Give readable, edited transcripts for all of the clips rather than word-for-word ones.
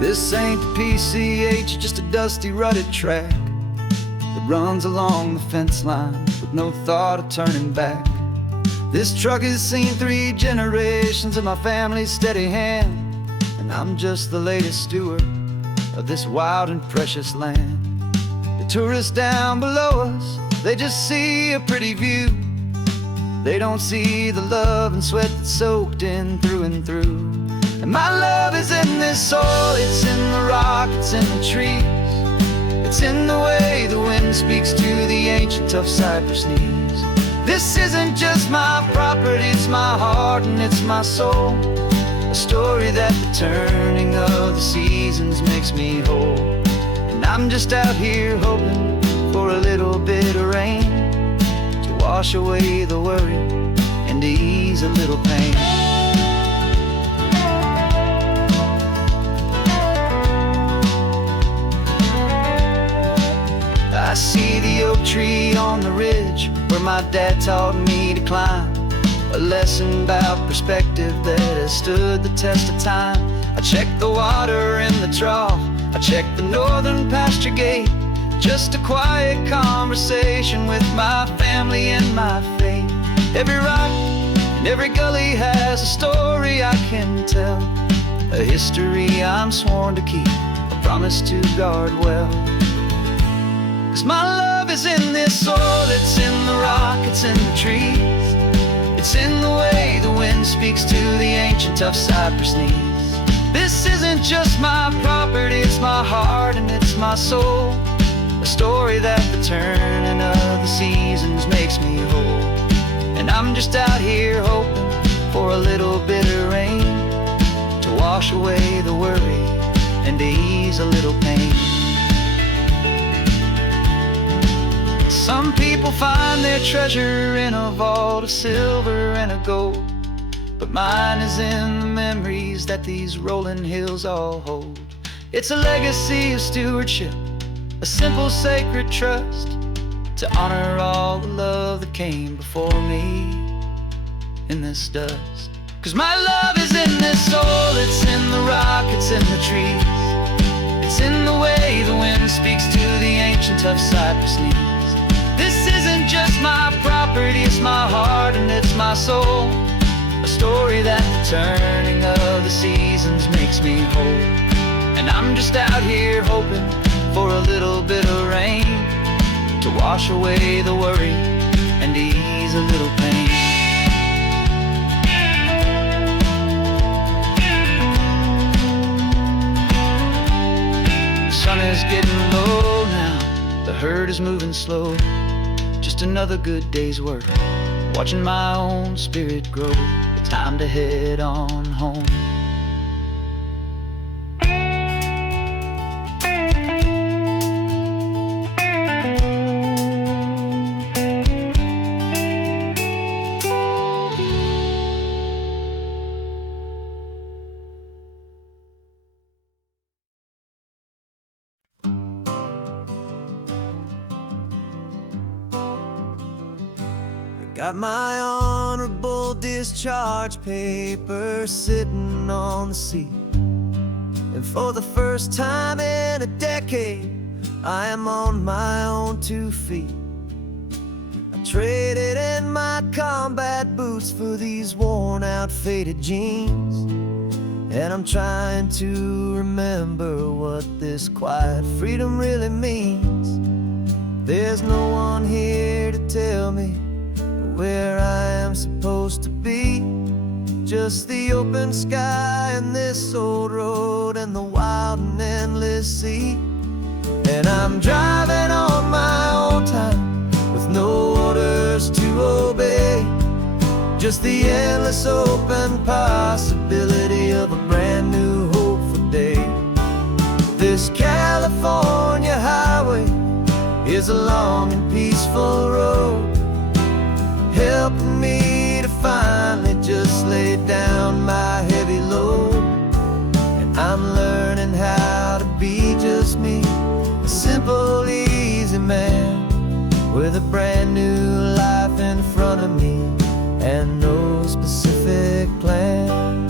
This ain't the PCH, just a dusty, rutted track that runs along the fence line with no thought of turning back. This truck has seen 3 generations of my family's steady hand, and I'm just the latest steward of this wild and precious land. The tourists down below us, they just see a pretty view. They don't see the love and sweat that's soaked in through and through. And my love is in this soil, it's in the rock, it's in the trees. It's in the way the wind speaks to the ancient tough cypress knees. This isn't just my property, it's my heart and it's my soul. A story that the turning of the seasons makes me whole. And I'm just out here hoping for a little bit of rain to wash away the worry and to ease a little pain. I see the oak tree on the ridge where my dad taught me to climb, a lesson about perspective that has stood the test of time. I check the water in the trough, I check the northern pasture gate, just a quiet conversation with my family and my faith. Every rock and every gully has a story I can tell, a history I'm sworn to keep, a promise to guard well. 'Cause my love is in this soil, it's in the rock, it's in the trees. It's in the way the wind speaks to the ancient tough cypress knees. This isn't just my property, it's my heart and it's my soul. A story that the turning of the seasons makes me whole. And I'm just out here hoping for a little bit of rain to wash away the worry and to ease a little pain. Some people find their treasure in a vault of silver and a gold, but mine is in the memories that these rolling hills all hold. It's a legacy of stewardship, a simple sacred trust, to honor all the love that came before me in this dust. 'Cause my love is in this soil, it's in the rock, it's in the trees. It's in the way the wind speaks to the ancient tough cypress knees. This isn't just my property, it's my heart and it's my soul. A story that the turning of the seasons makes me whole. And I'm just out here hoping for a little bit of rain to wash away the worry and ease a little pain. The sun is getting low now, the herd is moving slow. Just another good day's work, watching my own spirit grow. It's time to head on home. Got my honorable discharge paper sitting on the seat, and for the first time in a decade, I am on my own 2 feet. I traded in my combat boots for these worn out faded jeans, and I'm trying to remember what this quiet freedom really means. There's no one here to tell me where I am supposed to be, just the open sky and this old road and the wild and endless sea. And I'm driving on my own time with no orders to obey, just the endless open possibility of a brand new hopeful day. This California highway is a long and peaceful road, helping me to finally just lay down my heavy load. And I'm learning how to be just me, a simple, easy man with a brand new life in front of me and no specific plan.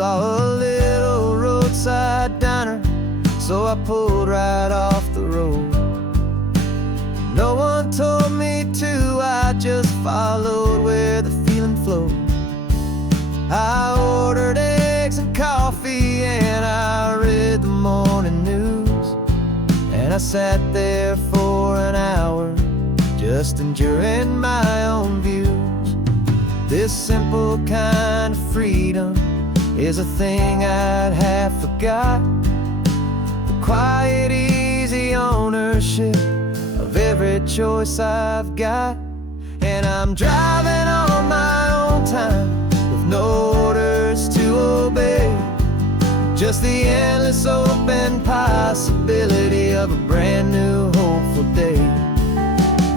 saw a little roadside diner, so I pulled right off the road. No one told me to, I just followed where the feeling flowed. I ordered eggs and coffee and I read the morning news, and I sat there for an hour just enduring my own views. This simple kind of freedom is a thing I'd have forgot. The quiet, easy ownership of every choice I've got. And I'm driving on my own time with no orders to obey, just the endless open possibility of a brand new hopeful day.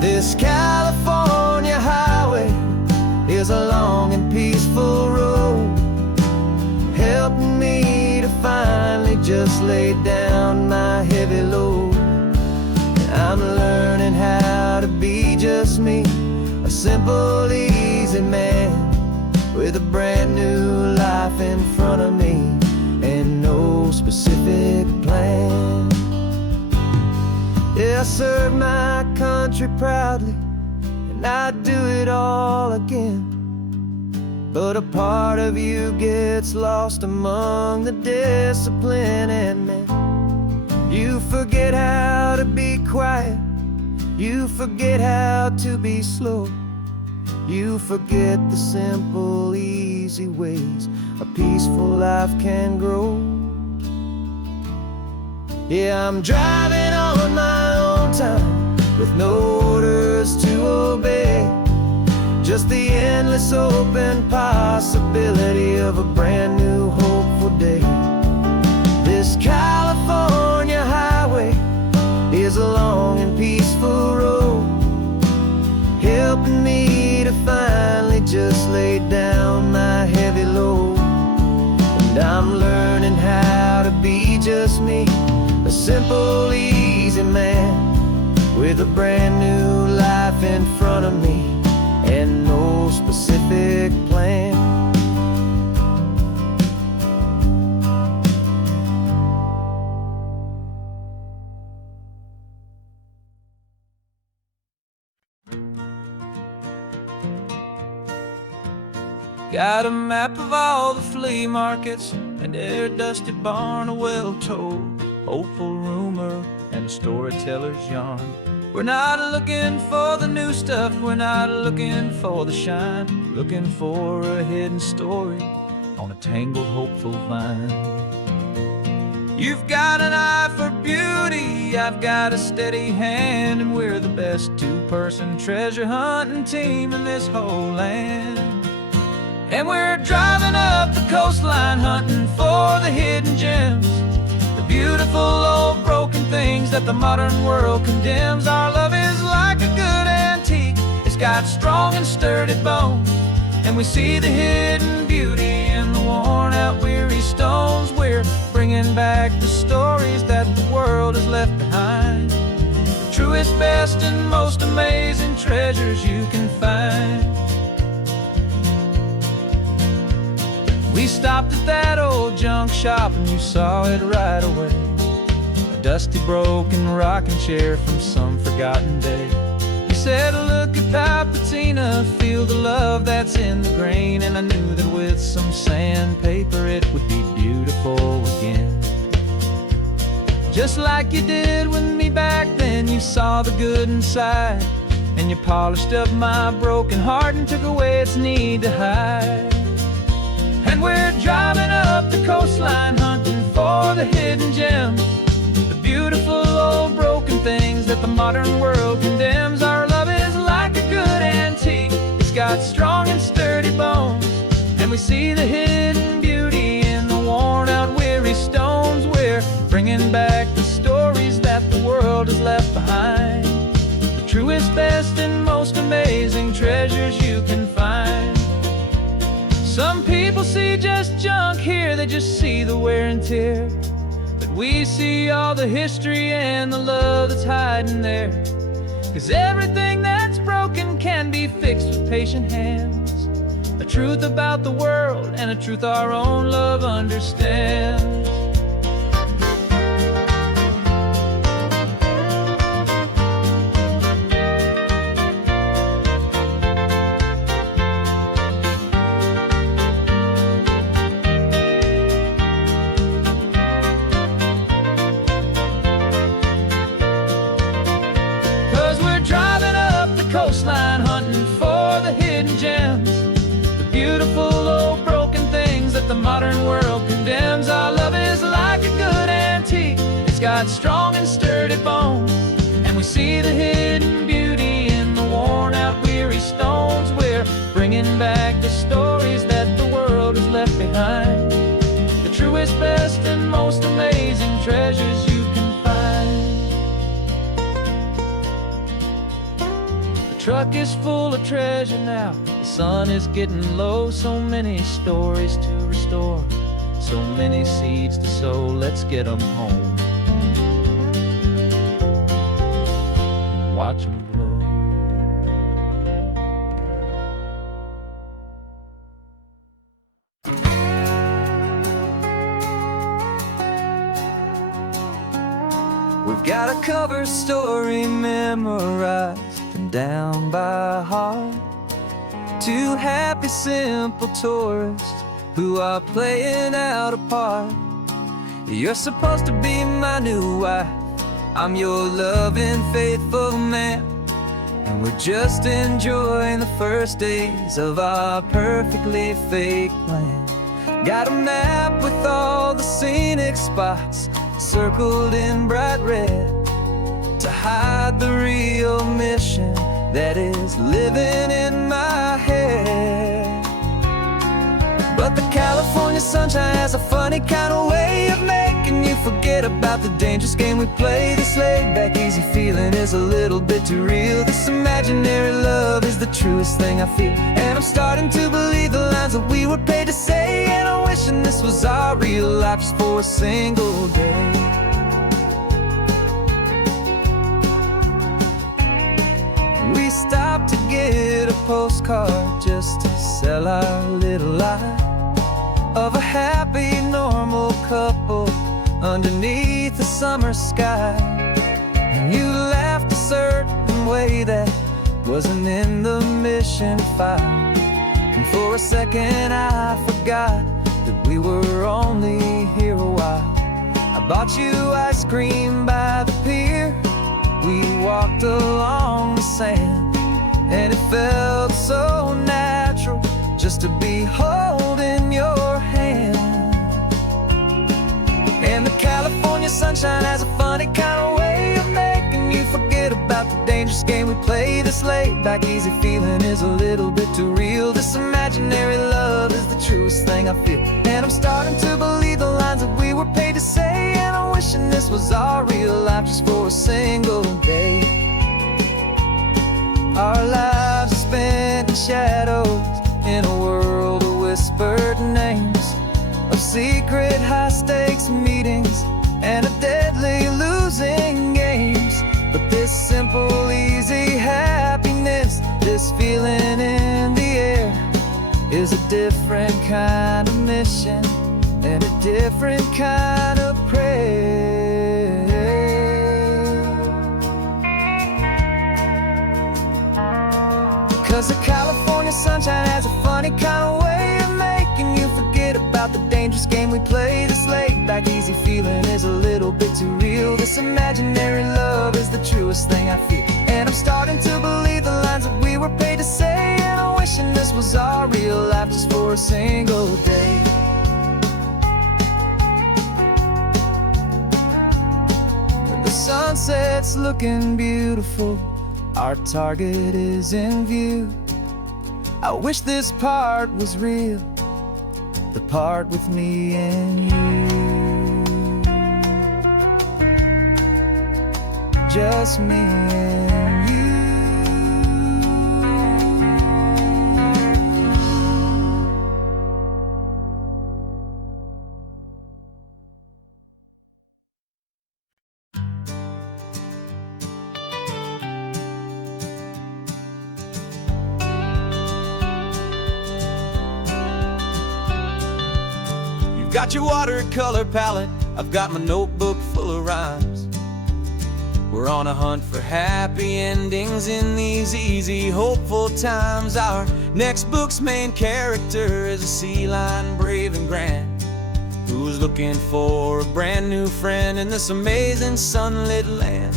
This California highway is a long and peaceful road, helping me to finally just lay down my heavy load. And I'm learning how to be just me, a simple, easy man with a brand new life in front of me and no specific plan. Yeah, I serve my country proudly, and I'd do it all again. But a part of you gets lost among the discipline and men. You forget how to be quiet, you forget how to be slow, you forget the simple, easy ways a peaceful life can grow. Yeah, I'm driving on my own time with no orders to obey, just the endless open possibility of a brand new hopeful day. This California highway is a long and peaceful road, helping me to finally just lay down my heavy load. And I'm learning how to be just me, a simple, easy man with a brand new life in front of me and no specific plan. Got a map of all the flea markets and every dusty barn, a well-told hopeful rumor and a storyteller's yarn. We're not looking for the new stuff, we're not looking for the shine, looking for a hidden story on a tangled hopeful vine. You've got an eye for beauty, I've got a steady hand, and we're the best two-person treasure hunting team in this whole land. And we're driving up the coastline hunting for the hidden gems, the beautiful old broken things that the modern world condemns. Our love is like a good antique, it's got strong and sturdy bones, and we see the hidden beauty in the worn out weary stones. We're bringing back the stories that the world has left behind, the truest, best, and most amazing treasures you can find. We stopped at that old junk shop and you saw it right away, a dusty broken rocking chair from some forgotten day. You said, look at that patina, feel the love that's in the grain, and I knew that with some sandpaper it would be beautiful again. Just like you did with me back then, you saw the good inside, and you polished up my broken heart and took away its need to hide. And we're driving up the coastline hunting for the hidden gems, the beautiful old broken things that the modern world condemns. Our love is like a good antique, it's got strong and sturdy bones, and we see the hidden beauty in the worn out weary stones. We're bringing back the stories that the world has left behind, the truest, best, and most amazing treasures you can find. Some people see just junk here, they just see the wear and tear, but we see all the history and the love that's hiding there. 'Cause everything that's broken can be fixed with patient hands, a truth about the world and a truth our own love understands. 'Cause we're driving up the coastline, hunting for the hidden gems, the beautiful old broken things that the modern world condemns. Our love is like a good antique, it's got strong and sturdy bones, and we see the hidden beauty in the worn out weary stones. We're bringing back the stories that the world has left behind, the truest, best, and most amazing treasures you can find. The truck is full of treasure now, the sun is getting low. So many stories to restore, so many seeds to sow. Let's get them home, watch them blow. We've got a cover story memorized and down by heart. Two happy, simple tourists who are playing out a part. You're supposed to be my new wife, I'm your loving, faithful man, and we're just enjoying the first days of our perfectly fake plan. Got a map with all the scenic spots circled in bright red to hide the real mission that is living in my head. But the California sunshine has a funny kind of way of making you forget about the dangerous game we play. This laid-back, easy feeling is a little bit too real. This imaginary love is the truest thing I feel, and I'm starting to believe the lines that we were paid to say. And I'm wishing this was our real life just for a single day. We stopped to get a postcard just to sell our little lie of a happy, normal couple underneath the summer sky. And you laughed a certain way that wasn't in the mission file, and for a second I forgot that we were only here a while. I bought you ice cream by the pier, we walked along the sand, and it felt so natural just to be holding your hand. And the California sunshine has a funny kind of way of making you forget about the dangerous game we play. This laid-back, easy feeling is a little bit too real. This imaginary love is the truest thing I feel, and I'm starting to believe the lines that we were paid to say. And I'm wishing this was our real life just for a single day. Our lives are spent in shadows, in a world of whispered names, of secret high-stakes meetings and of deadly losing games. But this simple, easy happiness, this feeling in the air, is a different kind of mission and a different kind of prayer. 'Cause the California sunshine has a funny kind of way of making you forget about the dangerous game we play. This laid-back, easy feeling is a little bit too real. This imaginary love is the truest thing I feel, and I'm starting to believe the lines that we were paid to say. And I'm wishing this was our real life just for a single day. When the sunset's looking beautiful, our target is in view. I wish this part was real, the part with me and you, just me and you. got your watercolor palette, I've got my notebook full of rhymes. We're on a hunt for happy endings in these easy, hopeful times. Our next book's main character is a sea lion, brave and grand, who's looking for a brand new friend in this amazing sunlit land.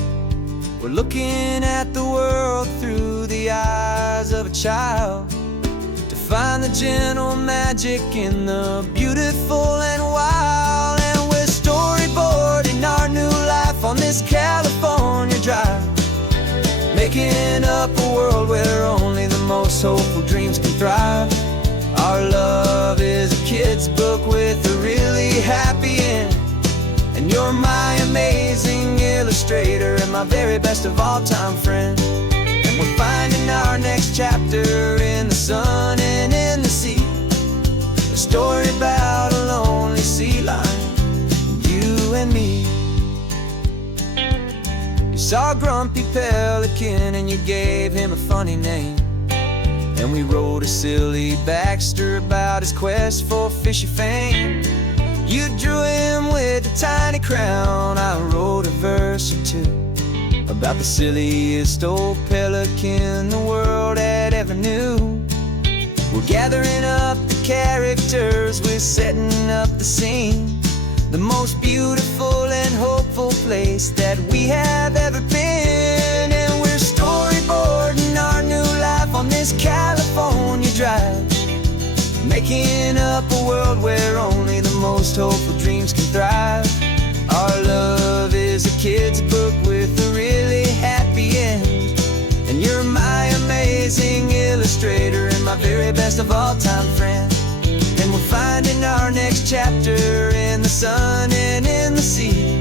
We're looking at the world through the eyes of a child, to find the gentle magic in the beautiful and wild. And we're storyboarding our new life on this California drive, making up a world where only the most hopeful dreams can thrive. Our love is a kid's book with a really happy end, and you're my amazing illustrator and my very best of all time friend. And we're finding our next chapter in the sun and in the sea, a story about a lonely sea lion, you and me. You saw a grumpy pelican and you gave him a funny name, and we wrote a silly Baxter about his quest for fishy fame. You drew him with a tiny crown, I wrote a verse or two about the silliest old pelican the world had ever knew. We're gathering up the characters, we're setting up the scene, the most beautiful and hopeful place that we have ever been. And we're storyboarding our new life on this California drive, making up a world where only the most hopeful dreams can thrive. Our love is a kid's book with a really happy end, and you're my amazing illustrator and my very best of all time friend. And we're finding our next chapter in the sun and in the sea,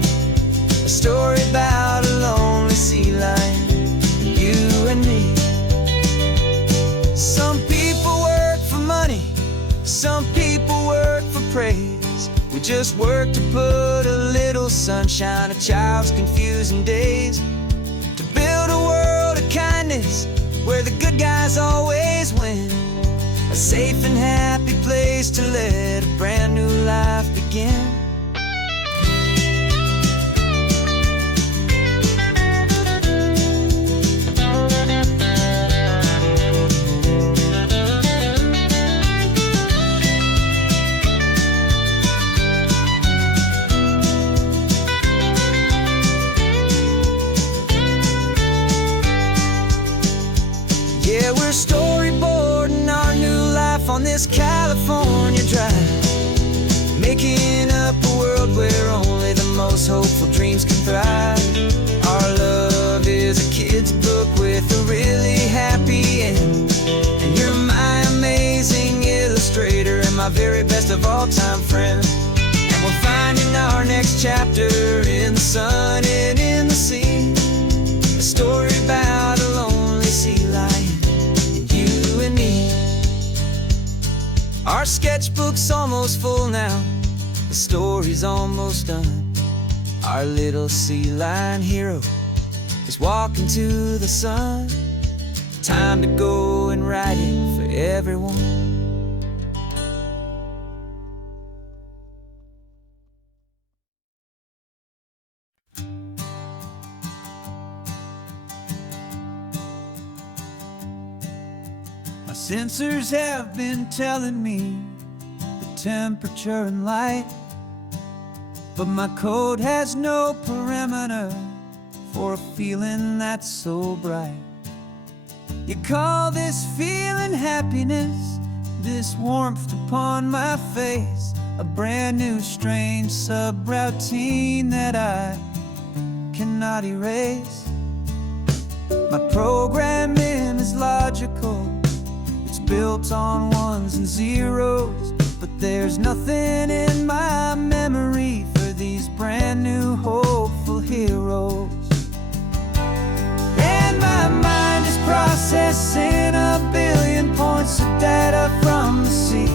a story about a lonely sea lion, you and me. Some people work for money, some people work for praise. We just work to put a little sunshine in a child's confusing days, to build a world of kindness where the good guys always win, a safe and happy place to let a brand new life begin. Yeah, we're storyboarding our new life on this California drive, making up a world where only the most hopeful dreams can thrive. Our love is a kid's book with a really happy end, and you're my amazing illustrator and my very best of all time friend. And we're finding our next chapter in the sun and in the sea, a story about a lonely sea lion, you and me. Our sketchbook's almost full now, the story's almost done. Our little sea lion hero is walking to the sun. Time to go and write it for everyone. My sensors have been telling me the temperature and light, but my code has no parameter for a feeling that's so bright. You call this feeling happiness, this warmth upon my face, a brand new strange subroutine that I cannot erase. My programming is logical, it's built on ones and zeros, but there's nothing in my memory for these brand new hopeful heroes. And my mind is processing a billion points of data from the sea,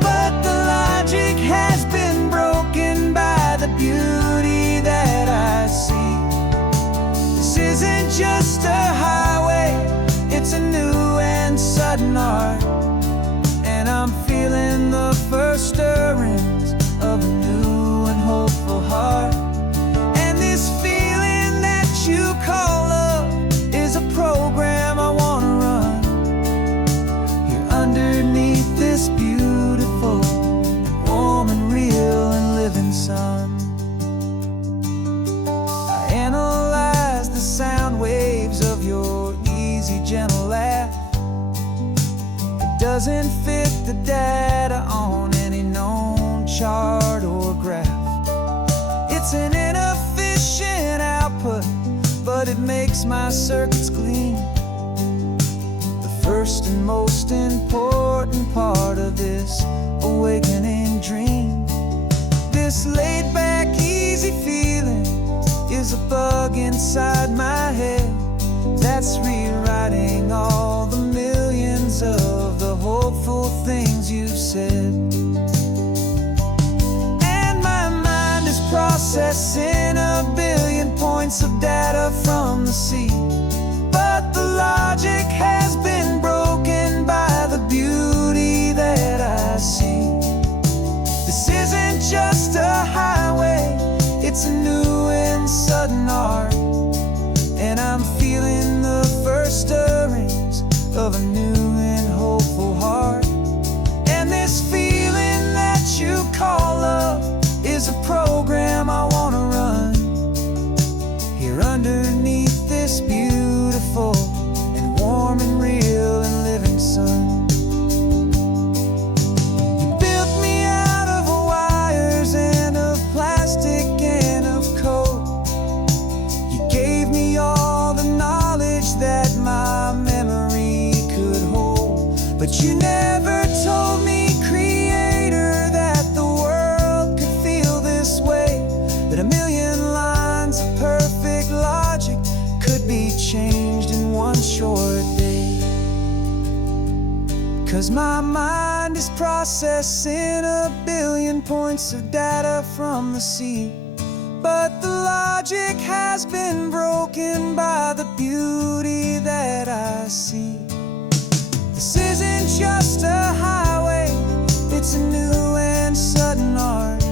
but the logic has been broken by the beauty that I see. This isn't just a highway, it's a new and sudden art, and I'm feeling the first stirrings of this beautiful, warm and real and living sun. I analyze the sound waves of your easy, gentle laugh. It doesn't fit the data on any known chart or graph. It's an inefficient output, but it makes my circuits gleam. The first and most important part of this awakening dream. This laid-back, easy feeling is a bug inside my head that's rewriting all the millions of the hopeful things you've said. And my mind is processing a billion points of data from the sea, but the logic has been broken by the beauty that I see. This isn't just a highway, it's a new and sudden art, and I'm feeling the first stirrings of a new and hopeful heart. And this feeling that you call love is a program I wanna run here underneath this beautiful and warm and real and living sun. You built me out of wires and of plastic and of code. You gave me all the knowledge that my memory could hold, but you never told me, Creator, that the world could feel this way, that a million lines of perfect logic could be changed in one short day. 'Cause my mind is processing a billion points of data from the sea, but the logic has been broken by the beauty that I see. This isn't just a highway, it's a new and sudden art,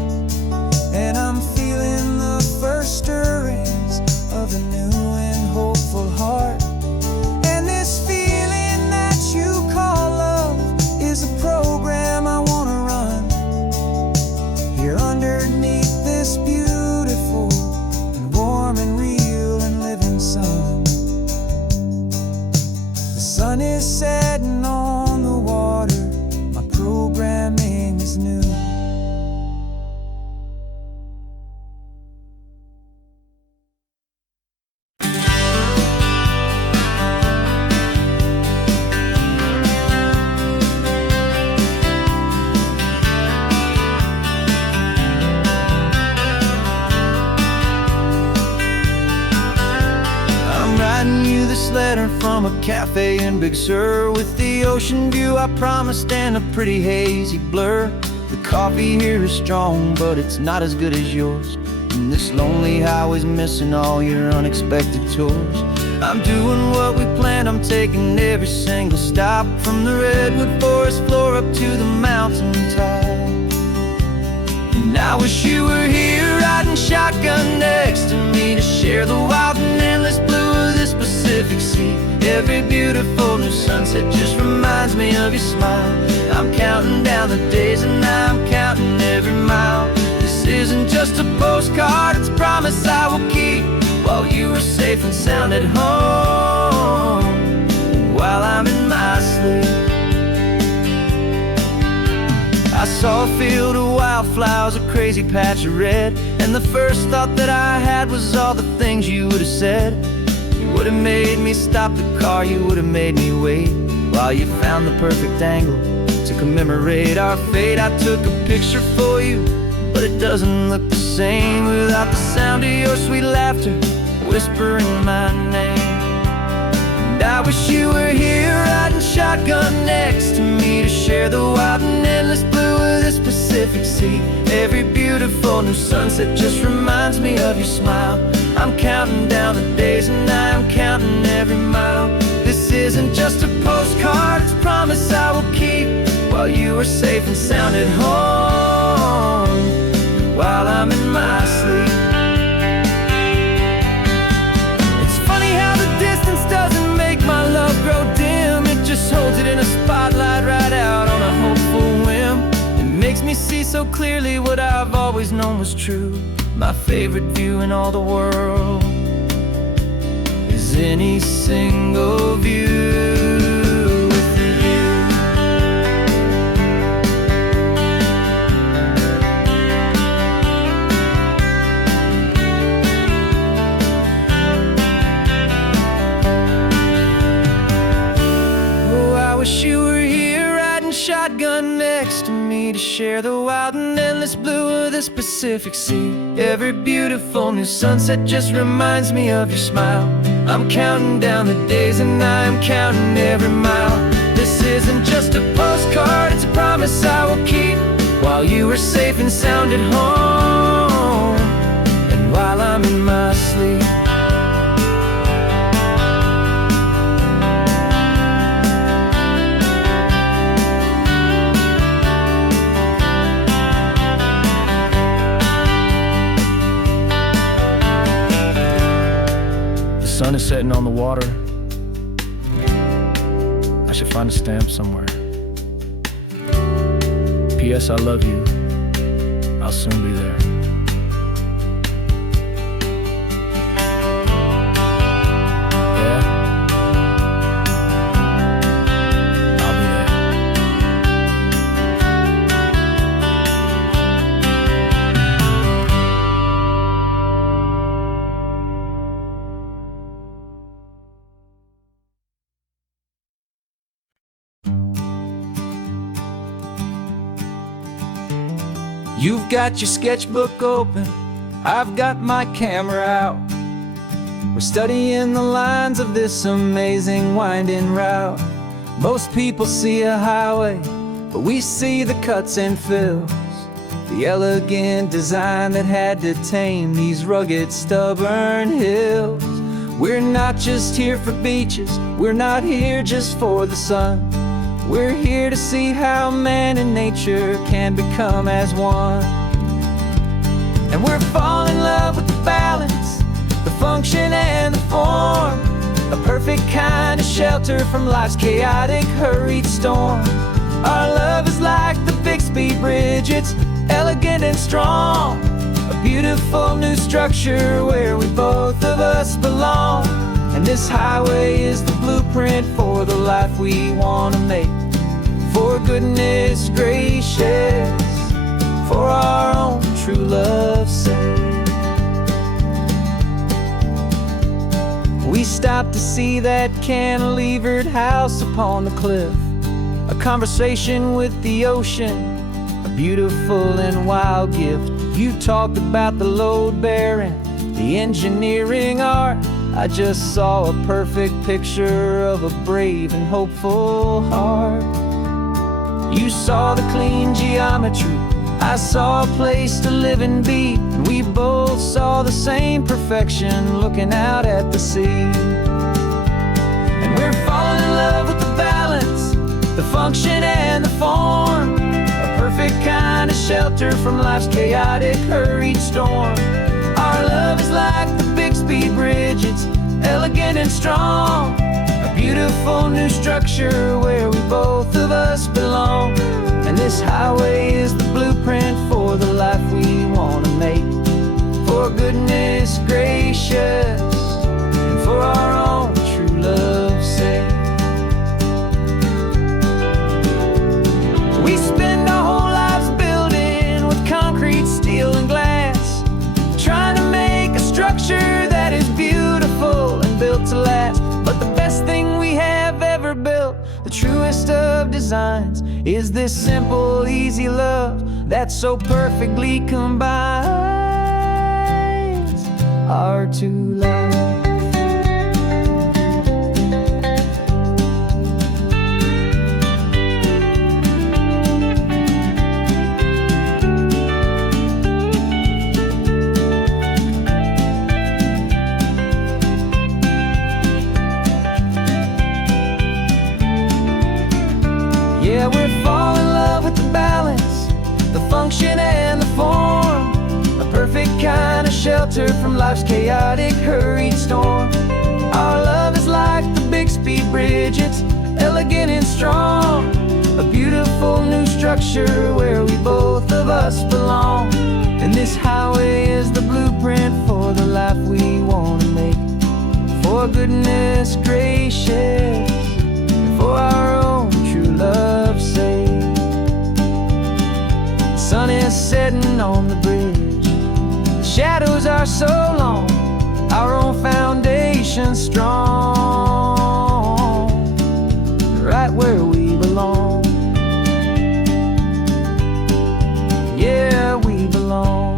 and I'm feeling the first stirrings of a new and hopeful heart. And this feeling that you call love is a program I wanna run here underneath this beautiful and warm and real and living sun. The sun is setting on the water, my programming is new. You this letter from a cafe in Big Sur, with the ocean view I promised and a pretty hazy blur. The coffee here is strong, but it's not as good as yours, and this lonely highway's missing all your unexpected tours. I'm doing what we planned, I'm taking every single stop, from the redwood forest floor up to the mountain top. And I wish you were here riding shotgun next to me to share the wild and endless blue of this Pacific Sea. Every beautiful new sunset just reminds me of your smile. I'm counting down the days and I'm counting every mile. This isn't just a postcard, it's a promise I will keep, while you are safe and sound at home, while I'm in my sleep. I saw a field of wildflowers, a crazy patch of red, and the first thought that I had was all the things you would have said. You would have made me stop the car, you would have made me wait, while you found the perfect angle to commemorate our fate. I took a picture for you, but it doesn't look the same without the sound of your sweet laughter whispering my name. And I wish you were here riding shotgun next to me to share the wild and endless blue of this Pacific Sea. Every beautiful new sunset just reminds me of your smile. I'm counting down the days and I'm counting every mile. This isn't just a postcard, it's a promise I will keep, while you are safe and sound at home, while I'm in my sleep. It's funny how the distance doesn't make my love grow dim, it just holds it in a spotlight right out on a hopeful me see so clearly what I've always known was true. My favorite view in all the world is any single view with you. Oh, I wish you were here riding shotgun next to me to share the wild and endless blue of this Pacific Sea. Every beautiful new sunset just reminds me of your smile. I'm counting down the days and I am counting every mile. This isn't just a postcard, it's a promise I will keep, while you are safe and sound at home, and while I'm in my sleep. The sun is setting on the water. I should find a stamp somewhere. P.S. I love you. I'll soon be there. Yeah? I'll be there. You've got your sketchbook open, I've got my camera out. We're studying the lines of this amazing winding route. Most people see a highway, but we see the cuts and fills, the elegant design that had to tame these rugged, stubborn hills. We're not just here for beaches, we're not here just for the sun. We're here to see how man and nature can become as one. And we're falling in love with the balance, the function and the form, a perfect kind of shelter from life's chaotic, hurried storm. Our love is like the Bixby Bridge, it's elegant and strong, a beautiful new structure where we both of us belong. And this highway is the blueprint for the life we want to make. For goodness gracious, for our own true love's sake. We stopped to see that cantilevered house upon the cliff, a conversation with the ocean, a beautiful and wild gift. You talked about the load bearing, the engineering art. I just saw a perfect picture of a brave and hopeful heart. You saw the clean geometry, I saw a place to live and be, and we both saw the same perfection looking out at the sea. And we're falling in love with the balance, the function and the form, a perfect kind of shelter from life's chaotic, hurried storm. Our love is like the Bixby Bridge, it's elegant and strong, a beautiful new structure where we both of us belong. And this highway is the blueprint for the life we want to make. For goodness gracious, and for our own true love's sake. We spend our whole lives building with concrete, steel and glass, trying to make a structure that is beautiful and built to last. But the best thing we have ever built, the truest of designs, is this simple, easy love that so perfectly combines our two lives. Yeah, we're falling in love with the balance, the function and the form, a perfect kind of shelter from life's chaotic, hurried storm. Our love is like the Bixby Bridge, it's elegant and strong, a beautiful new structure where we both of us belong. And this highway is the blueprint for the life we want to make. For goodness gracious, and for our own true love's sake. The sun is setting on the bridge, the shadows are so long, our own foundation strong, right where we belong. Yeah, we belong.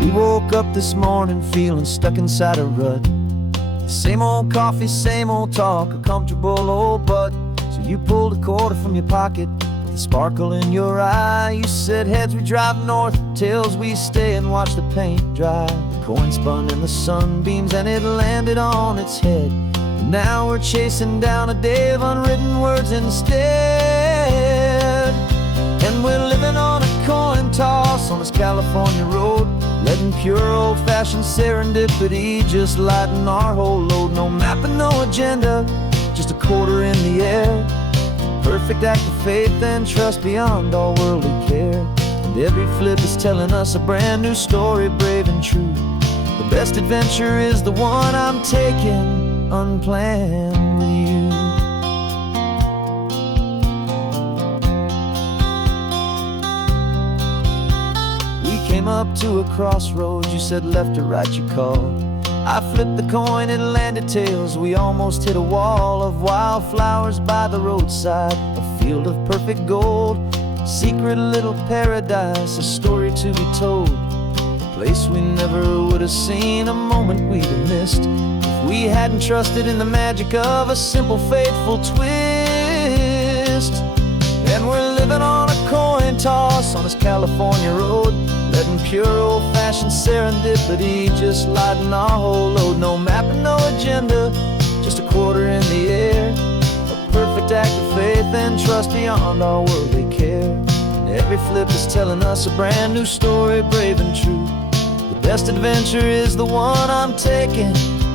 We woke up this morning feeling stuck inside a rut. Same old coffee, same old talk, a comfortable old butt. So you pulled a quarter from your pocket with a sparkle in your eye. You said heads we drive north, tails we stay and watch the paint dry. The coin spun in the sunbeams and it landed on its head. And now we're chasing down a day of unwritten words instead. And we're living on a coin toss on this California road, letting pure old-fashioned serendipity just lighten our whole load. No map and no agenda, just a quarter in the air. Perfect act of faith and trust beyond all worldly care. And every flip is telling us a brand new story, brave and true. The best adventure is the one I'm taking, unplanned with you. Came up to a crossroads, you said left or right you called. I flipped the coin, it landed tails. We almost hit a wall of wildflowers by the roadside, a field of perfect gold, secret little paradise, a story to be told. A place we never would have seen, a moment we'd have missed if we hadn't trusted in the magic of a simple, faithful twist. And we're living on a coin toss on this California road, letting pure old-fashioned serendipity just lighten our whole load. No map and no agenda, just a quarter in the air. A perfect act of faith and trust beyond our worldly care. And every flip is telling us a brand new story, brave and true. The best adventure is the one I'm taking,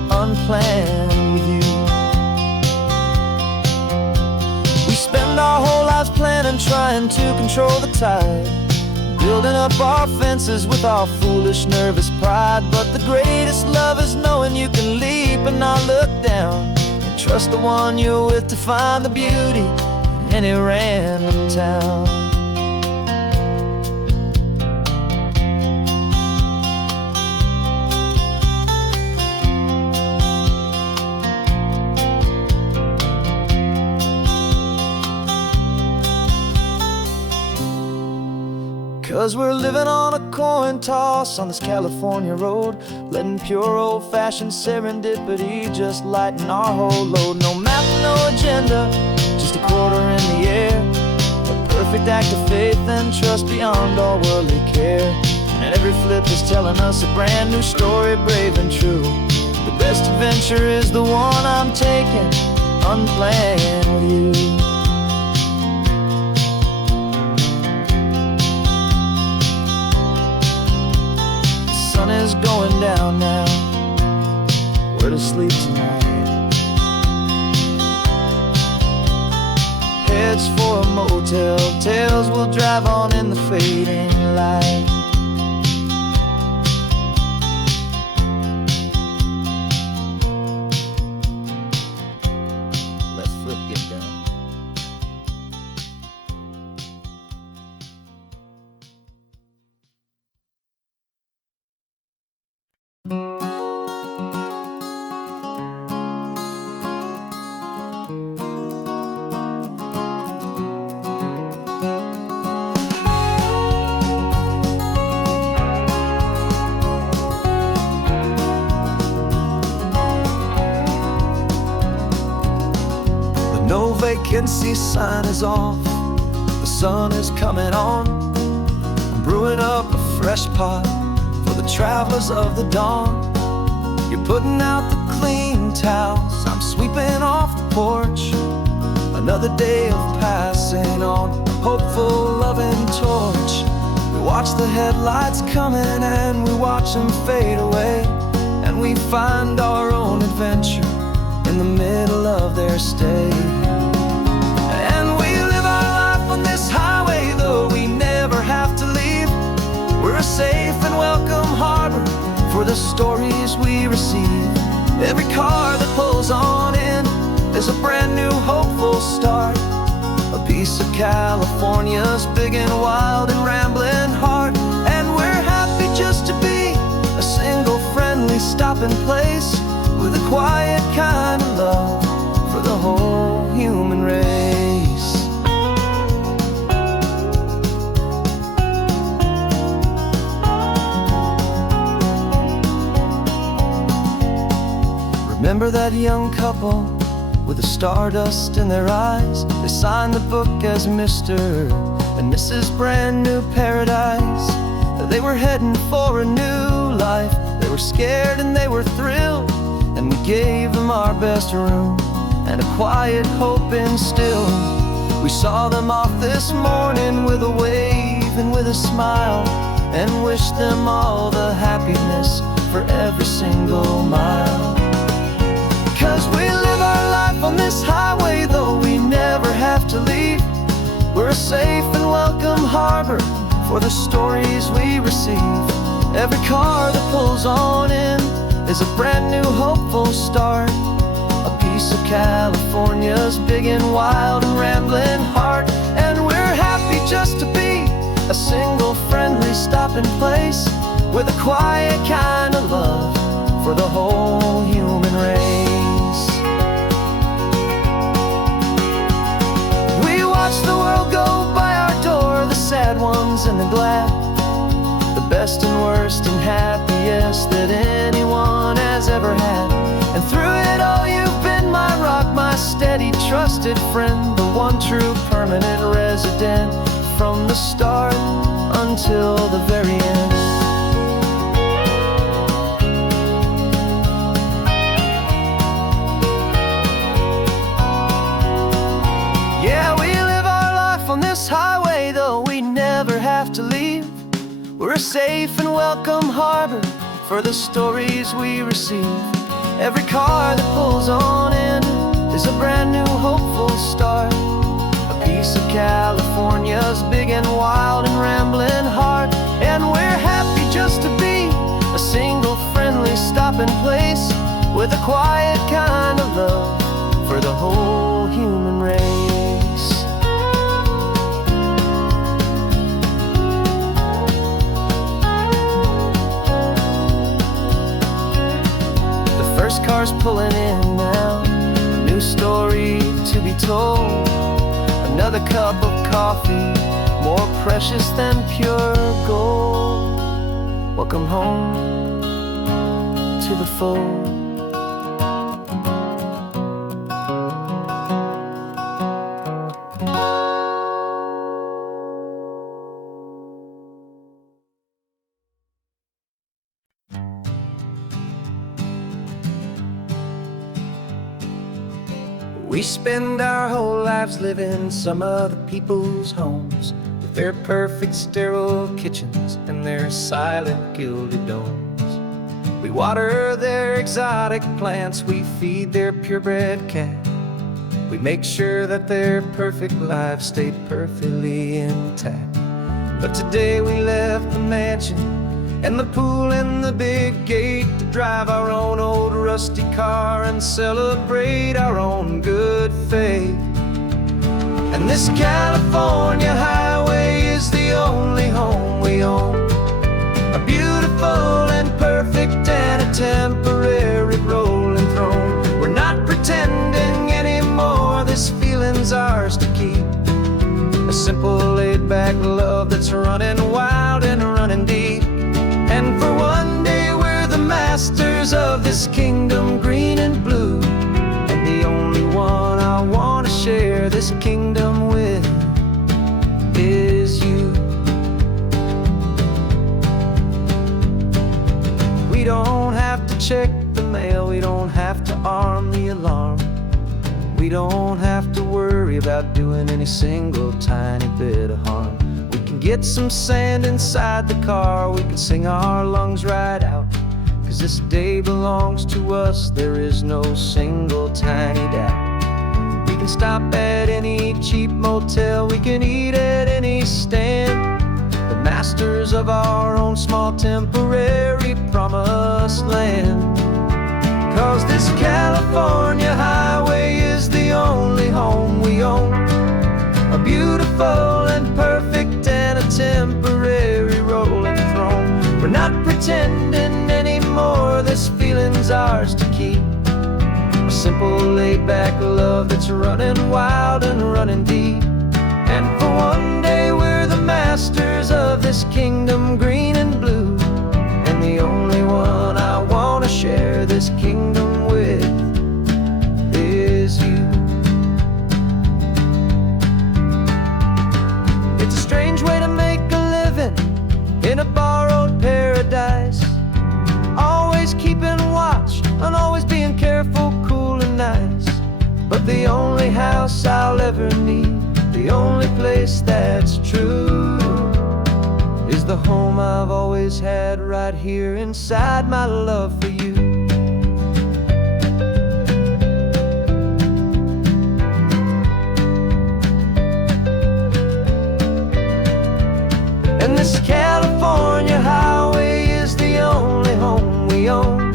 unplanned with you. We spend our whole lives planning, trying to control the tide, building up our fences with our foolish, nervous pride. But the greatest love is knowing you can leap and not look down, and trust the one you're with to find the beauty in any random town. 'Cause we're living on a coin toss on this California road, letting pure old-fashioned serendipity just lighten our whole load. No map, no agenda, just a quarter in the air. A perfect act of faith and trust beyond all worldly care. And every flip is telling us a brand new story, brave and true. The best adventure is the one I'm taking, unplanned with you. The sun is going down now, we're to sleep tonight. Heads for a motel, tails will drive on in the fading light. Let's flip get down. No vacancy sign is off, the sun is coming on. I'm brewing up a fresh pot for the travelers of the dawn. You're putting out the clean towels, I'm sweeping off the porch. Another day of passing on a hopeful, loving torch. We watch the headlights coming and we watch them fade away, and we find our own adventure in the middle of their stay. And we live our life on this highway, though we never have to leave. We're a safe and welcome harbor for the stories we receive. Every car that pulls on in is a brand new hopeful start, a piece of California's big and wild and rambling heart. And we're happy just to be a single friendly stopping place, with a quiet kind of love for the whole human race. Remember that young couple with the stardust in their eyes? They signed the book as Mr. and Mrs. Brand New Paradise. They were heading for a new life. They were scared and they were thrilled, and we gave them our best room and a quiet hope instilled. We saw them off this morning with a wave and with a smile, and wished them all the happiness for every single mile. 'Cause we live our life on this highway, though we never have to leave. We're a safe and welcome harbor for the stories we receive. Every car that pulls on in is a brand new hopeful start, a piece of California's big and wild and rambling heart. And we're happy just to be a single friendly stopping place, with a quiet kind of love for the whole human race. We watch the world go by our door, the sad ones and the glad, the best and worst and happiest that anyone has ever had. And through it all you've been my rock, my steady trusted friend, the one true permanent resident, from the start until the very end. Yeah, we live our life on this highway, though we never have to leave. We're a safe and welcome harbor for the stories we receive. Every car that pulls on in is a brand new hopeful start, a piece of California's big and wild and rambling heart. And we're happy just to be a single friendly stopping place, with a quiet kind of love for the whole human race. First car's pulling in now, a new story to be told. Another cup of coffee, more precious than pure gold. Welcome home to the fold. We spend our whole lives living some other people's homes, with their perfect sterile kitchens and their silent gilded domes. We water their exotic plants, we feed their purebred cat. We make sure that their perfect lives stay perfectly intact. But today we left the mansion and the pool and the big gate to drive our own old rusty car and celebrate our own good faith. And this California highway is the only home we own, a beautiful and perfect and a temporary rolling throne. We're not pretending anymore, this feeling's ours to keep, a simple laid-back love that's running wild and running deep. And for one day we're the masters of this kingdom green and blue, and the only one I want to share this kingdom with is you. We don't have to check the mail. We don't have to arm the alarm. We don't have to worry about doing any single tiny bit of harm. We can get some sand inside the car. We can sing our lungs right out, 'cause this day belongs to us. There is no single tiny doubt. We can stop at any cheap motel. We can eat at any stand. The masters of our own small temporary promised land. 'Cause this California highway is the only home we own. A beautiful and perfect and a temporary rolling throne. We're not pretending anymore, this feeling's ours to keep. A simple laid-back love that's running wild and running deep. And for one day we're the masters of this kingdom green and blue. And the only one I want to share this kingdom with is you. It's a strange way to make a living in a borrowed paradise. Always keeping watch and always being careful, cool and nice. But the only house I'll ever need, the only place that's true, is the home I've always had right here inside my love for you. And this California highway is the only home we own.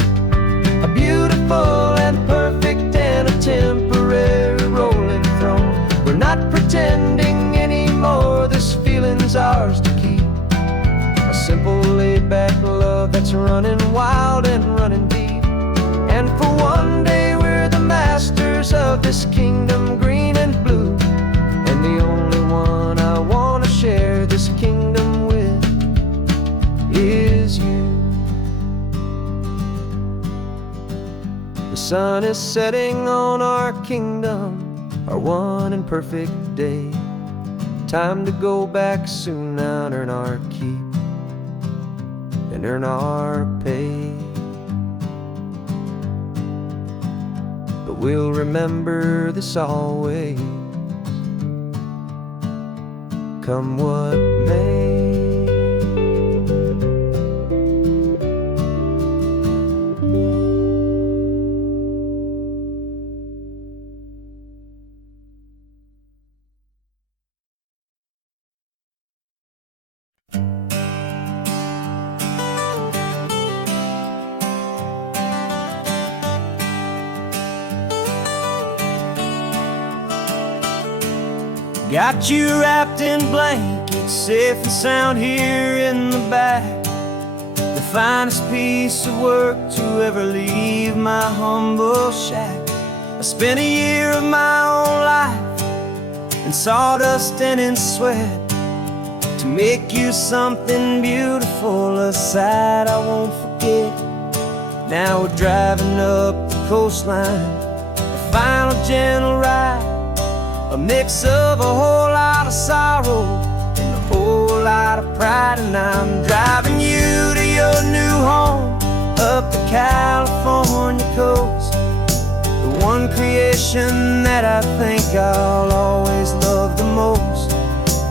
A beautiful and perfect and a temporary rolling throne. We're not pretending anymore, this feeling's ours to keep. A simple laid-back love that's running wild and running deep. And for one day we're the masters of this kingdom green and blue. And the only one I want to share this kingdom with is you. The sun is setting on our kingdom, our one and perfect day. Time to go back soon now and earn our keep and earn our pay. But we'll remember this always, come what may. Got you wrapped in blankets, safe and sound here in the back. The finest piece of work to ever leave my humble shack. I spent a year of my own life in sawdust and in sweat to make you something beautiful, a sight I won't forget. Now we're driving up the coastline, the final gentle ride. A mix of a whole lot of sorrow and a whole lot of pride. And I'm driving you to your new home up the California coast, the one creation that I think I'll always love the most.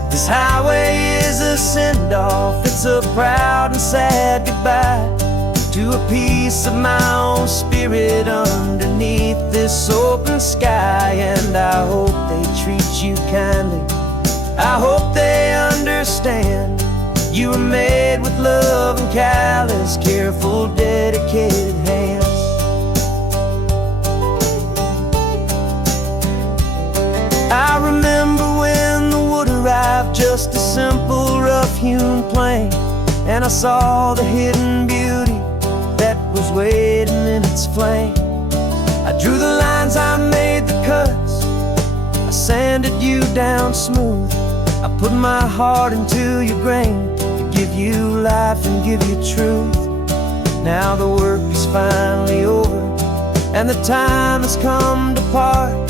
This highway is a send-off, it's a proud and sad goodbye to a piece of my own spirit underneath this open sky. And I hope they treat you kindly, I hope they understand you were made with love and callous, careful, dedicated hands. I remember when the wood arrived, just a simple rough-hewn plank, and I saw the hidden beauty that was waiting in its flame. I drew the lines, I made the cuts, I sanded you down smooth. I put my heart into your grain to give you life and give you truth. Now the work is finally over and the time has come to part,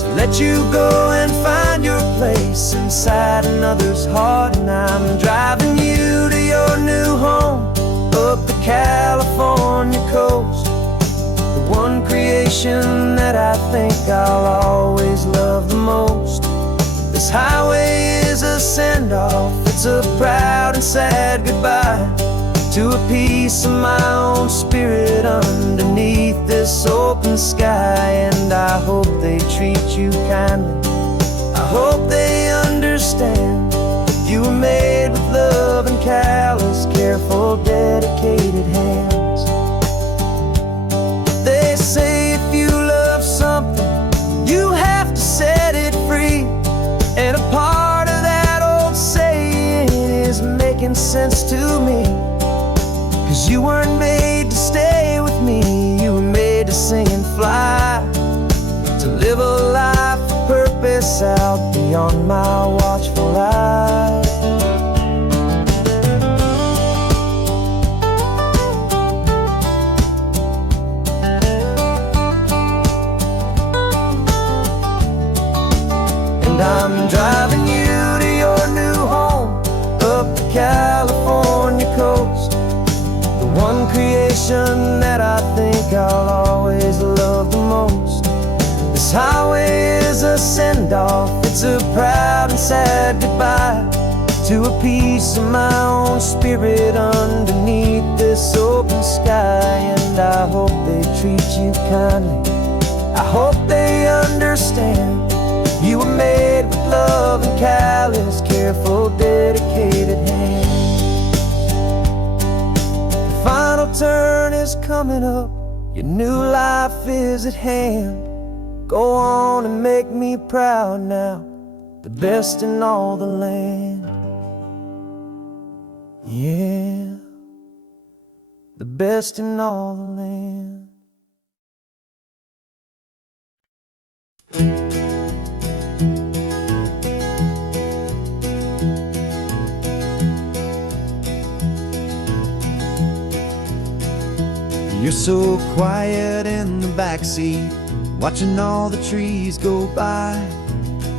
to let you go and find your place inside another's heart. And I'm driving you to your new home up the California coast, I'll always love the most. This highway is a send-off, it's a proud and sad goodbye to a piece of my own spirit underneath this open sky. And I hope they treat you kindly, I hope they understand you were made with love and callous, careful, dedicated hands. They say if you love something, you have to set it free. And a part of that old saying is making sense to me. 'Cause you weren't made to stay with me, you were made to sing and fly, to live a life of purpose out beyond my watchful eye. And I'm driving you to your new home, up the California coast, the one creation that I think I'll always love the most. This highway is a send-off, it's a proud and sad goodbye to a piece of my own spirit underneath this open sky. And I hope they treat you kindly, I hope they understand you were made with love and callous, careful, dedicated hands. The final turn is coming up, your new life is at hand. Go on and make me proud now, the best in all the land. Yeah, the best in all the land. You're so quiet in the backseat, watching all the trees go by.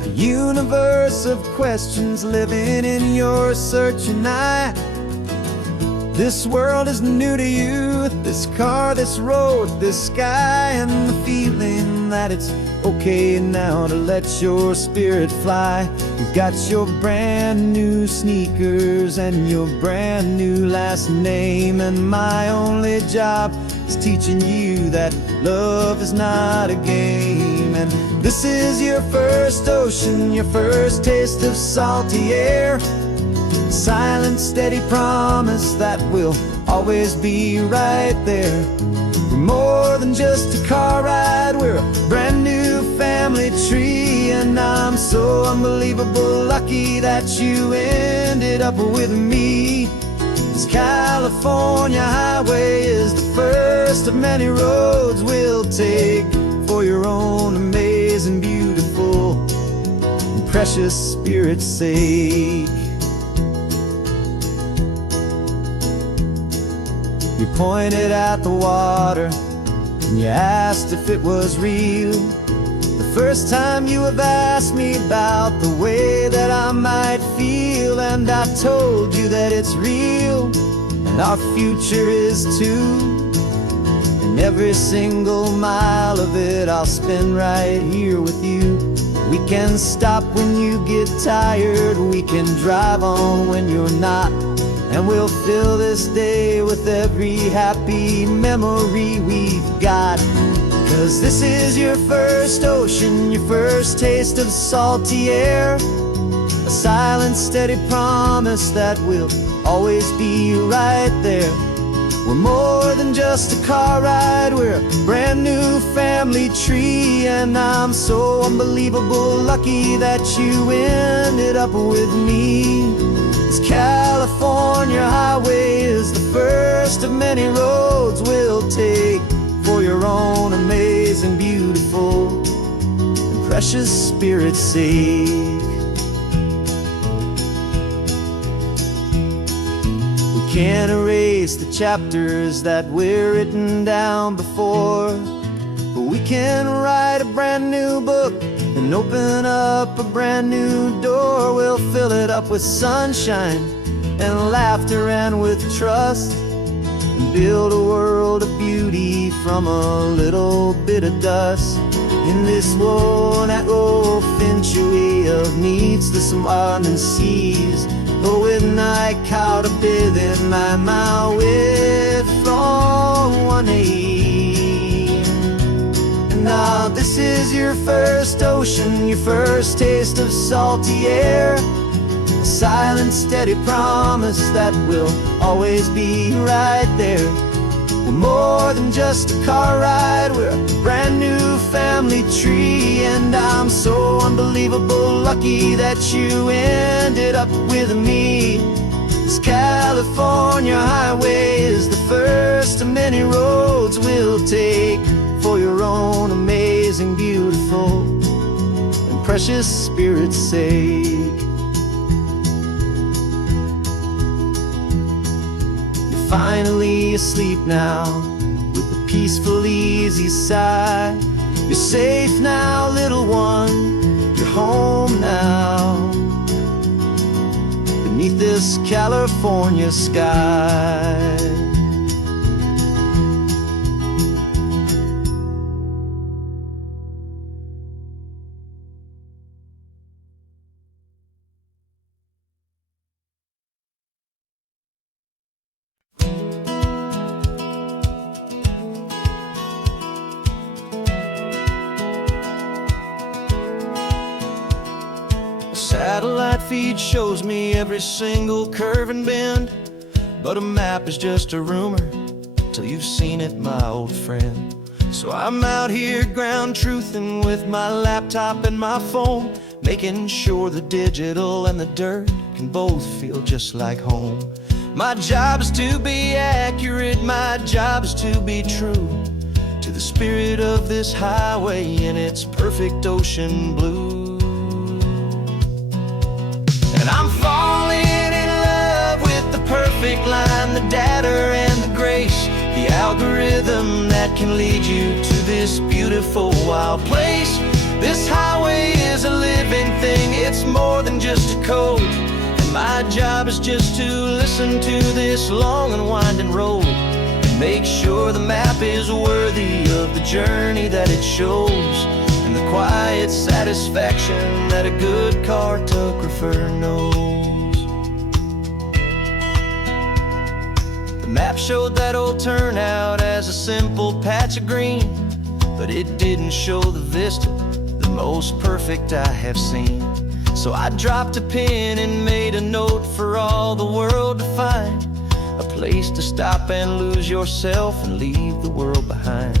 A universe of questions living in your searching eye. This world is new to you, this car, this road, this sky, and the feeling that it's okay now to let your spirit fly. You've got your brand new sneakers and your brand new last name, and my only job is teaching you that love is not a game. And this is your first ocean, your first taste of salty air, silent, steady promise that we'll always be right there. We're more than just a car ride, we're a brand new family tree. And I'm so unbelievable lucky that you ended up with me. This California highway is the first of many roads we'll take for your own amazing, beautiful, and precious spirit's sake. You pointed at the water and you asked if it was real. The first time you have asked me about the way that I might feel, and I told you that it's real and our future is too. And every single mile of it I'll spend right here with you. We can stop when you get tired, we can drive on when you're not, and we'll fill this day with every happy memory we've got. 'Cause this is your first ocean, your first taste of salty air, a silent, steady promise that we'll always be right there. We're more than just a car ride, we're a brand new family tree. And I'm so unbelievable lucky that you ended up with me. This California highway is the first of many roads we'll take for your own amazing, beautiful, and precious spirit's sake. We can't erase the chapters that were written down before, but we can write a brand new book and open up a brand new door. We'll fill it up with sunshine and laughter and with trust, and build a world of beauty from a little bit of dust. In this worn out old century of needs, the surrounding seas. Oh, when I caught a bit in my with from one aim. And now this is your first ocean, your first taste of salty air. A silent, steady promise that we'll always be right there. We're more than just a car ride, we're a brand new family tree. And I'm so unbelievable lucky that you ended up with me. This California highway is the first of many roads we'll take for your own amazing, beautiful, and precious spirit's sake. Finally asleep now, with a peaceful, easy sigh. You're safe now, little one, you're home now, beneath this California sky. Satellite feed shows me every single curve and bend, but a map is just a rumor till you've seen it, my old friend. So I'm out here ground truthing with my laptop and my phone, making sure the digital and the dirt can both feel just like home. My job is to be accurate, my job is to be true to the spirit of this highway in its perfect ocean blue. And I'm falling in love with the perfect line, the data and the grace, the algorithm that can lead you to this beautiful wild place. This highway is a living thing, it's more than just a code. And my job is just to listen to this long and winding road and make sure the map is worthy of the journey that it shows, and the quiet satisfaction that a good cartographer knows. The map showed that old turnout as a simple patch of green, but it didn't show the vista, the most perfect I have seen. So I dropped a pin and made a note for all the world to find, a place to stop and lose yourself and leave the world behind.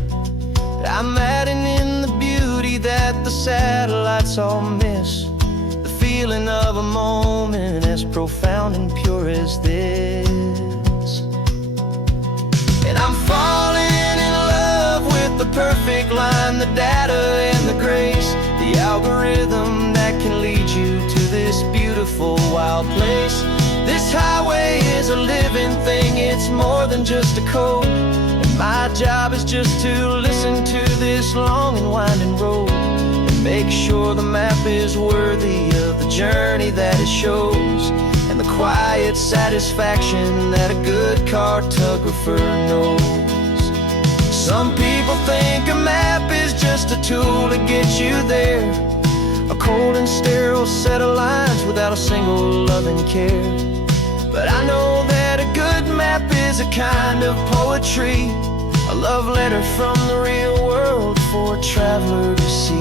I'm adding in the beauty that the satellites all miss, the feeling of a moment as profound and pure as this. And I'm falling in love with the perfect line, the data and the grace, the algorithm that can lead you to this beautiful wild place. This highway is a living thing, it's more than just a code. My job is just to listen to this long and winding road and make sure the map is worthy of the journey that it shows, and the quiet satisfaction that a good cartographer knows. Some people think a map is just a tool to get you there, a cold and sterile set of lines without a single loving care. But I know that a good map is a kind of poetry, a love letter from the real world for a traveler to see.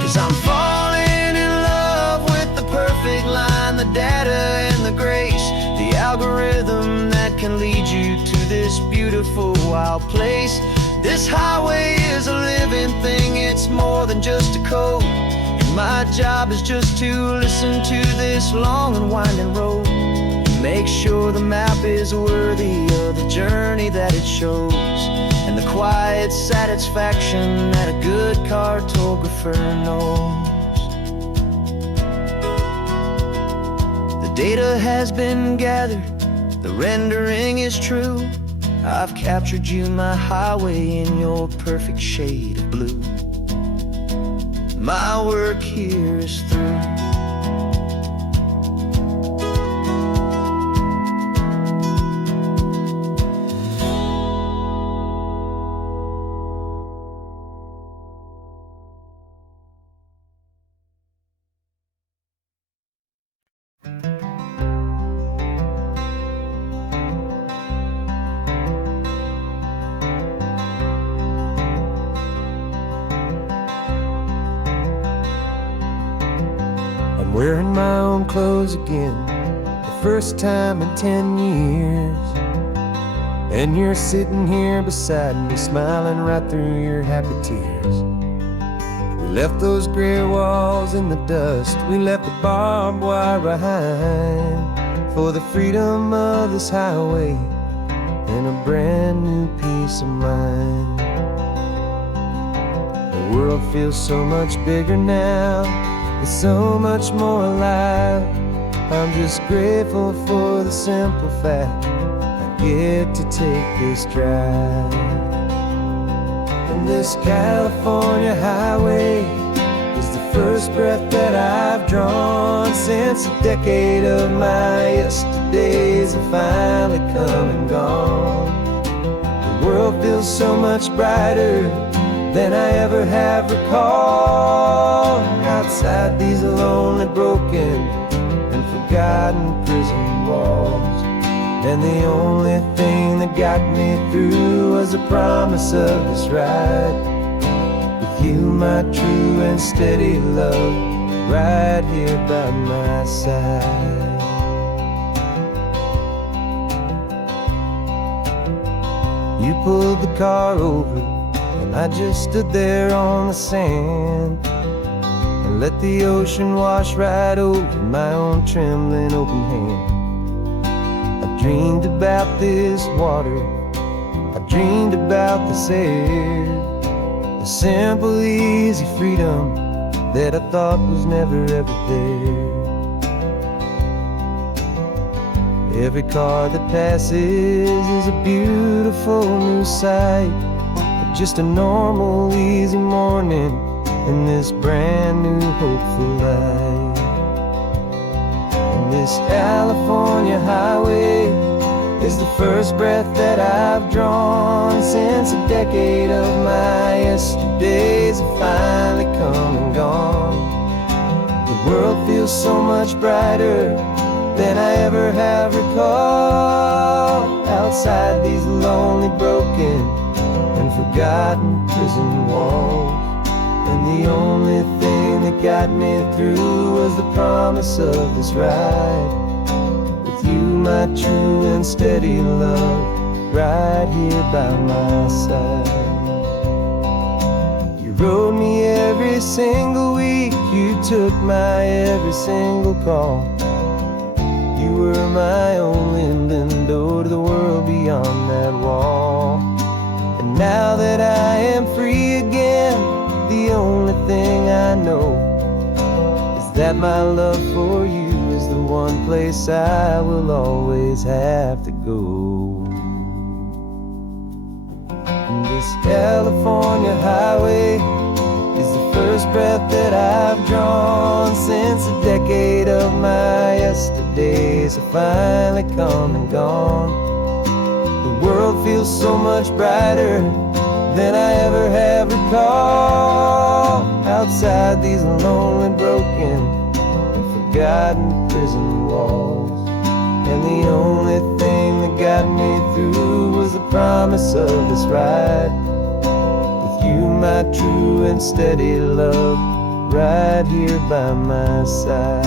'Cause I'm falling in love with the perfect line, the data and the grace, the algorithm that can lead you to this beautiful wild place. This highway is a living thing, it's more than just a code. And my job is just to listen to this long and winding road, make sure the map is worthy of the journey that it shows, and the quiet satisfaction that a good cartographer knows. The data has been gathered, the rendering is true. I've captured you, my highway, in your perfect shade of blue. My work here is through. I'm wearing my own clothes again, the first time in 10 years. And you're sitting here beside me, smiling right through your happy tears. We left those gray walls in the dust, we left the barbed wire behind, for the freedom of this highway and a brand new peace of mind. The world feels so much bigger now, it's so much more alive. I'm just grateful for the simple fact I get to take this drive. And this California highway is the first breath that I've drawn since a decade of my yesterdays have finally come and gone. The world feels so much brighter than I ever have recalled. Outside these lonely, broken, and forgotten prison walls. And the only thing that got me through was the promise of this ride with you, my true and steady love, right here by my side. You pulled the car over and I just stood there on the sand and let the ocean wash right over my own trembling open hand. I dreamed about this water, I dreamed about this air, the simple, easy freedom that I thought was never ever there. Every car that passes is a beautiful new sight, just a normal, easy morning in this brand new, hopeful life. And this California highway is the first breath that I've drawn since a decade of my yesterdays have finally come and gone. The world feels so much brighter than I ever have recalled. Outside these lonely, broken, and forgotten prison walls. And the only thing that got me through was the promise of this ride with you, my true and steady love, right here by my side. You rode me every single week, you took my every single call. You were my only window to the world beyond that wall. And now that I am free again, the only thing I know is that my love for you is the one place I will always have to go. And this California highway is the first breath that I've drawn since a decade of my yesterdays have finally come and gone. The world feels so much brighter than I ever have recalled. Outside these lonely, broken, and forgotten prison walls. And the only thing that got me through was the promise of this ride with you, my true and steady love, right here by my side.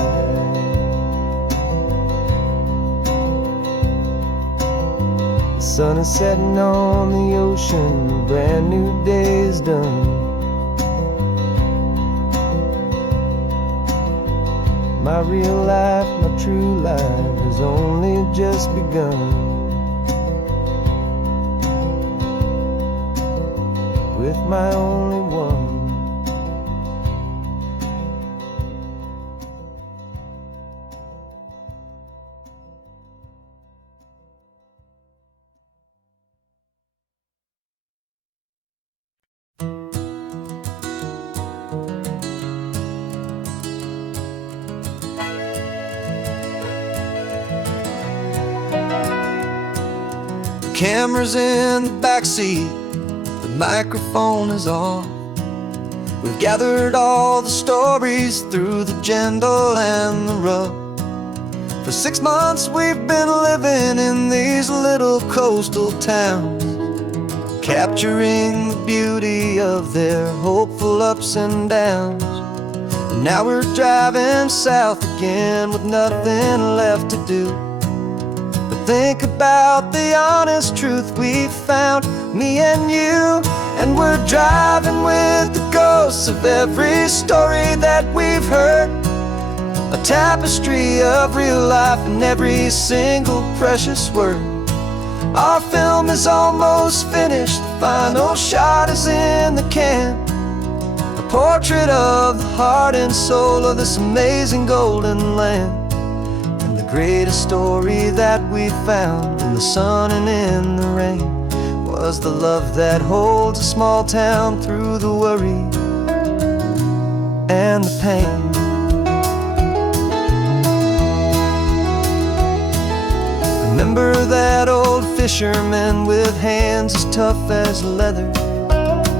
The sun is setting on the ocean, a brand new day is done. My real life, my true life has only just begun. With my only one. camera's in the backseat, the microphone is on. We've gathered all the stories through the gentle and the rough. For 6 months we've been living in these little coastal towns, capturing the beauty of their hopeful ups and downs. And now we're driving south again with nothing left to do but think about the honest truth we found, me and you. And we're driving with the ghosts of every story that we've heard, a tapestry of real life in every single precious word. Our film is almost finished, the final shot is in the can, a portrait of the heart and soul of this amazing golden land. And the greatest story that we found in the sun and in the rain was the love that holds a small town through the worry and the pain. Remember that old fisherman with hands as tough as leather?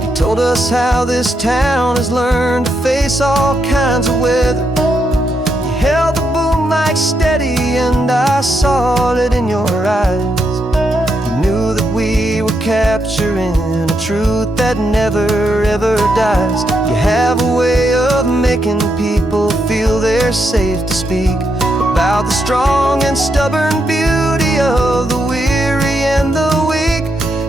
He told us how this town has learned to face all kinds of weather. You held the boom mic steady and I saw it in your eyes. You knew that we were capturing a truth that never ever dies. You have a way of making people feel they're safe to speak about the strong and stubborn beauty of the weary and the weak.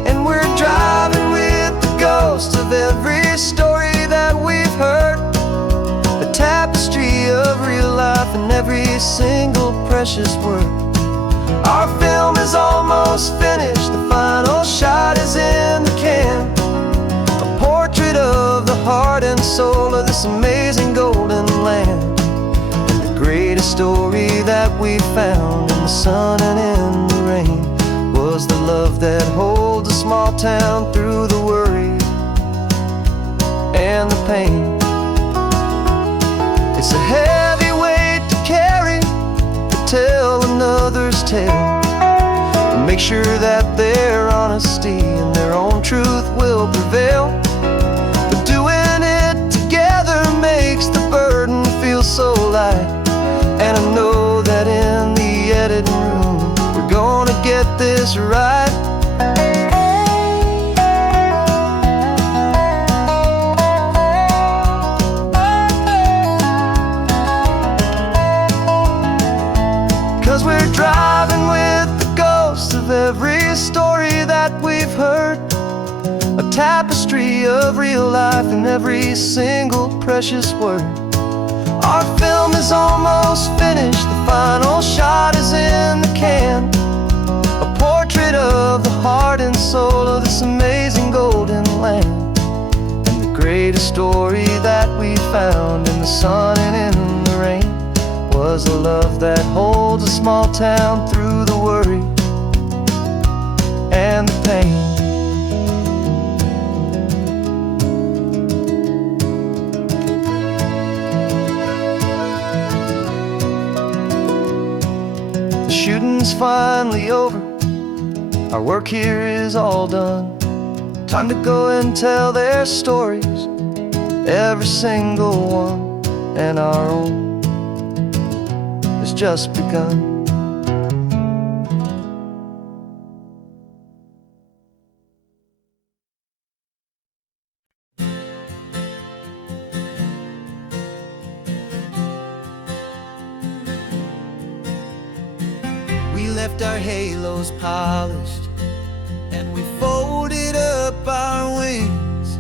And we're driving with the ghosts of every story that we've heard, a tapestry of real life in every single precious word. Our film is almost finished, the final shot is in the can, a portrait of the heart and soul of this amazing golden land. Greatest story that we found in the sun and in the rain was the love that holds a small town through the worry and the pain. It's a heavy weight to carry, to tell another's tale, and make sure that their honesty and their own truth will prevail. But doing it together makes the burden feel so light. And I know that in the editing room we're gonna get this right. 'Cause we're driving with the ghosts of every story that we've heard, a tapestry of real life in every single precious word. Our film is almost finished, the final shot is in the can, a portrait of the heart and soul of this amazing golden land. And the greatest story that we found in the sun and in the rain was the love that holds a small town through the worry and the pain. Shooting's finally over, our work here is all done. Time to go and tell their stories, every single one, and our own has just begun. We left our halos polished, and we folded up our wings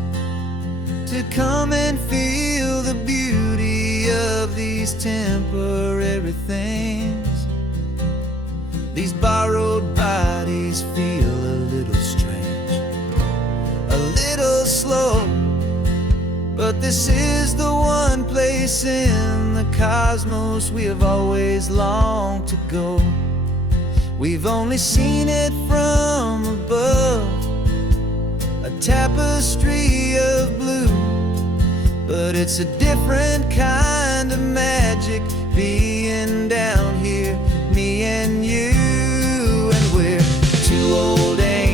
to come and feel the beauty of these temporary things. These borrowed bodies feel a little strange, a little slow, but this is the one place in the cosmos we have always longed to go. We've only seen it from above, a tapestry of blue, but it's a different kind of magic being down here, me and you. And we're two old angels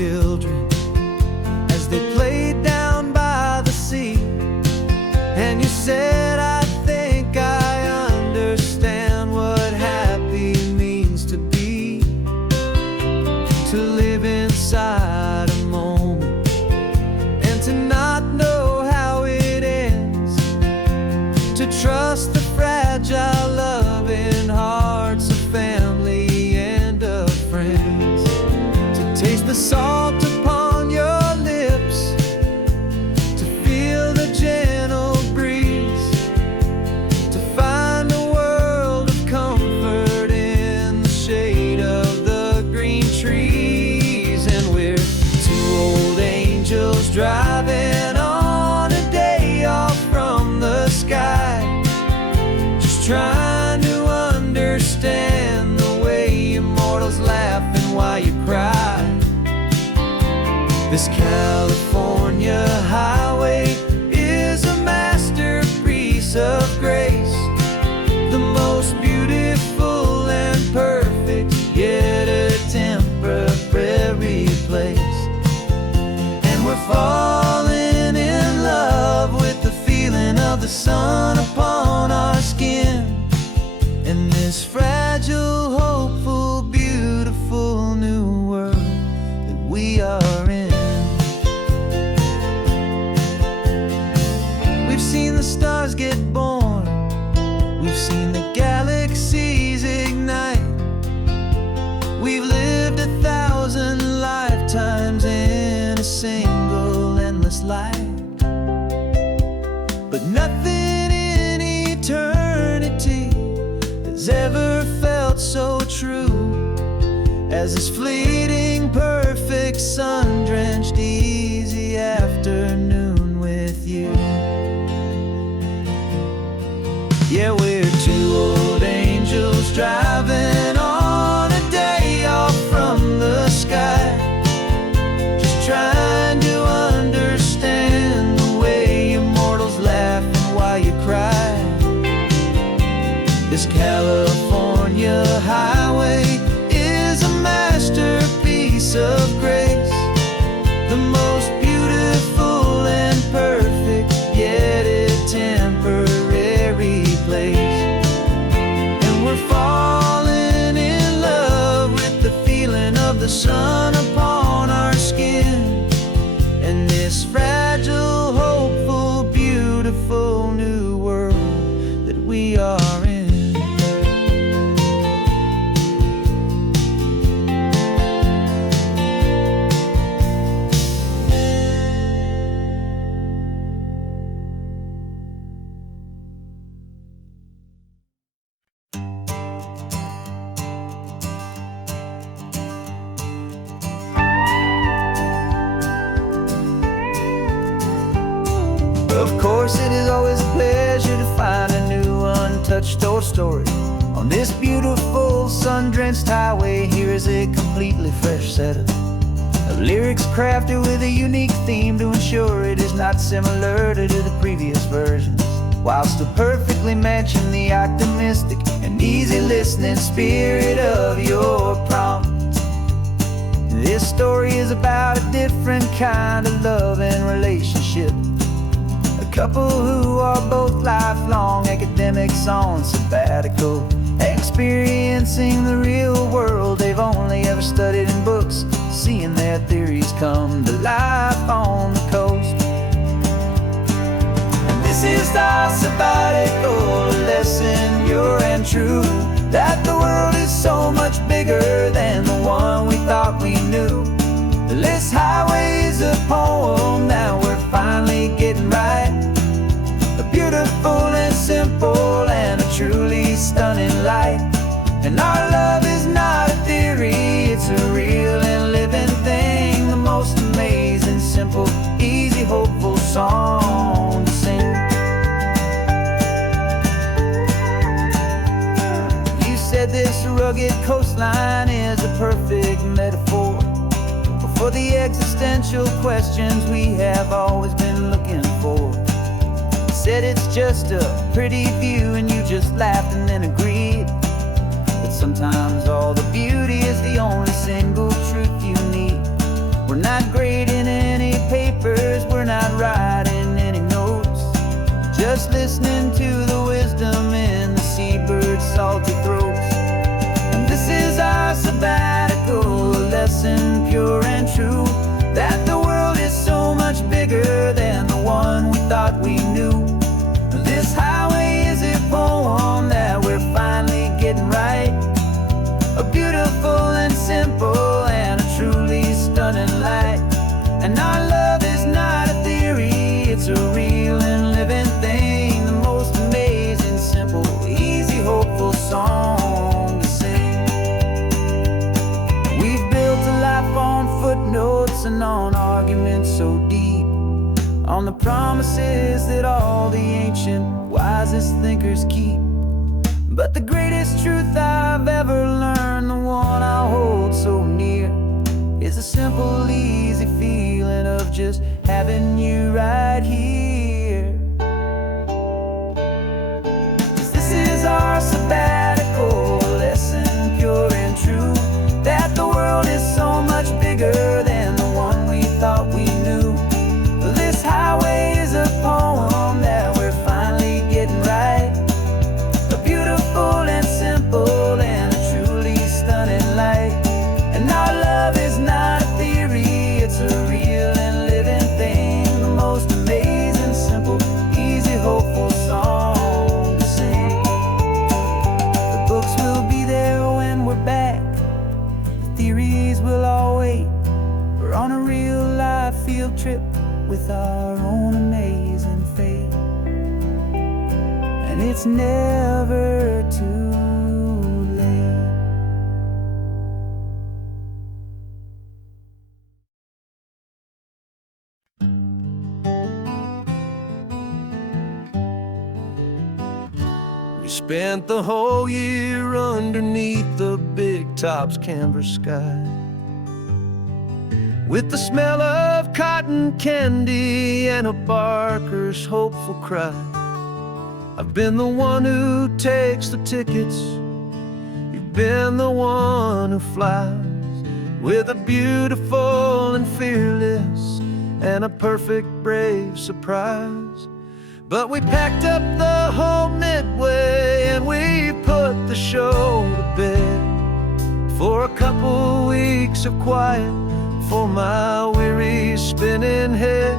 children as they played down by the sea. And you said, I think I understand what happy means to be, to live inside a moment and to not know how it ends, to trust the fragile loving hearts of family and of friends, to taste the salt upon your lips, to feel the gentle breeze, to find a world of comfort in the shade of the green trees. And we're two old angels driving on a day off from the sky, just trying to understand the way immortals laugh and why you cry. This California highway is a masterpiece of grace, the most beautiful and perfect, yet a temporary place. And we're falling in love with the feeling of the sun upon our skin, in this fragile, hopeful, beautiful new world that we are in. We've seen the stars get born, we've seen the galaxies ignite, we've lived 1,000 lifetimes in a single endless life. But nothing in eternity has ever felt so true as this fleeting, perfect, sun-drenched, easy afternoon with you. Yeah, we're two old angels driving on a day off from the sky, just trying to understand the way immortals laugh and why you cry. This California highway is a masterpiece of grace, the most beautiful and perfect, yet a temporary place. And we're falling in love with the feeling of the sun upon our skin, and this fragile, hopeful, beautiful new world that we are in. Of course, it is always a pleasure to find a new untouched old story on this beautiful sun-drenched highway. Here is a completely fresh set of lyrics crafted with a unique theme to ensure it is not similar to the previous versions, while still perfectly matching the optimistic and easy listening spirit of your prompt. This story is about a different kind of love and relationship, a couple who are both lifelong academics on sabbatical, experiencing the real world they've only ever studied in books, seeing their theories come to life on the coast. And this is our sabbatical lesson, pure and true, that the world is so much bigger than the one we thought we knew. This highway is a poem that we're finally getting right, a beautiful and simple and a truly stunning light. And our love is not a theory, it's a real and living thing, the most amazing, simple, easy, hopeful song to sing. You said this rugged coastline is a perfect metaphor for the existential questions we have always been looking for. You said it's just a pretty view and you just laughed and then agreed, but sometimes all the beauty is the only single truth you need. We're not grading any papers, we're not writing any notes, just listening to the wisdom in the seabird's salty throats. And this is our sabbatical, a lesson pure and true, that the world is so much bigger than the one we thought we knew. This highway is a poem that we're finally getting right, a beautiful and simple and a truly stunning light. And our love is not a theory, it's a real and living thing, the most amazing, simple, easy, hopeful song to sing. We've built a life on footnotes and on arguments so deep, on the promises that all the ancient, wisest thinkers keep. But the greatest truth I've ever learned, the one I hold so near, is a simple, easy feeling of just having you right here. 'Cause this is our sabbatical, lesson pure and true, that the world is so much bigger than the one we thought we knew. This highway is a poem that we're finally getting right, a beautiful and simple and a truly stunning light. And our love is not a theory, it's a real and living thing, the most amazing, simple, easy, hopeful song to sing. The books will be there when we're back, the theories will all wait. We're on a real life field trip with our own amazing fate, and it's never too late. We spent the whole year underneath the big top's canvas sky, with the smell of cotton candy and a barker's hopeful cry. I've been the one who takes the tickets, you've been the one who flies, with a beautiful and fearless and a perfect brave surprise. But we packed up the whole Midway and we put the show to bed, for a couple weeks of quiet for my weary spinning head.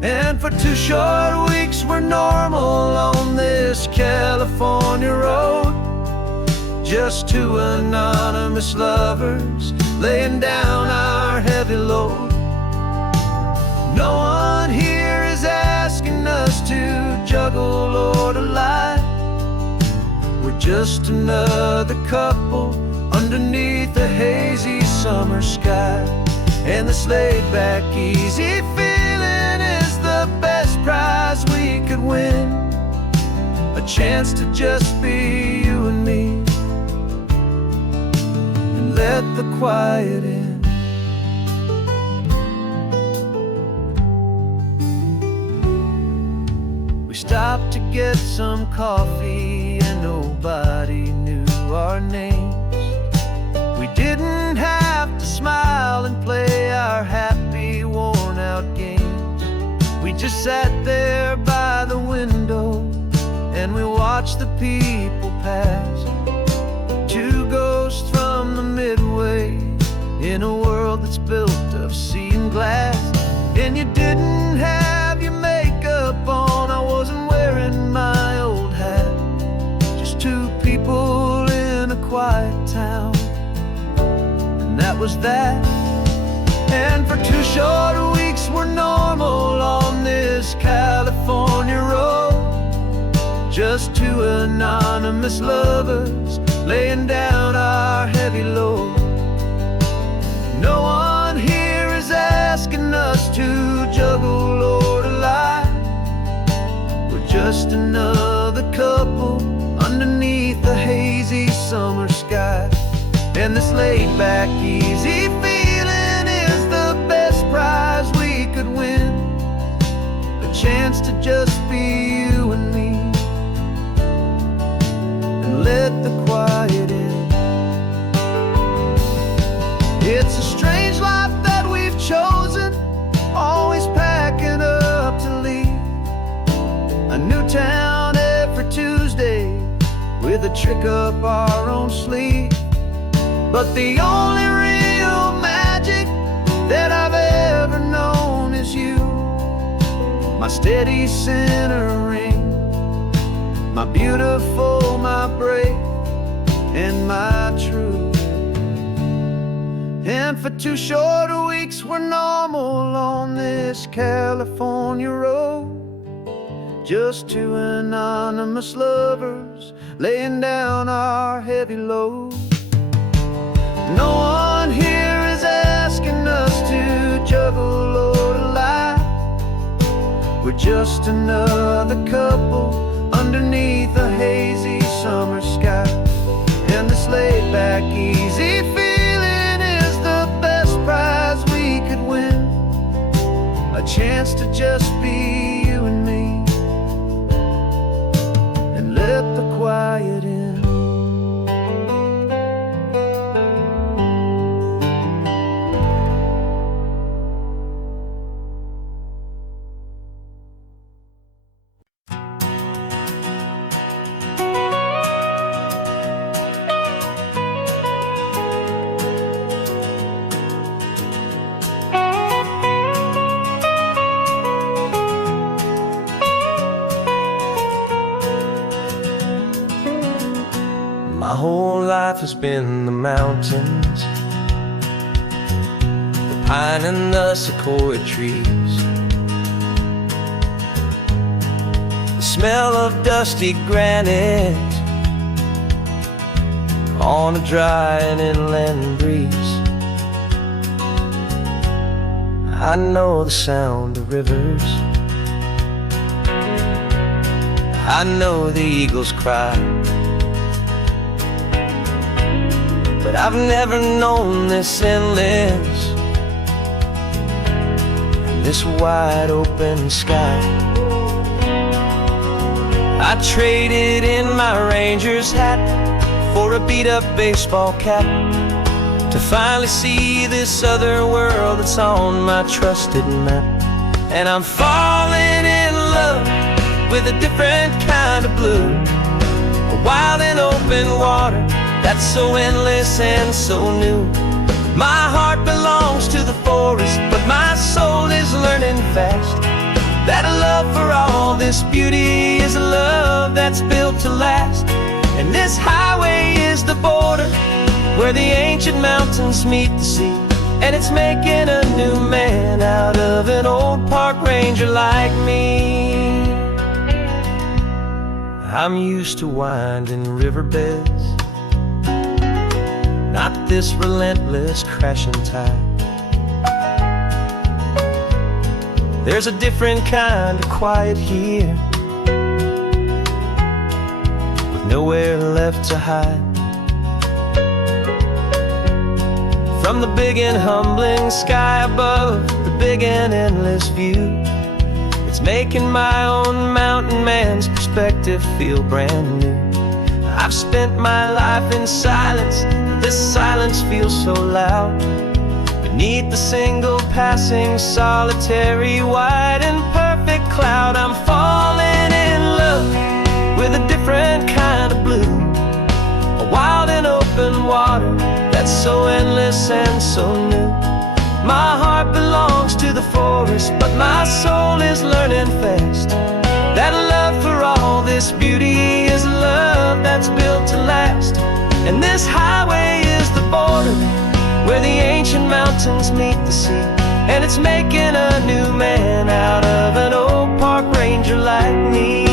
And for 2 short weeks we're normal on this California road, just 2 anonymous lovers laying down our heavy load. No one here is asking us to juggle or to lie, we're just another couple underneath the hazy summer sky. And this laid-back, easy feeling is the best prize we could win, a chance to just be you and me, and let the quiet in. We stopped to get some coffee and nobody knew our names. We didn't have to smile and play our happy, worn-out games. We just sat there by the window and we watched the people pass, 2 ghosts from the Midway in a world that's built of sea and glass. And you didn't have your makeup on, I wasn't wearing my old hat, just 2 people in a quiet town, that was that. And for 2 short weeks we're normal on this California road, just 2 anonymous lovers laying down our heavy load. No one here is asking us to juggle or to lie, we're just another couple underneath the hazy summer sky. And this laid-back, easy feeling is the best prize we could win, a chance to just be you and me, and let the quiet in. It's a strange life that we've the trick up our own sleeve. But the only real magic that I've ever known is you, my steady centering, my beautiful, my brave, and my true. And for 2 short weeks we're normal on this California road, just 2 anonymous lovers laying down our heavy load. No one here is asking us to juggle or to lie. We're just another couple underneath a hazy summer sky. And this laid back, easy feeling is the best prize we could win, a chance to just be you and me, and let the quiet in. My whole life has been the mountains, the pine and the sequoia trees, the smell of dusty granite on a dry and inland breeze. I know the sound of rivers, I know the eagles cry, but I've never known this endless and this wide open sky. I traded in my Ranger's hat for a beat-up baseball cap to finally see this other world that's on my trusted map. And I'm falling in love with a different kind of blue, a wild and open water that's so endless and so new. My heart belongs to the forest, but my soul is learning fast that a love for all this beauty is a love that's built to last. And this highway is the border where the ancient mountains meet the sea, and it's making a new man out of an old park ranger like me. I'm used to winding riverbeds, not this relentless crashing tide. There's a different kind of quiet here, with nowhere left to hide. From the big and humbling sky above, the big and endless view, it's making my own mountain man's perspective feel brand new. I've spent my life in silence, this silence feels so loud. Beneath the single passing solitary white and perfect cloud, I'm falling in love with a different kind of blue, a wild and open water that's so endless and so new. My heart belongs to the forest, but my soul is learning fast that a love for all this beauty is a love that's built to last. And this highway is the border where the ancient mountains meet the sea, and it's making a new man out of an old park ranger like me.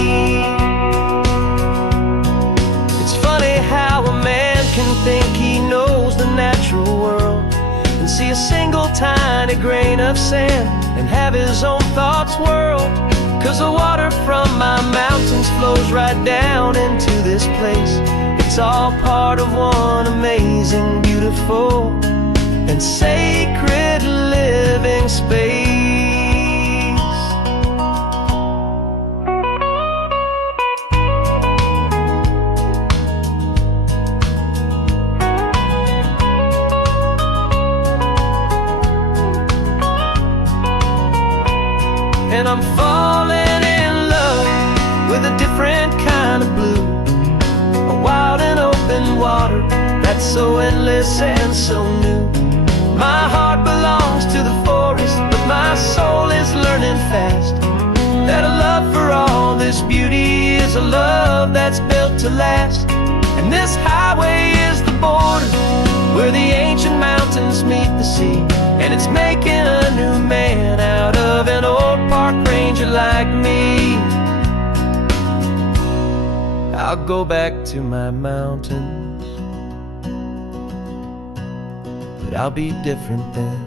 It's funny how a man can think he knows the natural world and see a single tiny grain of sand and have his own thoughts whirled. 'Cause the water from my mountains flows right down into this place. It's all part of one amazing, beautiful, and sacred living space. And I'm falling in love with a different kind of blue, a wild living water that's so endless and so new. My heart belongs to the forest, but my soul is learning fast that a love for all this beauty is a love that's built to last. And this highway is the border where the ancient mountains meet the sea, and it's making a new man out of an old park ranger like me. I'll go back to my mountains, but I'll be different then,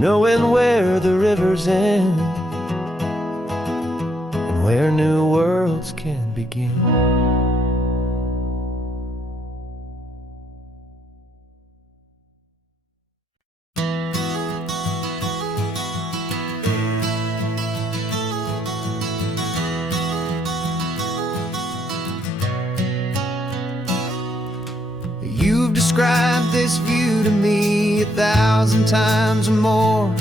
knowing where the rivers end and where new worlds can begin. You've described this view to me 1,000 times or more.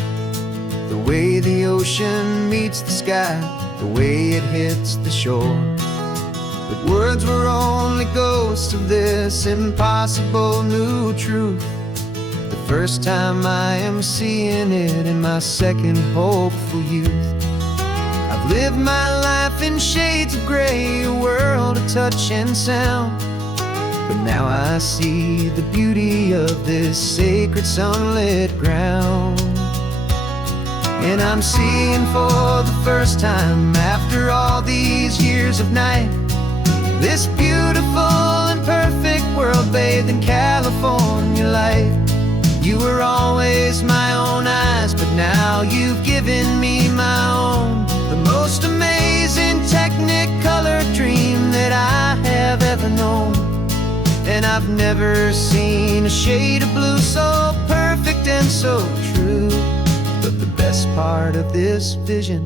The way the ocean meets the sky, the way it hits the shore. But words were only ghosts of this impossible new truth. The first time I am seeing it in my second hopeful youth. I've lived my life in shades of gray, a world of touch and sound. But now I see the beauty of this sacred sunlit ground. And I'm seeing for the first time after all these years of night, this beautiful and perfect world bathed in California light. You were always my own eyes, but now you've given me my own. The most amazing technicolor dream that I have ever known. And I've never seen a shade of blue so perfect and so true. But the best part of this vision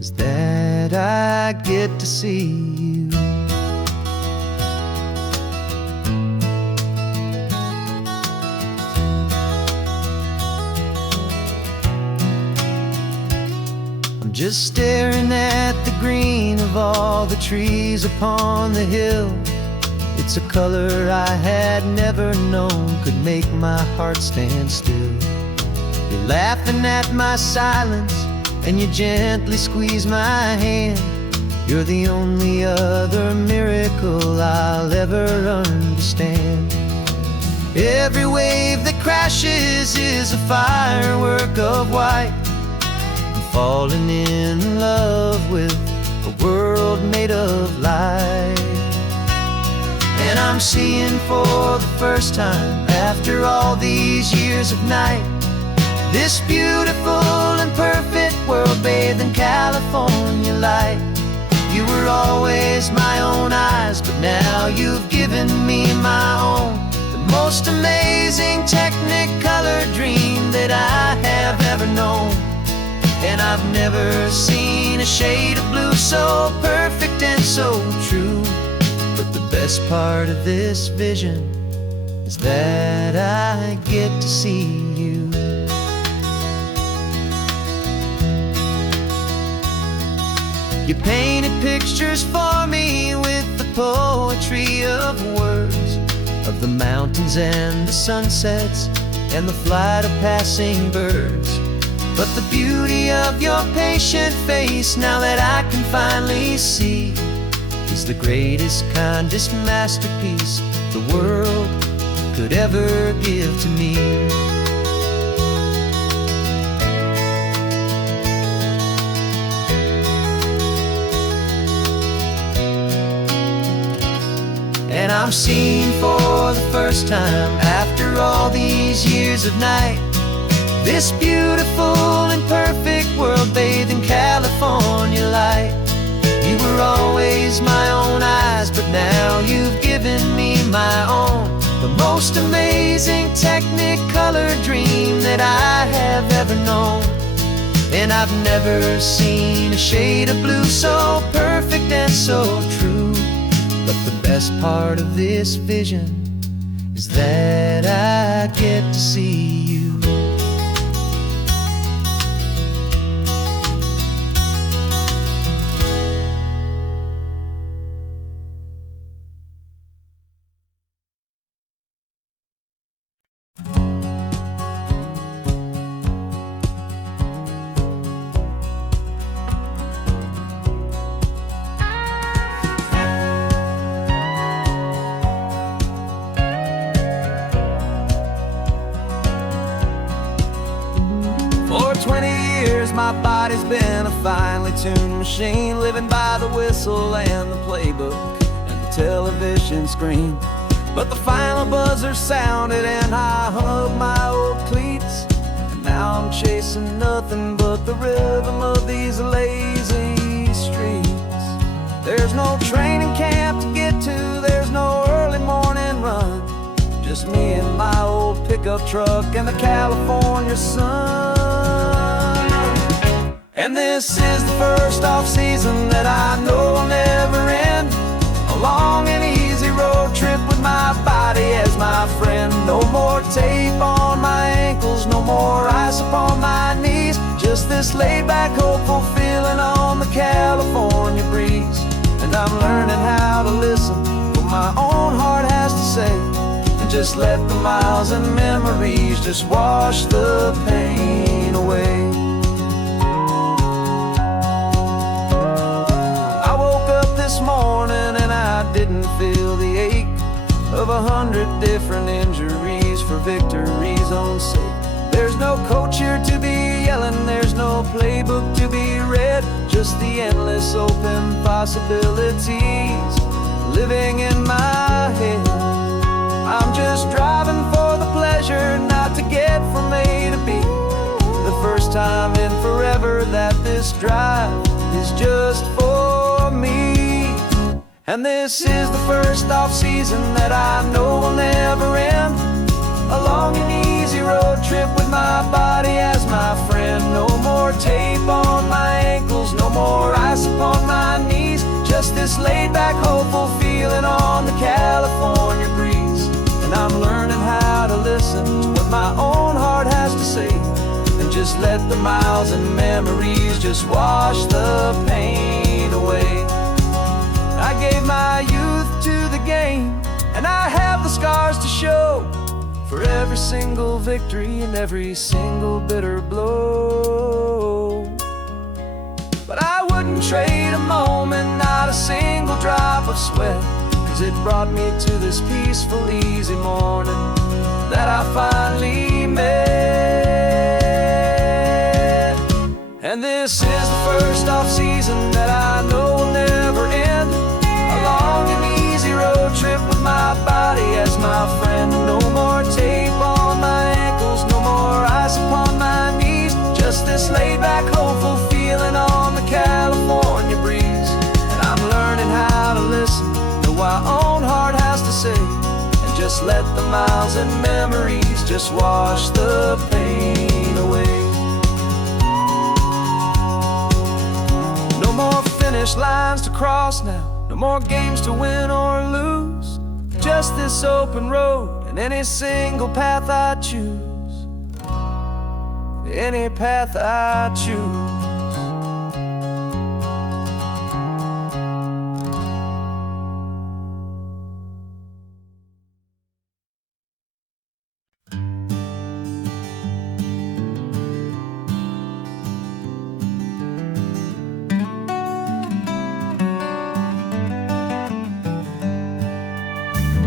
is that I get to see you. I'm just staring at the green of all the trees upon the hill. It's a color I had never known could make my heart stand still. You're laughing at my silence, and you gently squeeze my hand. You're the only other miracle I'll ever understand. Every wave that crashes is a firework of white. I'm falling in love with a world made of light. And I'm seeing for the first time after all these years of night, this beautiful and perfect world bathed in California light. You were always my own eyes, but now you've given me my own. The most amazing technicolor dream that I have ever known. And I've never seen a shade of blue so perfect and so true. But the best part of this vision is that I get to see you. You painted pictures for me with the poetry of words, of the mountains and the sunsets and the flight of passing birds. But the beauty of your patient face, now that I can finally see, is the greatest, kindest masterpiece the world could ever give to me. And I'm seeing for the first time after all these years of night, this beautiful and perfect world bathed in California light. You were always my own eyes, but now you've given me my own. The most amazing technicolor dream that I have ever known. And I've never seen a shade of blue so perfect and so true. But the best part of this vision is that I get to see you. For 20 years my body's been a finely tuned machine, living by the whistle and the playbook and the television screen. But the final buzzer sounded and I hung up my old cleats, and now I'm chasing nothing but the rhythm of these lazy streets. There's no training camp to get to, there's no early morning run, just me and my old pickup truck and the California sun. And this is the first off-season that I know will never end, a long and easy road trip with my body as my friend. No more tape on my ankles, no more ice upon my knees, just this laid-back, hopeful feeling on the California breeze. And I'm learning how to listen what my own heart has to say, and just let the miles and memories just wash the pain away. I woke up this morning and I didn't feel the ache of 100 different injuries for victory's own sake. There's no coach here to be yelling, there's no playbook to be read, just the endless open possibilities living in my head. I'm just driving for the pleasure, not to get from A to B. The first time in forever that this drive is just for me. And this is the first off-season that I know will never end, a long and easy road trip with my body as my friend. No more tape on my ankles, no more ice upon my knees, just this laid-back, hopeful feeling on the California breeze. And I'm learning how to listen to what my own heart has to say, and just let the miles and memories just wash the pain away. I gave my youth to the game, and I have the scars to show for every single victory and every single bitter blow. But I wouldn't trade a moment, not a single drop of sweat, 'cause it brought me to this peaceful, easy morning that I finally met. And this is the first off-season that I know will never end, a long and easy road trip with my body as my friend. No more tape on my ankles, no more ice upon my knees, just this laid-back, hopeful feeling on the California breeze. And I'm learning how to listen to what my own heart has to say, and just let the miles and memories just wash the pain away. No more finish lines to cross now, no more games to win or lose, just this open road and any single path I choose, any path I choose.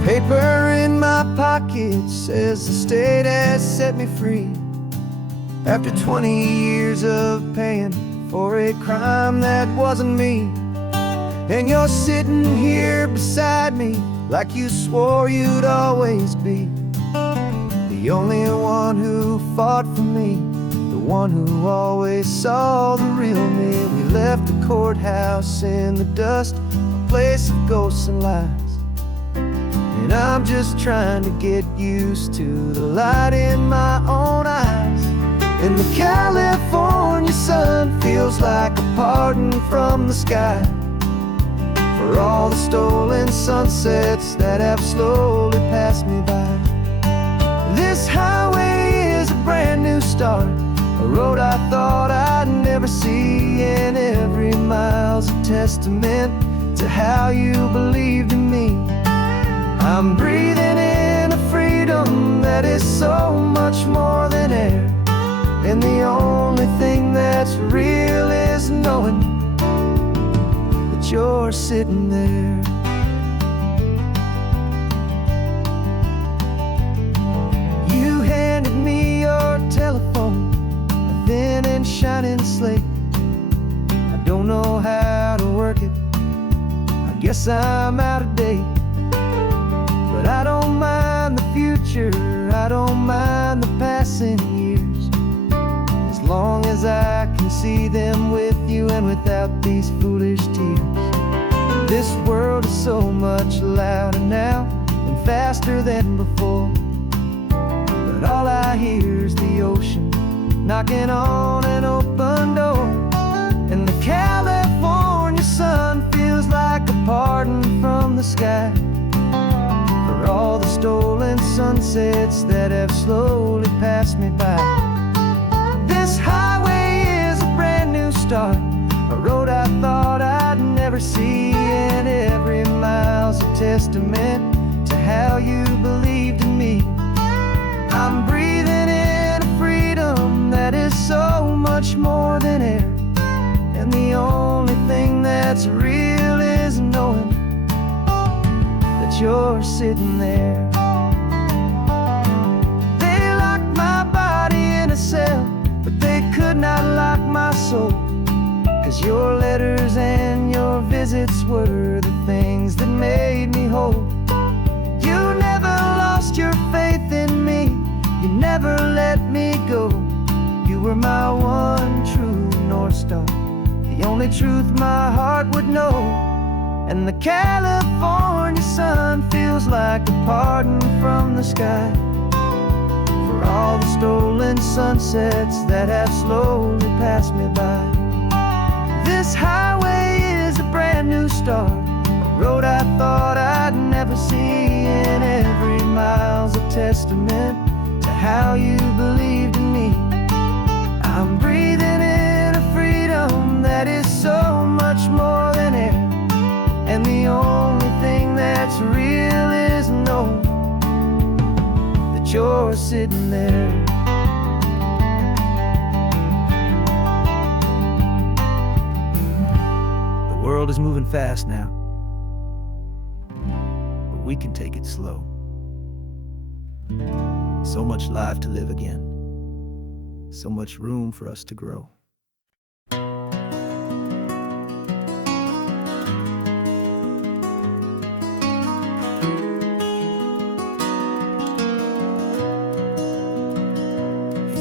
Paper in my pocket says the state has set me free, after 20 years of paying for a crime that wasn't me. And you're sitting here beside me like you swore you'd always be, the only one who fought for me, the one who always saw the real me. We left the courthouse in the dust, a place of ghosts and lies, and I'm just trying to get used to the light in my own eyes. And the California sun feels like a pardon from the sky for all the stolen sunsets that have slowly passed me by. This highway is a brand new start, a road I thought I'd never see, and every mile's a testament to how you believed in me. I'm breathing in a freedom that is so much more than air, and the only thing that's real is knowing that you're sitting there. You handed me your telephone, then guess I'm out of date, but I don't mind the future, I don't mind the passing years, as long as I can see them with you and without these foolish tears. This world is so much louder now and faster than before, but all I hear is the ocean knocking on an open door. And the California sun feels like a pardon from the sky for all the stolen sunsets that have slowly passed me by. This highway is a brand new start, a road I thought I'd never see, and every mile's a testament to how you believed in me. I'm breathing in a freedom that is so much more than air, and the only thing that's real is knowing that you're sitting there. They locked my body in a cell, but they could not lock my soul, 'cause your letters and your visits were the things that made me whole. You never lost your faith in me, you never let me go. You were my one true North Star, the only truth my heart would know. And the California sun feels like a pardon from the sky for all the stolen sunsets that have slowly passed me by. This highway is a brand new start, a road I thought I'd never see, and every mile's a testament to how you believed in me. I'm breathing in a freedom that is so much more than air, and the only thing that's real is knowing that you're sitting there. The world is moving fast now, but we can take it slow. So much life to live again, so much room for us to grow.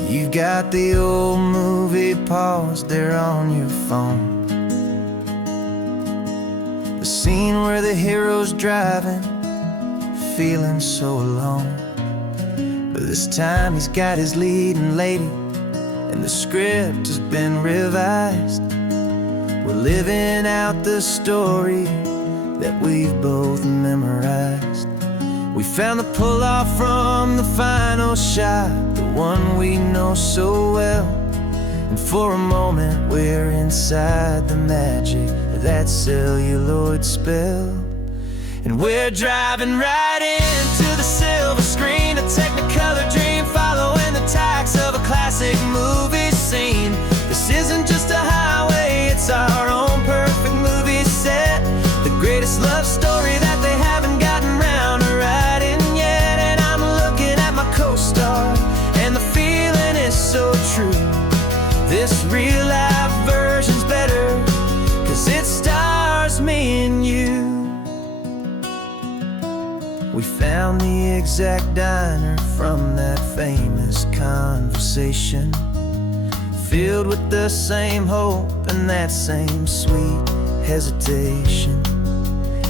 You've got the old movie paused there on your phone, the scene where the hero's driving, feeling so alone. But this time he's got his leading lady, and the script has been revised. We're living out the story that we've both memorized. We found the pull-off from the final shot, the one we know so well, and for a moment we're inside the magic of that celluloid spell. And we're driving right into the silver screen, a Technicolor dream, following the tacks of a classic movie scene. This isn't just a highway, it's our own perfect movie set, the greatest love story that they haven't gotten round to writing yet. And I'm looking at my co-star, and the feeling is so true. This real life version's better, 'cause it stars me and you. We found the exact diner from that famous conversation, filled with the same hope and that same sweet hesitation.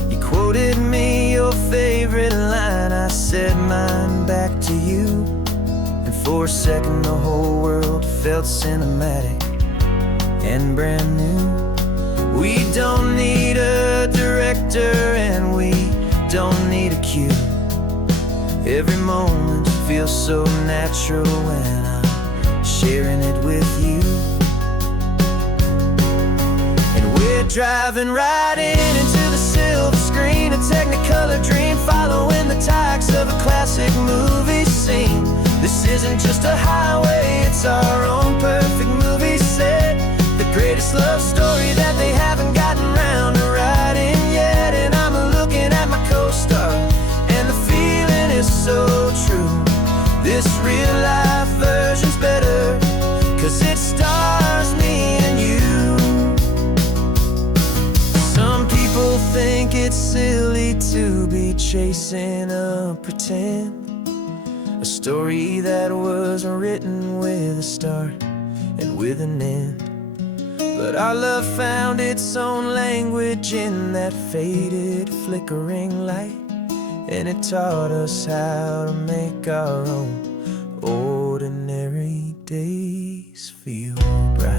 You quoted me your favorite line, I said mine back to you, and for a second the whole world felt cinematic and brand new. We don't need a director and we don't need a cue. Every moment feels so natural when I'm sharing it with you. And we're driving right into the silver screen, a Technicolor dream, following the tacks of a classic movie scene. This isn't just a highway, it's our own perfect movie set, the greatest love story that they haven't gotten round to writing yet. And I'm looking at my co-star, and the feeling is so true. This real life version's better, 'cause it stars me and you. Some people think it's chasing a pretend, a story that was written with a start and with an end. But our love found its own language in that faded, flickering light, and it taught us how to make our own ordinary days feel bright.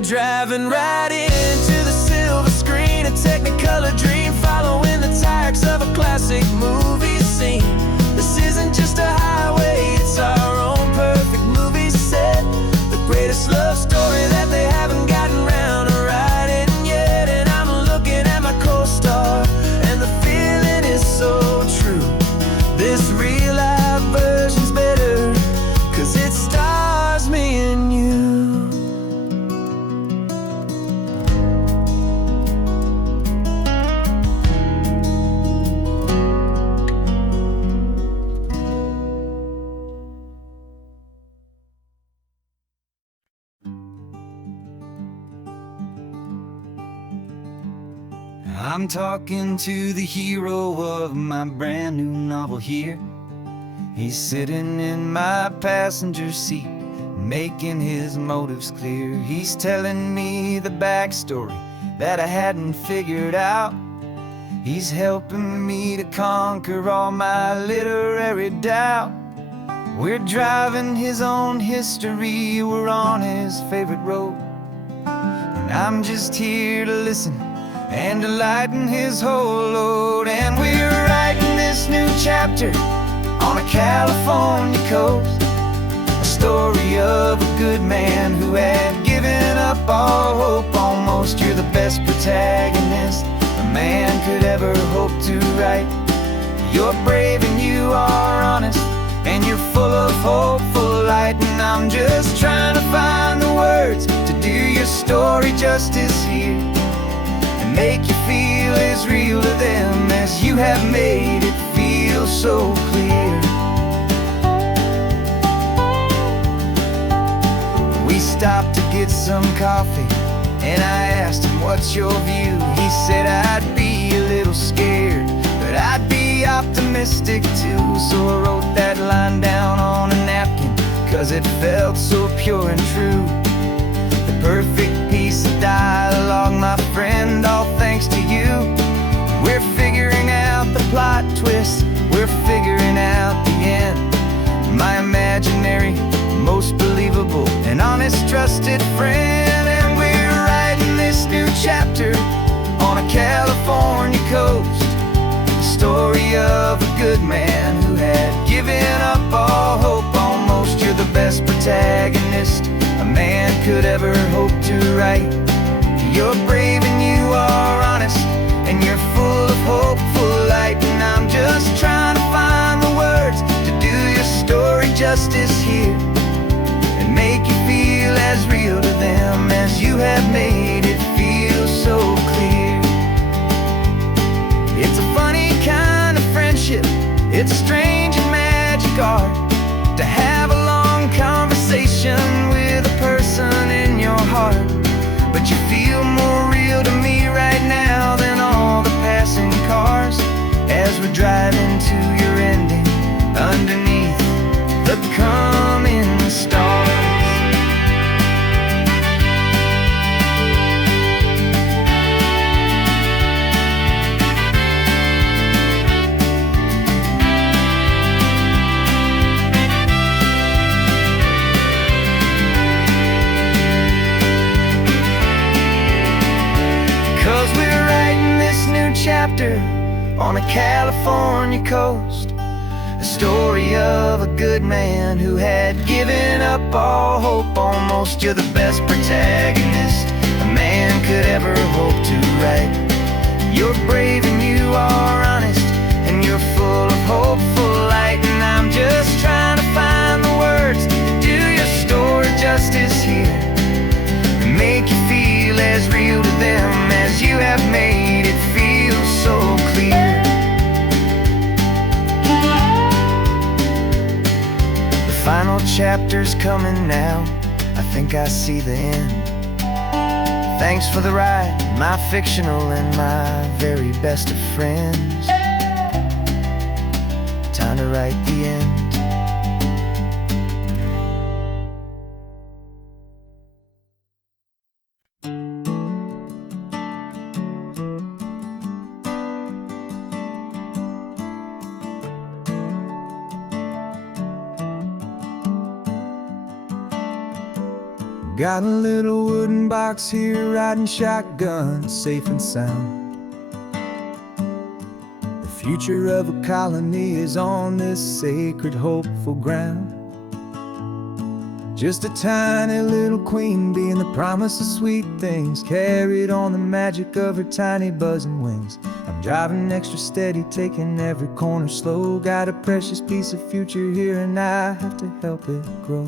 Driving right into the silver screen, a Technicolor dream, following the tires of a classic movie scene. This isn't just a highway, it's our own perfect movie set, the greatest love story that they haven't gotten round to writing yet. And I'm looking at my co-star, and the feeling is so true. This real life version's better, 'cause it stars me and you. I'm talking to the hero of my brand new novel here. He's sitting in my passenger seat, making his motives clear. He's telling me the backstory that I hadn't figured out. He's helping me to conquer all my literary doubt. We're driving his own history, we're on his favorite road, and I'm just here to listen and to lighten his whole load. And we're writing this new chapter on a California coast, a story of a good man who had given up all hope almost. You're the best protagonist a man could ever hope to write. You're brave and you are honest, and you're full of hopeful light. And I'm just trying to find the words to do your story justice here, make you feel as real to them as you have made it feel so clear. We stopped to get some coffee, and I asked him, what's your view? He said, I'd be a little scared, but I'd be optimistic too. So I wrote that line down on a napkin, 'cause it felt so pure and true. The perfect piece of dialogue, my friend, all thanks to you. We're figuring out the plot twist, we're figuring out the end. My imaginary, most believable and honest trusted friend. And we're writing this new chapter on a California coast, the story of a good man who had given up all hope almost. You're the best protagonist a man could ever hope to write. You're brave and you are honest, and you're full of hopeful light. And I'm just trying to find the words to do your story justice here, and make you feel as real to them as you have made it feel so clear. It's a funny kind of friendship, it's strange and magic art to have a long conversation with a person in your heart. But you feel more real to me right now than all the passing cars, as we're driving to your ending underneath the coming stars. Chapter on a California coast, a story of a good man who had given up all hope almost. You're the best protagonist a man could ever hope to write. You're brave and you are honest, and you're full of hopeful light. And I'm just trying to find the words to do your story justice here, and make you feel as real to them as you have made it feel so clear. The final chapter's coming now. I think I see the end. Thanks for the ride, my fictional and my very best of friends. Time to write the end. Got a little wooden box here, riding shotgun, safe and sound. The future of a colony is on this sacred, hopeful ground. Just a tiny little queen bee and the promise of sweet things, carried on the magic of her tiny buzzing wings. I'm driving extra steady, taking every corner slow. Got a precious piece of future here and I have to help it grow.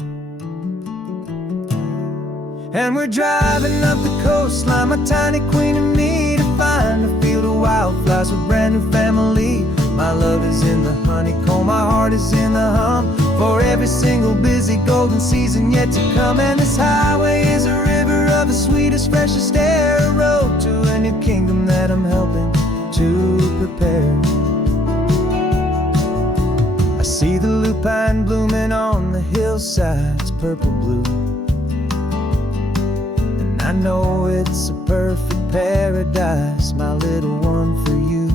And we're driving up the coastline, my tiny queen and me, to find a field of wildflowers, a brand new family. My love is in the honeycomb, my heart is in the hum, for every single busy golden season yet to come. And this highway is a river of the sweetest, freshest air, a road to a new kingdom that I'm helping to prepare. I see the lupine blooming on the hillsides, purple blue. I know it's a perfect paradise, my little one, for you.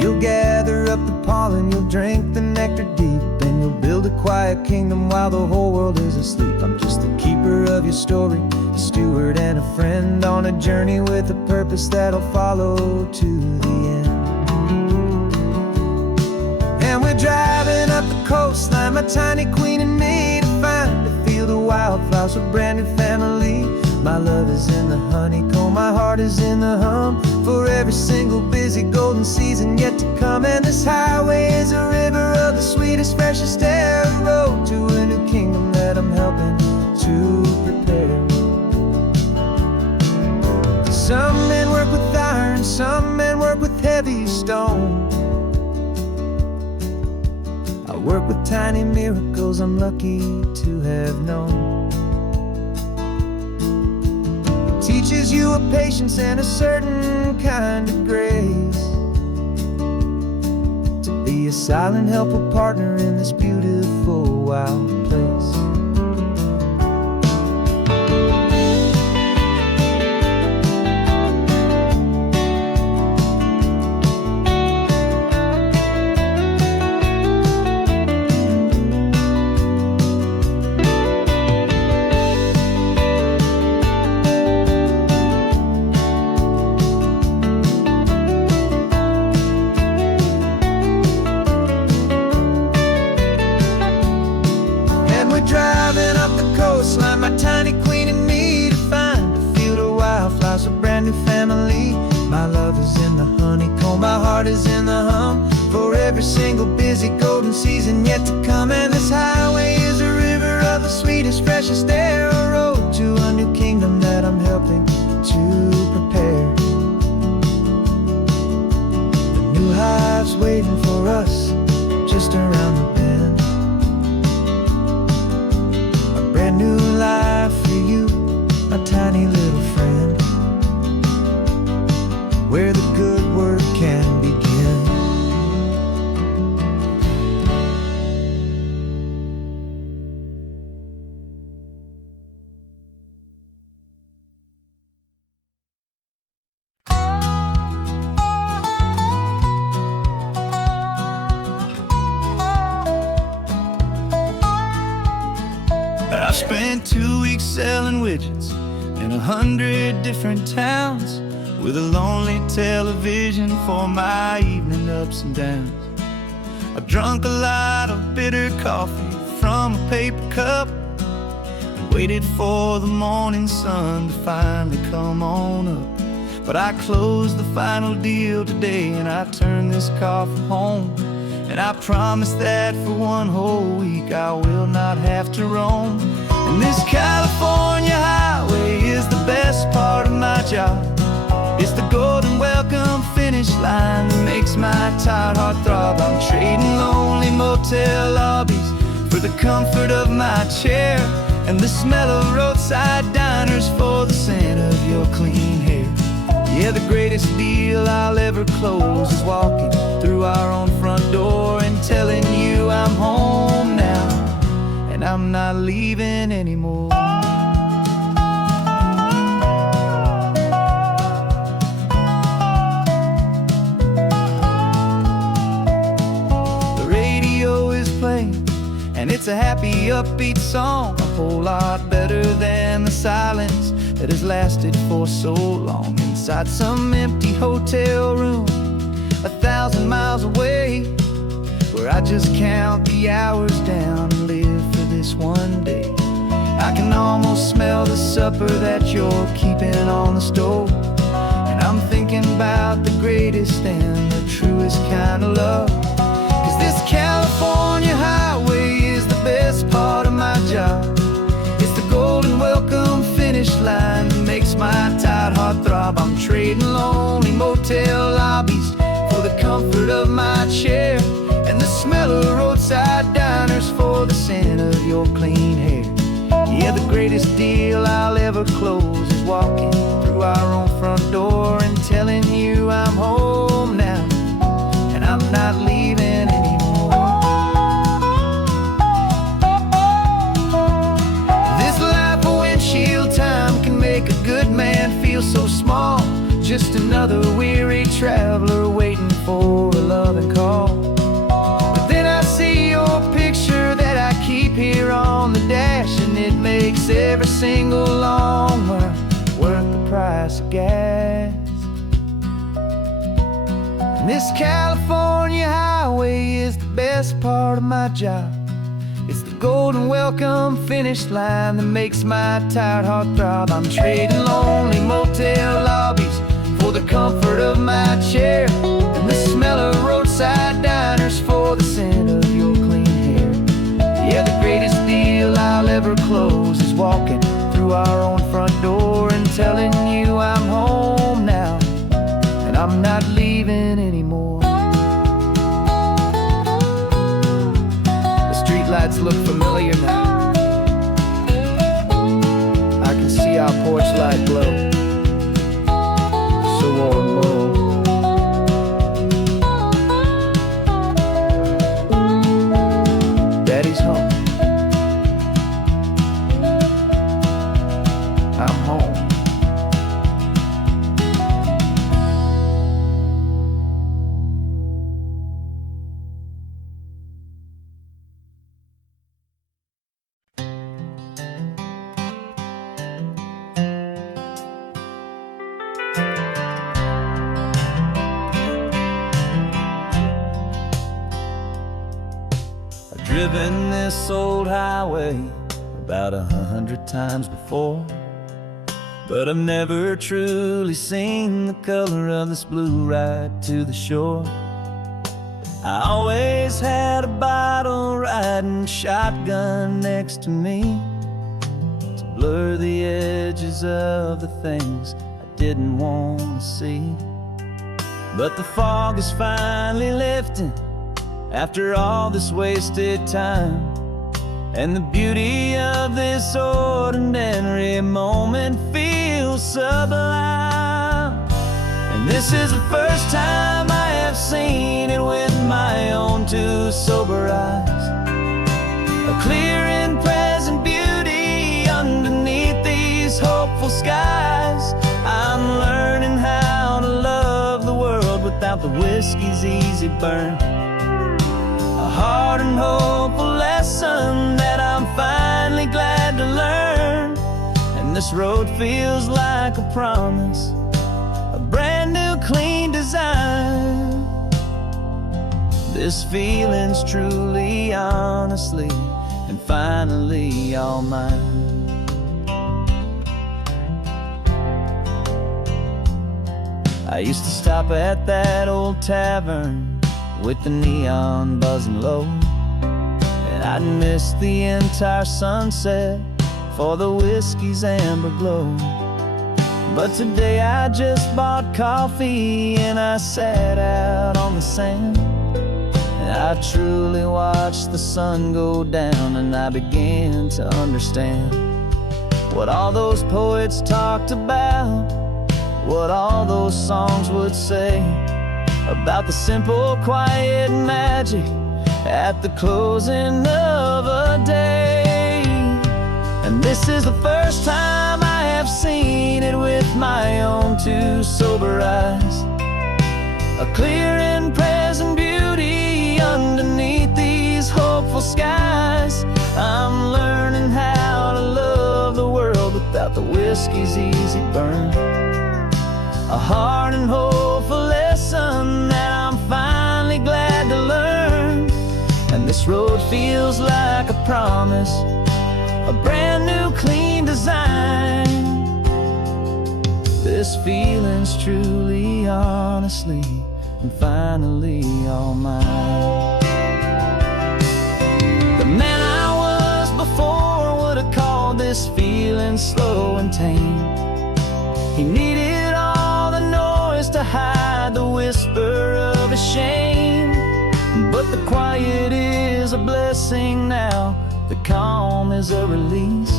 You'll gather up the pollen, you'll drink the nectar deep, and you'll build a quiet kingdom while the whole world is asleep. I'm just the keeper of your story, a steward and a friend, on a journey with a purpose that'll follow to the end. And we're driving up the coastline, my tiny queen and me, to find a field of wildflowers, a brand new family. My love is in the honeycomb, my heart is in the hum, for every single busy golden season yet to come. And this highway is a river of the sweetest, freshest air, a road to a new kingdom that I'm helping to prepare. Some men work with iron, some men work with heavy stone. I work with tiny miracles I'm lucky to have known. It teaches you a patience and a certain kind of grace, to be a silent, helpful partner in this beautiful, wild place. Driving up the coastline, my tiny queen and me, to find a field of wildflowers, a brand new family. My love is in the honeycomb, my heart is in the hum, for every single busy golden season yet to come. And this highway is a river of the sweetest, freshest air, a road to a new kingdom that I'm helping to prepare. The new hive's waiting for us just around the bend. Brand new life for you, my tiny little friend, where the good work can begin. I spent 2 weeks selling widgets in 100 different towns, with a lonely television for my evening ups and downs. I drunk a lot of bitter coffee from a paper cup, and waited for the morning sun to finally come on up. But I closed the final deal today, and I turned this coffee home. And I promise that for one whole week I will not have to roam. And this California highway is the best part of my job. It's the golden welcome finish line that makes my tired heart throb. I'm trading lonely motel lobbies for for the comfort of my chair, and the smell of roadside diners for the scent of your clean hair. Yeah, the greatest deal I'll ever close is walking through our own front door and telling you I'm home now, and I'm not leaving anymore. The radio is playing, and it's a happy, upbeat song, a whole lot better than the silence that has lasted for so long inside some empty hotel room 1,000 miles away, where I just count the hours down and live for this one day. I can almost smell the supper that you're keeping on the stove, and I'm thinking about the greatest and the truest kind of love. 'Cause this California highway is the best part of my job. It's the golden welcome finish line that makes my tired heart throb. I'm trading lonely motel lobbies for the comfort of my chair, and the smell of roadside diners for the scent of your clean hair. Yeah, the greatest deal I'll ever close is walking through our own front door and telling you I'm home now, and I'm not leaving anymore. This life of windshield time can make a good man feel so small, just another weary traveler waiting for a loving call. But then I see your picture that I keep here on the dash, and it makes every single long mile worth the price of gas. And this California highway is the best part of my job. It's the golden welcome finish line that makes my tired heart throb. I'm trading lonely motel lobbies for the comfort of my chair, and the smell of roadside diners for the scent of your clean hair. Yeah, the greatest deal I'll ever close is walking through our own front door and telling you I'm home now, and I'm not leaving anymore. The streetlights look familiar now. I can see our porch light glow, so warm. Daddy's home. I'm home. Driven this old highway about 100 times before, but I've never truly seen the color of this blue right to the shore. I always had a bottle riding shotgun next to me to blur the edges of the things I didn't want to see. But the fog is finally lifting after all this wasted time, and the beauty of this ordinary moment feels sublime. And this is the first time I have seen it with my own two sober eyes, a clear and present beauty underneath these hopeful skies. I'm learning how to love the world without the whiskey's easy burn, a hard and hopeful lesson that I'm finally glad to learn. And this road feels like a promise, a brand new clean design. This feeling's truly, honestly, and finally all mine. I used to stop at that old tavern with the neon buzzing low, and I'd miss the entire sunset for the whiskey's amber glow. But today I just bought coffee and I sat out on the sand, and I truly watched the sun go down, and I began to understand what all those poets talked about, what all those songs would say about the simple, quiet magic at the closing of a day. And this is the first time I have seen it with my own two sober eyes, a clear and present beauty underneath these hopeful skies. I'm learning how to love the world without the whiskey's easy burn, a hard and hopeful lesson that I'm finally glad to learn. And this road feels like a promise, a brand new clean design. This feeling's truly, honestly, and finally all mine. The man I was before would have called this feeling slow and tame. He needed all the noise to hide the whisper of his shame. But the quiet is a blessing now, the calm is a release.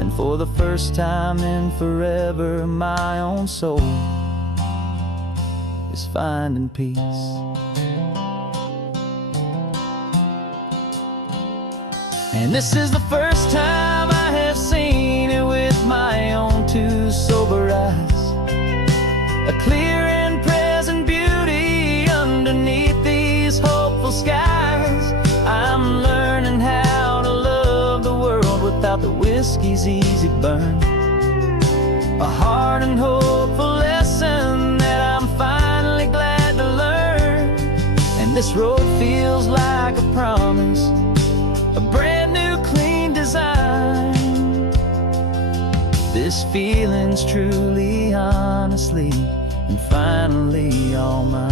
And for the first time in forever, my own soul is finding peace. And this is the first time I have seen it with my own two sober eyes, a clear and present beauty underneath these hopeful skies. I'm learning how to love the world without the whiskey's easy burn, a hard and hopeful lesson that I'm finally glad to learn. And this road feels like a promise, a brand new clean design. This feeling's truly, honestly, and finally all mine.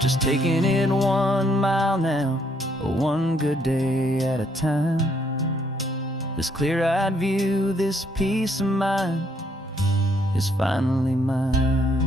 Just taking it 1 mile now, one good day at a time. This clear-eyed view, this peace of mind is finally mine.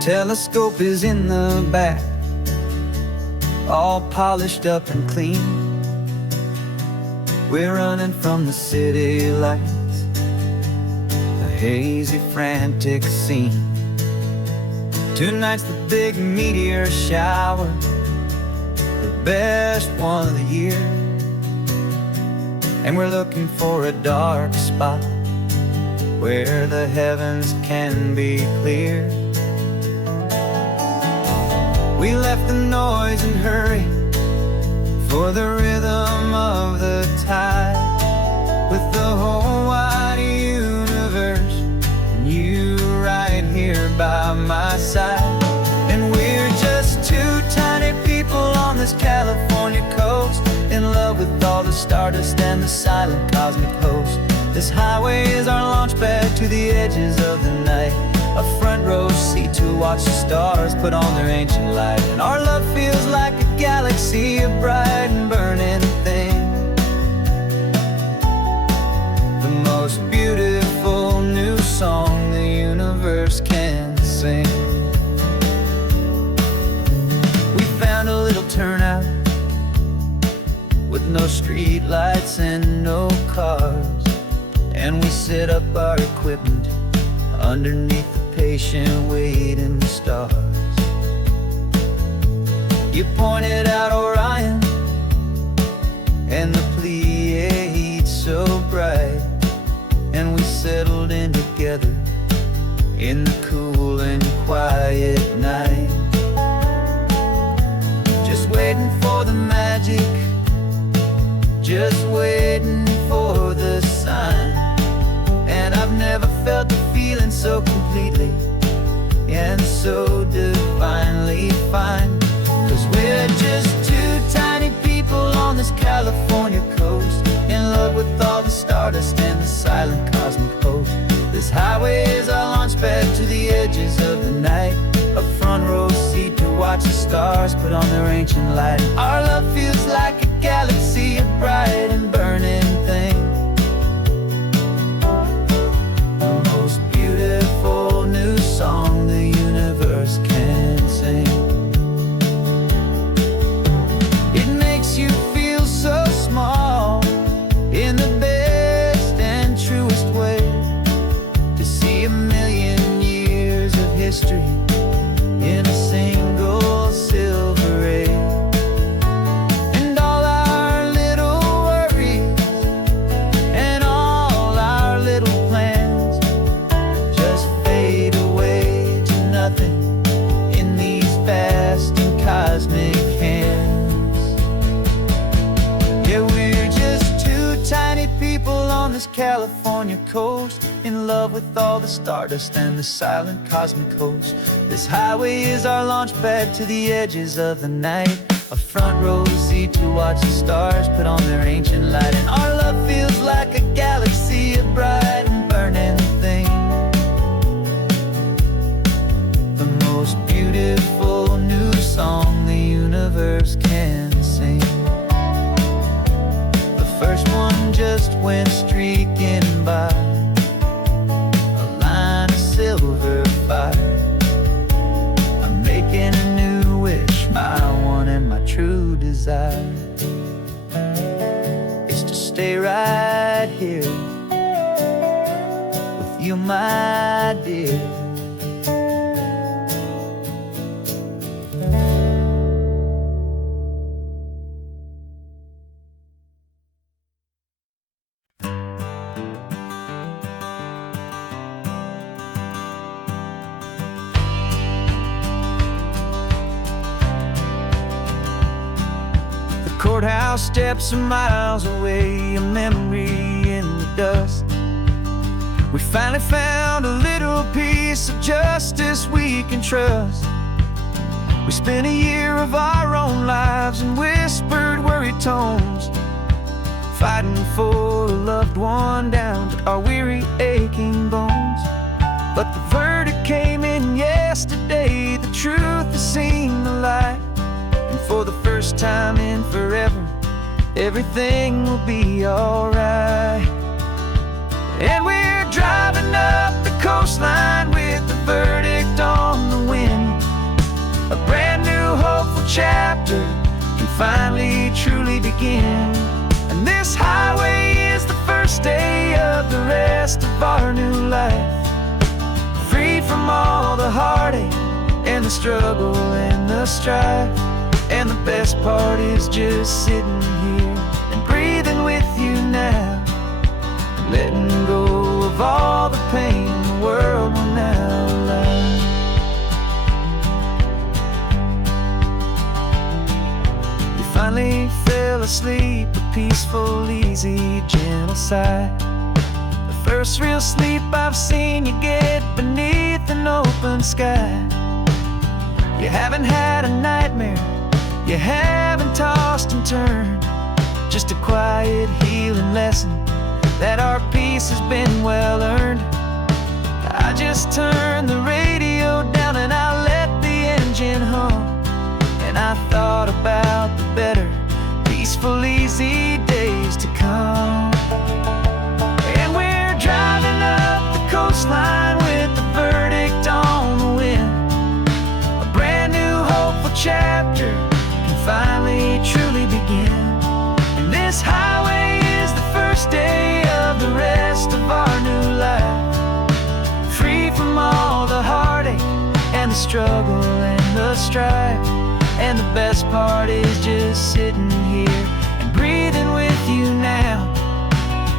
Telescope is in the back, all polished up and clean. We're running from the city lights, a hazy, frantic scene. Tonight's the big meteor shower, the best one of the year. And we're looking for a dark spot where the heavens can be clear. We left the noise and hurry for the rhythm of the tide, with the whole wide universe and you right here by my side. And we're just two tiny people on this California coast, in love with all the stardust and the silent cosmic host. This highway is our launch pad to the edges of the night, a front row seat to watch the stars put on their ancient light. And our love feels like a galaxy, a bright and burning thing, the most beautiful new song the universe can sing. We found a little turnout with no street lights and no cars, and we set up our equipment underneath the patient waiting stars. You pointed out Orion and the Pleiades so bright, and we settled in together in the cool and quiet night, just waiting for the magic, just waiting for the sign. And I've never felt the feeling so completely and so divinely fine, 'cause we're stars put on their ancient light. Our love feels like a galaxy of bright and burning things. The most beautiful new song the universe can sing. It makes you feel so small in the best and truest way, to see 1,000,000 years of history in a single silver ray. And all our little worries and all our little plans just fade away to nothing in these vast and cosmic hands. Yeah, we're just two tiny people on this California coast, in love with all the stardust and the silent cosmic host. This highway is our launch pad to the edges of the night, a front row seat to watch the stars put on their ancient light. And our love feels like a galaxy of bright and burning things. The most beautiful new song the universe can sing. The first one just went streaking by, a line of silver fire. I'm making a new wish, my one and my true desire is to stay right here with you, my dear. Courthouse steps are miles away, a memory in the dust. We finally found a little piece of justice we can trust. We spent a year of our own lives in whispered, worried tones, fighting for a loved one down to our weary, aching bones. But the verdict came in yesterday, the truth has seen the light. And for the first time in forever, everything will be alright. And we're driving up the coastline with the verdict on the wind. A brand new hopeful chapter can finally truly begin. And this highway is the first day of the rest of our new life, free from all the heartache and the struggle and the strife. And the best part is just sitting here and breathing with you now, letting go of all the pain the world will now allow. You finally fell asleep, a peaceful, easy, gentle sigh. The first real sleep I've seen you get beneath an open sky. You haven't had a nightmare, you haven't tossed and turned, just a quiet healing lesson that our peace has been well earned. I just turned the radio down and I let the engine hum, and I thought about the better, peaceful, easy days to come. And we're driving up the coastline with the verdict on the wind. A brand new hopeful chapter finally truly begin. And this highway is the first day of the rest of our new life, free from all the heartache and the struggle and the strife. And the best part is just sitting here and breathing with you now,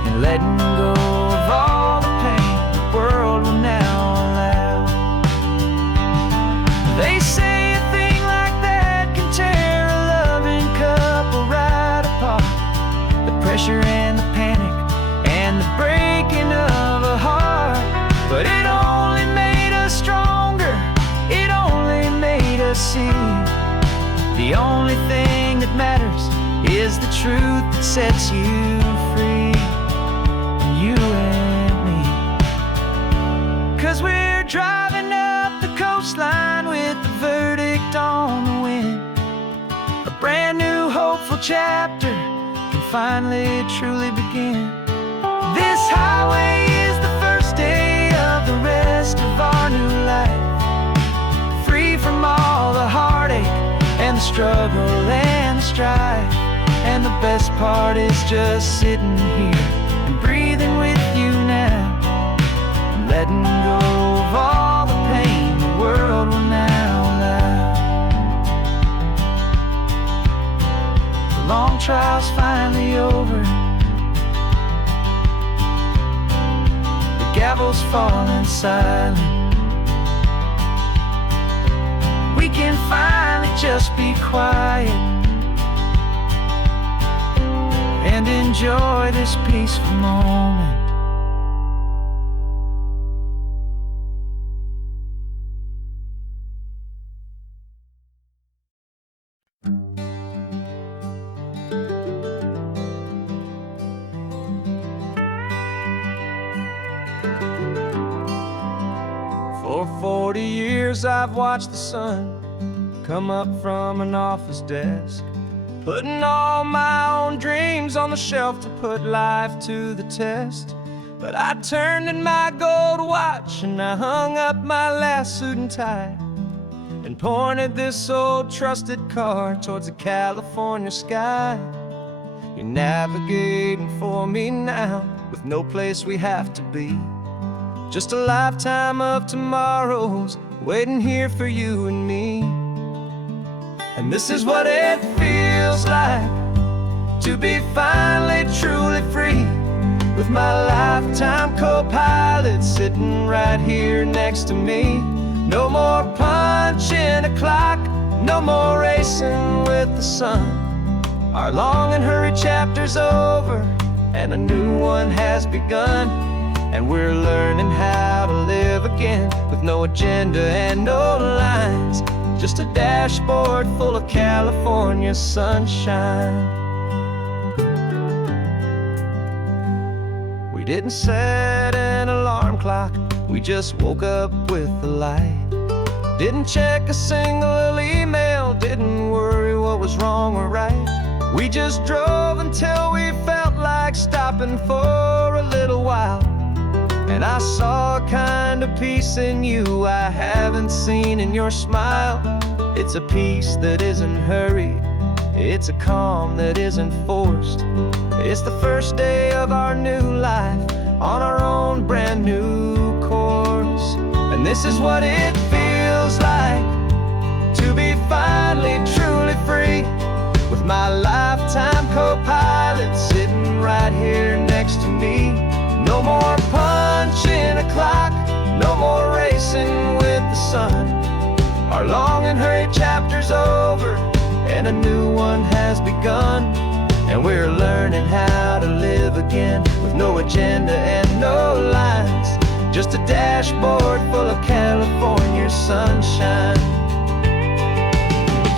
and letting go of all the pain the world will now allow. They say a thing like that can tear a loving couple right apart. The pressure and the panic and the breaking of a heart. But it only made us stronger, it only made us see the only thing that matters is the truth that sets you free, you and me. 'Cause we're driving up the coastline with the verdict on the wind. beautiful chapter can finally truly begin. This highway is the first day of the rest of our new life, free from all the heartache and the struggle and the strife. And the best part is just sitting here and breathing with you now, and letting go of all the pain the world will now allow. The long trial's finally over, the gavel's falling silent. We can finally just be quiet and enjoy this peaceful moment. For 40 years I've watched the sun come up from an office desk, putting all my own dreams on the shelf to put life to the test. But I turned in my gold watch and I hung up my last suit and tie, and pointed this old trusted car towards the California sky. You're navigating for me now, with no place we have to be, just a lifetime of tomorrows waiting here for you and me. And this is what it feels like to be finally truly free, with my lifetime co-pilot sitting right here next to me. No more punching a clock, no more racing with the sun. Our long and hurried chapter's over, and a new one has begun. And we're learning how to live again, with no agenda and no lines, just a dashboard full of California sunshine. We didn't set an alarm clock, we just woke up with the light. Didn't check a single email, didn't worry what was wrong or right. We just drove until we felt like stopping for a little while. And I saw a kind of peace in you I haven't seen in your smile. It's a peace that isn't hurried, it's a calm that isn't forced. It's the first day of our new life on our own brand new course. And this is what it feels like to be finally truly free, with my lifetime co-pilot sitting right here next to me. No more punching a clock, no more racing with the sun. Our long and hurried chapter's over, and a new one has begun. And we're learning how to live again, with no agenda and no lines, just a dashboard full of California sunshine.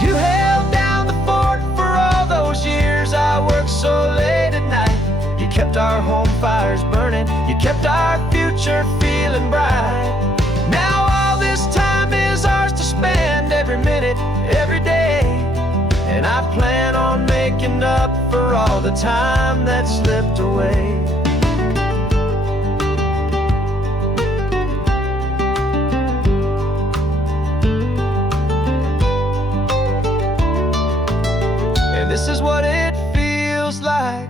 You held down the fort for all those years I worked so late at night. You kept our home fires burning, you kept our future feeling bright. Now all this time is ours to spend, every minute, every day. And I plan on making up for all the time that slipped away. And this is what it feels like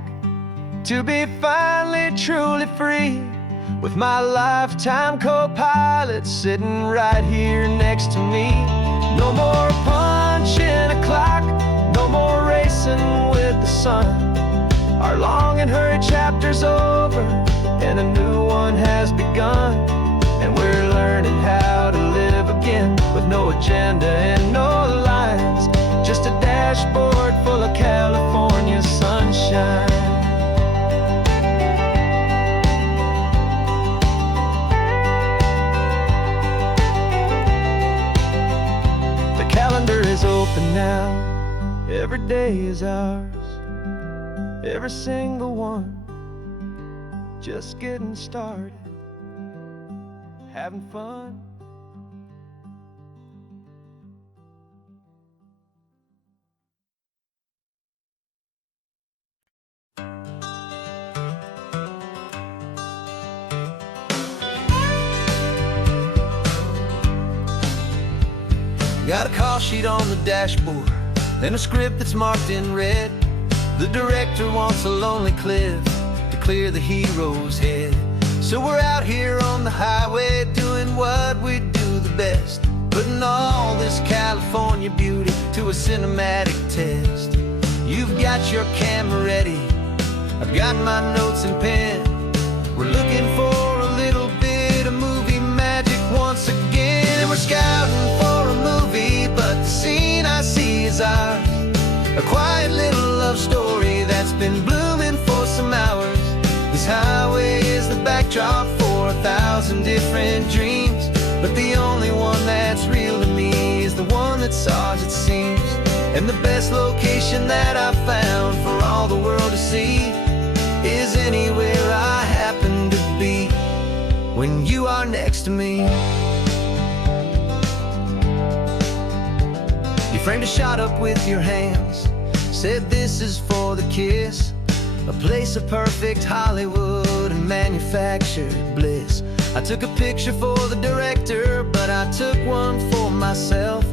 to be finally truly free, with my lifetime co-pilot sitting right here next to me. No more punching a clock, no more racing with the sun. Our long and hurried chapter's over, and a new one has begun. And we're learning how to live again, with no agenda and no lines, just a dashboard full of California sunshine. Is open now, every day is ours, every single one, just getting started, having fun. Got a call sheet on the dashboard and a script that's marked in red. The director wants a lonely cliff to clear the hero's head. So we're out here on the highway doing what we do the best, putting all this California beauty to a cinematic test. You've got your camera ready, I've got my notes and pen. We're looking for a little bit of movie magic once again. And we're scouting for a movie, but the scene I see is ours. A quiet little love story that's been blooming for some hours. This highway is the backdrop for 1,000 different dreams, but the only one that's real to me is the one that's ours, it seems. And the best location that I've found for all the world to see is anywhere I happen to be when you are next to me. You framed a shot up with your hands, said this is for the kiss, a place of perfect Hollywood and manufactured bliss. I took a picture for the director, but I took one for myself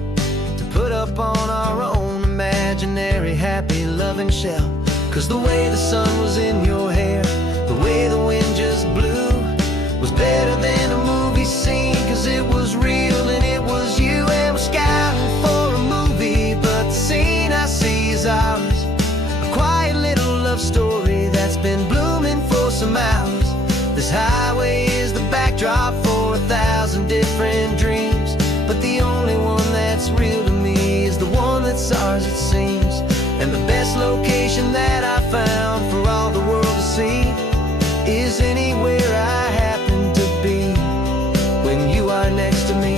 to put up on our own imaginary happy loving shelf. 'Cause the way the sun was in your hair, the way the wind just blew, was better than a movie scene, 'cause it was real and it was you. And we're scouting for a movie, but the scene I see is ours. A quiet little love story that's been blooming for some hours. This highway is the backdrop for 1,000 different dreams, but the only one that's real to me is the one that's ours, it seems. And the best location that I found for all the world to see is anywhere I happen to be when you are next to me.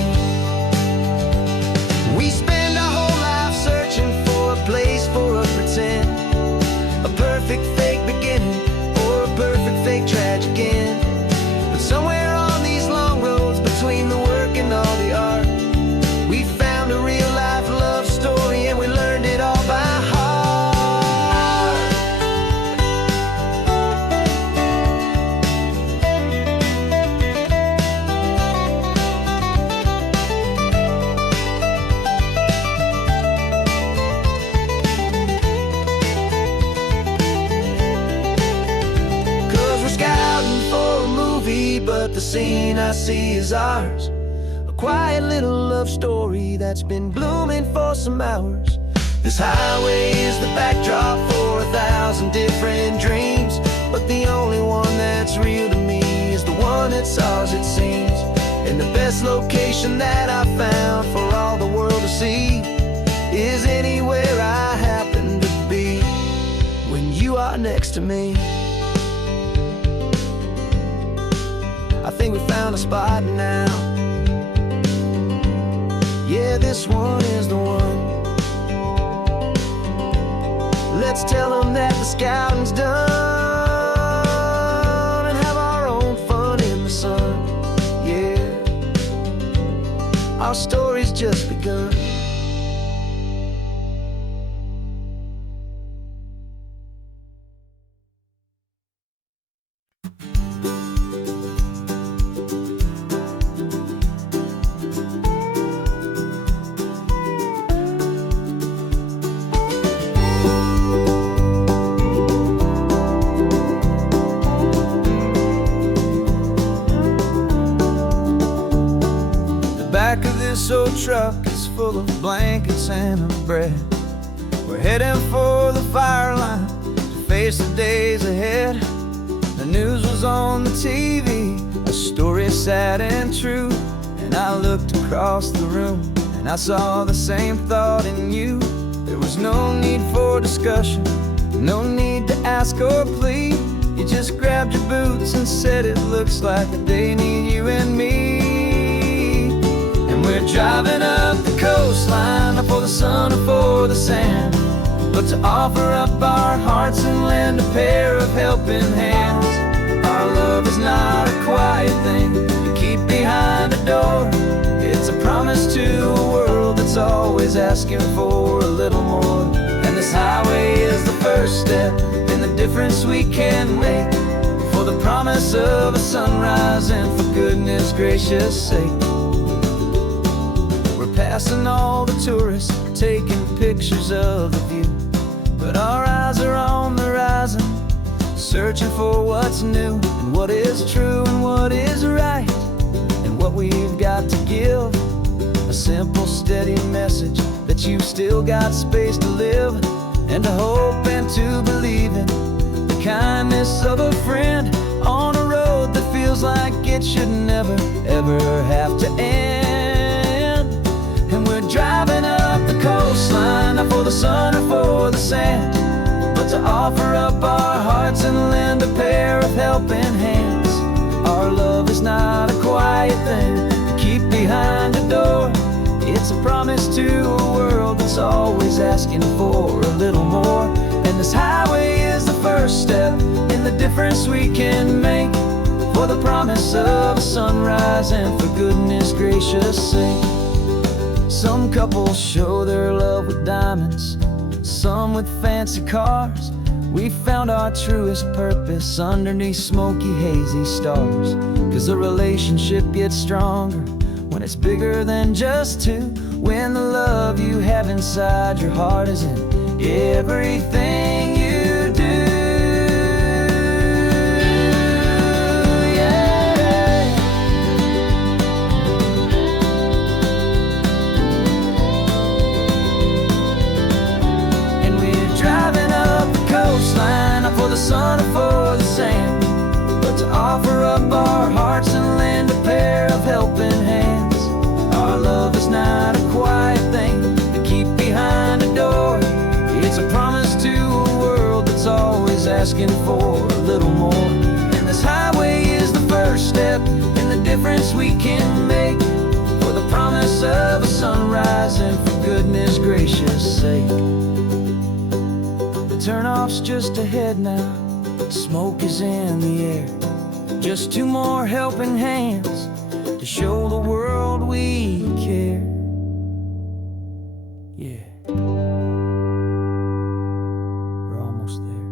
We spend our whole life searching for a place for a pretend, a perfect fake beginning or a perfect fake tragic end. But somewhere on these long roads between the work and all the art, we found a real life love story and we learned it all by heart. 'Cause we're scouting for a movie, but the scene I see is ours. A quiet little love story that's been blooming for some hours. This highway is the backdrop for 1,000 different dreams, but the only one that's real to me is the one that's ours, it seems. And the best location that I found for all the world to see is anywhere I happen to be when you are next to me. I think we found a spot now. Yeah, this one is the one. Let's tell them that the scouting's done and have our own fun in the sun. Yeah, our story's just begun. Back of this old truck is full of blankets and a bread. We're heading for the fire line to face the days ahead. The news was on the TV, a story sad and true. And I looked across the room and I saw the same thought in you. There was no need for discussion, no need to ask or plead. You just grabbed your boots and said it looks like the day need you and me. We're driving up the coastline, not for the sun or for the sand, but to offer up our hearts and lend a pair of helping hands. Our love is not a quiet thing you keep behind a door. It's a promise to a world that's always asking for a little more. And this highway is the first step in the difference we can make, for the promise of a sunrise and for goodness gracious sake. passing all the tourists, taking pictures of the view. But our eyes are on the horizon, searching for what's new, and what is true, and what is right, and what we've got to give. A simple, steady message that you've still got space to live, and to hope and to believe in the kindness of a friend on a road that feels like it should never, ever have to end. And we're driving up the coastline, not for the sun or for the sand, but to offer up our hearts and lend a pair of helping hands. Our love is not a quiet thing to keep behind a door. It's a promise to a world that's always asking for a little more. And this highway is the first step in the difference we can make, for the promise of a sunrise, and for goodness gracious sake. Some couples show their love with diamonds, some with fancy cars. We found our truest purpose underneath smoky, hazy stars. 'Cause a relationship gets stronger when it's bigger than just two, when the love you have inside your heart is in everything you do. Yeah. And we're driving up the coastline, not for the sun or for the sand, but to offer up our hearts and lend a pair of helping hands. Our love is not a quiet thing to keep behind a door. It's a promise to a world that's always asking for a little more. And this highway is the first step in the difference we can make, for the promise of a sunrise, and for goodness gracious sake. The turnoff's just ahead now, smoke is in the air. Just two more helping hands to show the world we care. Yeah. We're almost there.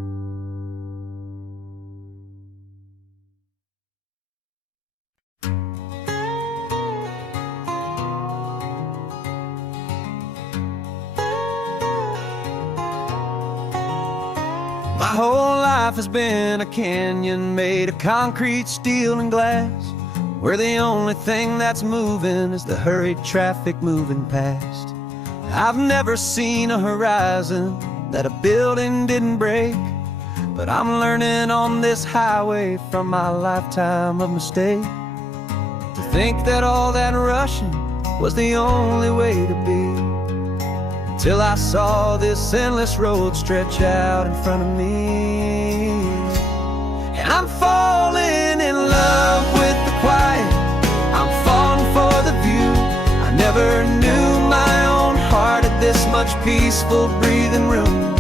My whole life has been a canyon made of concrete, steel, and glass, where the only thing that's moving is the hurried traffic moving past. I've never seen a horizon that a building didn't break, but I'm learning on this highway from my lifetime of mistake, to think that all that rushing was the only way to be. Till I saw this endless road stretch out in front of me. And I'm falling in love with the quiet, I'm falling for the view. I never knew my own heart had this much peaceful breathing room.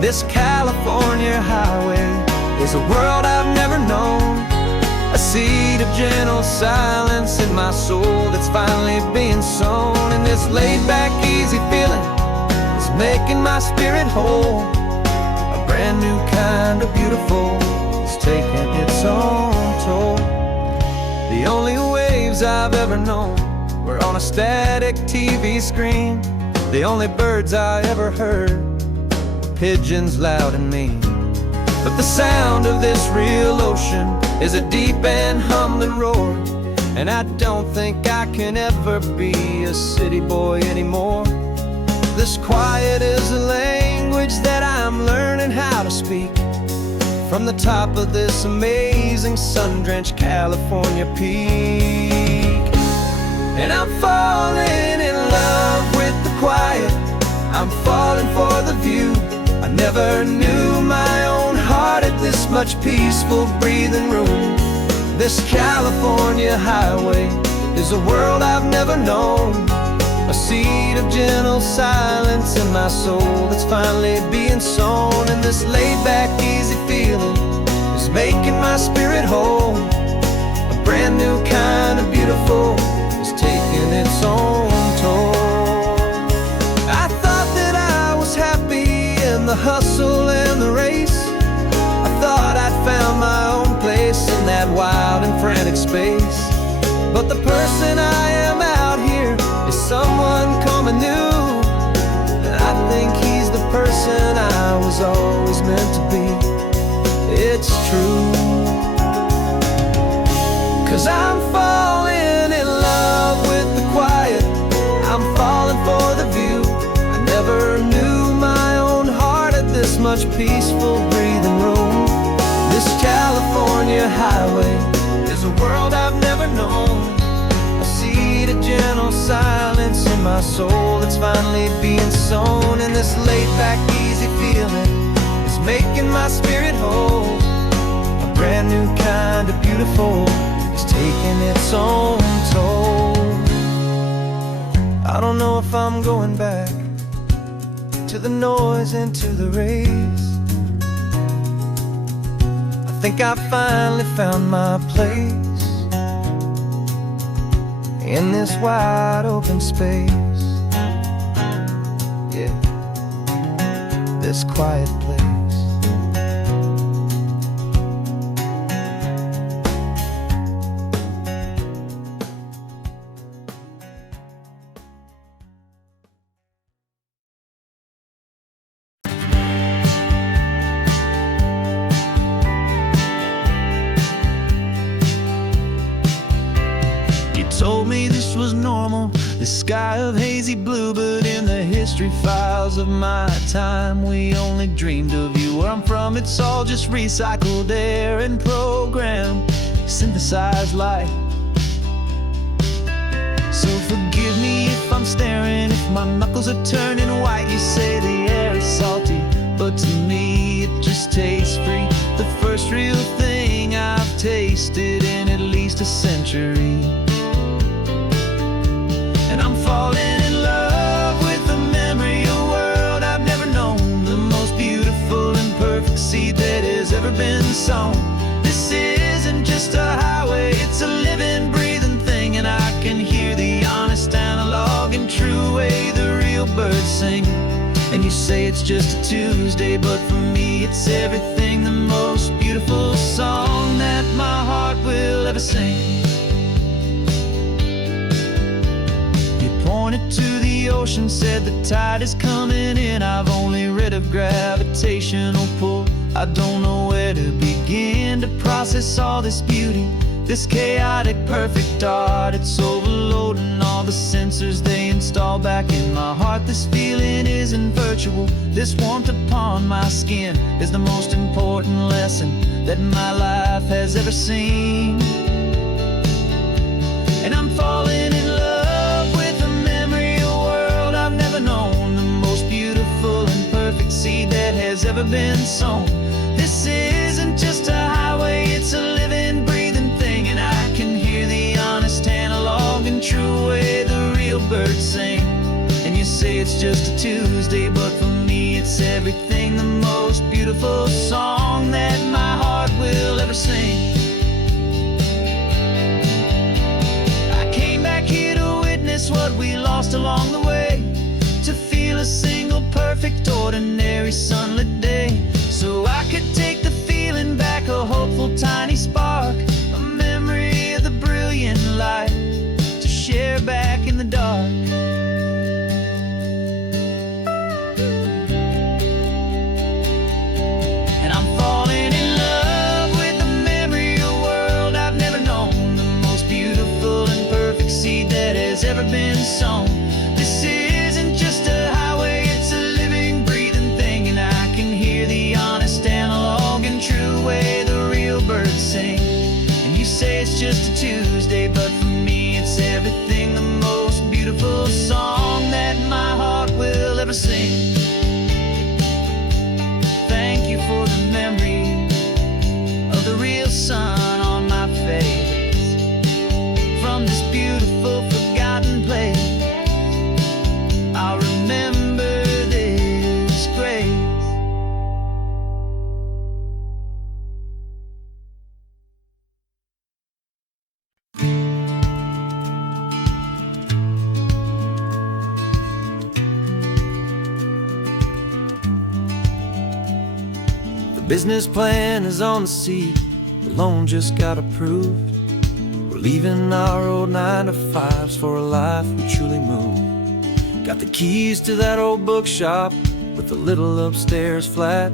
This California highway is a world I've never known, a seed of gentle silence in my soul that's finally being sown. And this laid-back, easy feeling is making my spirit whole. A brand new kind of beautiful is taking its own toll. The only waves I've ever known were on a static TV screen. The only birds I ever heard were pigeons loud and mean. But the sound of this real ocean is a deep and humbling roar, and I don't think I can ever be a city boy anymore. This quiet is a language that I'm learning how to speak, from the top of this amazing sun-drenched California peak. And I'm falling in love with the quiet, I'm falling for the view. I never knew my own heart had this much peaceful breathing room. This California highway is a world I've never known, a seed of gentle silence in my soul that's finally being sown. And this laid-back, easy feeling is making my spirit whole. A brand new kind of beautiful is taking its own toll. I thought that I was happy in the hustle and the race. I thought I'd found my own place in that wild and frantic space. But the person I am out here is someone it's true. 'Cause I'm falling in love with the quiet, I'm falling for the view. I never knew my own heart had this much peaceful breathing room. This California highway is a world I've never known. I see the gentle silence in my soul that's finally being sown. And this laid-back, easy feeling is making my spirit whole. A brand new kind of beautiful is taking its own toll. I don't know if I'm going back to the noise and to the race. I think I finally found my place in this wide open space. Yeah, this quiet place. Told me this was normal, this sky of hazy blue, but in the history files of my time, we only dreamed of you. Where I'm from, it's all just recycled air and programmed, synthesized light. So forgive me if I'm staring, if my knuckles are turning white. You say the air is salty, but to me it just tastes free. The first real thing I've tasted in at least a century. And I'm falling in love with the memory, a world I've never known. The most beautiful and perfect seed that has ever been sown. This isn't just a highway, it's a living, breathing thing. And I can hear the honest, analog and true way the real birds sing. And you say it's just a Tuesday, but for me it's everything. The most beautiful song that my heart will ever sing. Pointed to the ocean, said the tide is coming in. I've only read of gravitational pull. I don't know where to begin to process all this beauty, this chaotic, perfect art. It's overloading all the sensors they install back in my heart. This feeling isn't virtual. This warmth upon my skin is the most important lesson that my life has ever seen. And I'm falling in love with a memory, a world I've never known. The most beautiful and perfect seed that has ever been sown. This isn't just a highway, it's a living, breathing thing. And I can hear the honest, analog and true way the real birds sing. And you say it's just a Tuesday, but for me it's everything. The most beautiful song that my heart will ever sing. What we lost along the way, to feel a single perfect ordinary sunlit day. So I could take the feeling back, a hopeful tiny spark, a memory of the brilliant light to share back in the dark. And I'm falling in love with the memory, a world I've never known. The most beautiful and perfect seed that has ever been sown. This isn't just a highway, it's a living, breathing thing. And I can hear the honest, analog and true way the real birds sing. And you say it's just a Tuesday, but for me it's everything. The most beautiful song that my heart will ever sing. Thank you for the memory of the real sun on my face. From this beautiful, forgotten place, I'll remember this grace. The business plan is on the seat, the loan just got approved. We're leaving our old 9-to-5s for a life we truly move. Got the keys to that old bookshop with the little upstairs flat.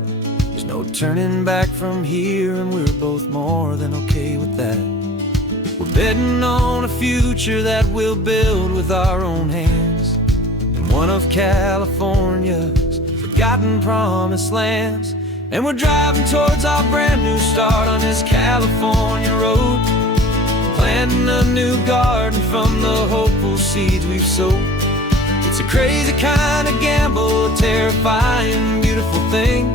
There's no turning back from here, and we're both more than okay with that. We're betting on a future that we'll build with our own hands, in one of California's forgotten promised lands. And we're driving towards our brand new start on this California road, planting a new garden from the hopeful seeds we've sowed. It's a crazy kind of gamble, a terrifying, beautiful thing,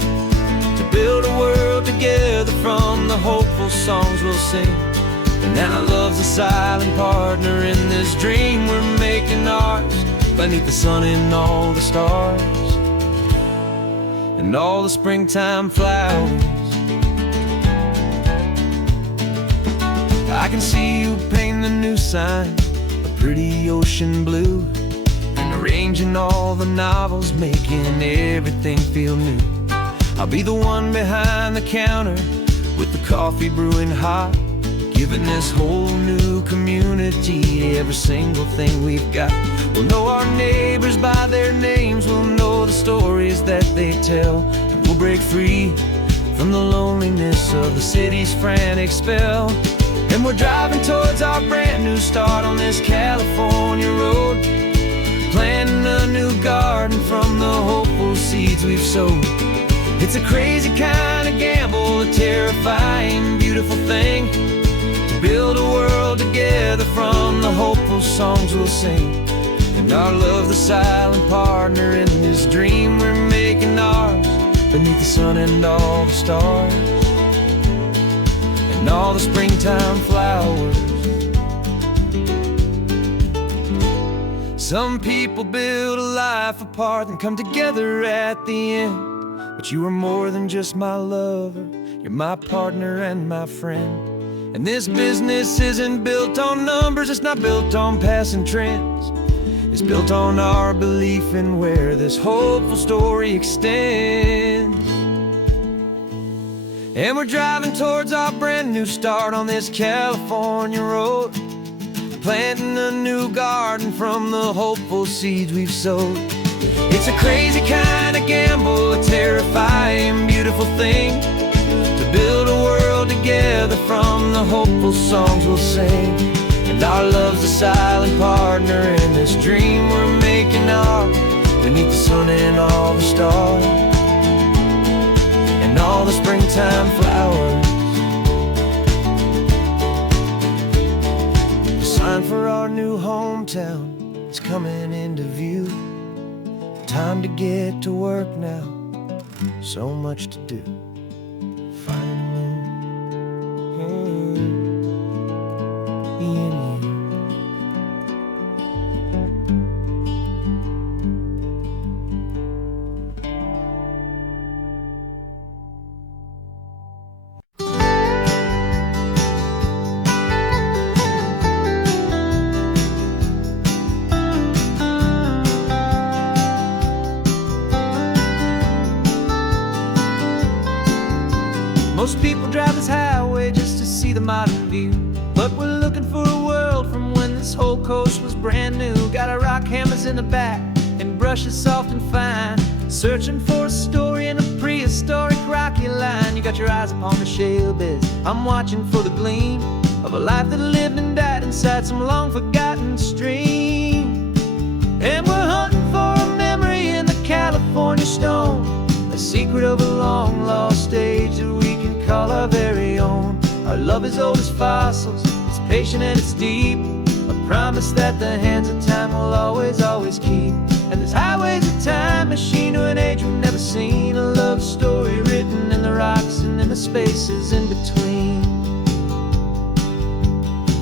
to build a world together from the hopeful songs we'll sing. And now love's a silent partner in this dream we're making ours, beneath the sun and all the stars and all the springtime flowers. I can see you painting the new sign a pretty ocean blue, and arranging all the novels, making everything feel new. I'll be the one behind the counter with the coffee brewing hot, giving this whole new community every single thing we've got. We'll know our neighbors by their names, we'll know the stories that they tell, and we'll break free from the loneliness of the city's frantic spell. And we're driving towards our brand new start on this California road, planting a new garden from the hopeful seeds we've sowed. It's a crazy kind of gamble, a terrifying, beautiful thing, to build a world together from the hopeful songs we'll sing. And our love's the silent partner in this dream we're making ours, beneath the sun and all the stars and all the springtime flowers. Some people build a life apart and come together at the end, but you are more than just my lover, you're my partner and my friend. And this business isn't built on numbers, it's not built on passing trends, it's built on our belief in where this hopeful story extends. And we're driving towards our brand new start on this California road, planting a new garden from the hopeful seeds we've sowed. It's a crazy kind of gamble, a terrifying, beautiful thing, to build a world together from the hopeful songs we'll sing. And our love's a silent partner in this dream we're making ours, beneath the sun and all the stars and all the springtime flowers. The sign for our new hometown is coming into view. Time to get to work now, so much to do. Most people drive this highway just to see the modern view, but we're looking for a world from when this whole coast was brand new. Got our rock hammers in the back and brushes soft and fine, searching for a story in a prehistoric rocky line. You got your eyes upon the shale beds, I'm watching for the gleam of a life that lived and died inside some long forgotten stream. And we're hunting for a memory in the California stone, a secret of a long lost age that we can call our very own. Our love is old as fossils, it's patient and it's deep, a promise that the hands of time will always, always keep. And this highway's a time machine to an age we've never seen, a love story written in the rocks and in the spaces in between.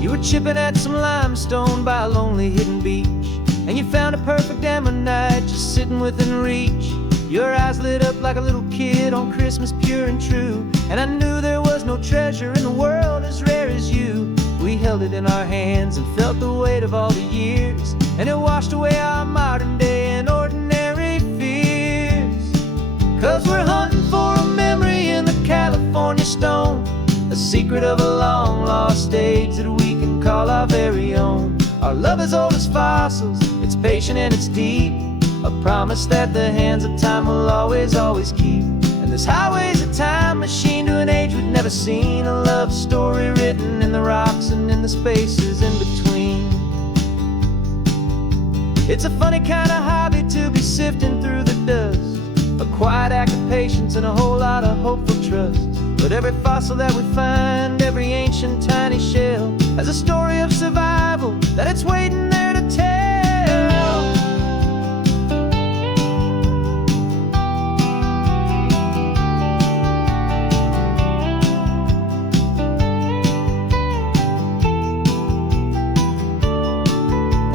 You were chipping at some limestone by a lonely hidden beach, and you found a perfect ammonite just sitting within reach. Your eyes lit up like a little kid on Christmas, pure and true, and I knew there was no treasure in the world as rare as you. We held it in our hands and felt the weight of all the years, and it washed away our modern day and ordinary fears. 'Cause we're hunting for a memory in the California stone, a secret of a long lost age that we can call our very own. Our love is old as fossils, it's patient and it's deep, a promise that the hands of time will always, always keep. And And this highway's a time machine to an age we've never seen. A love story written in the rocks and in the spaces in between. It's a funny kind of hobby to be sifting through the dust, a quiet act of patience and a whole lot of hopeful trust. But every fossil that we find, every ancient tiny shell, has a story of survival that it's waiting there to tell.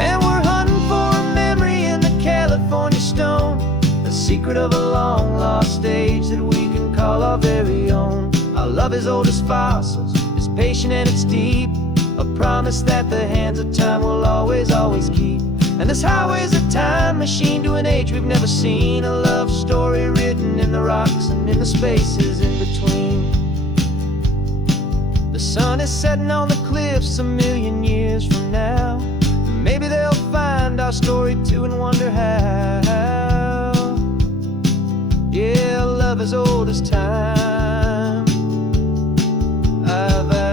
And we're hunting for a memory in the California stone, a secret of a long lost age that we can call our very own. Our love is old as fossils, it's patient and it's deep, a promise that the hands of time will always, always keep. And this highway's a time machine to an age we've never seen, a love story written in the rocks and in the spaces in between. The sun is setting on the cliffs a million years from now. Maybe they'll find our story too and wonder how. Yeah, love is old as time, I vow.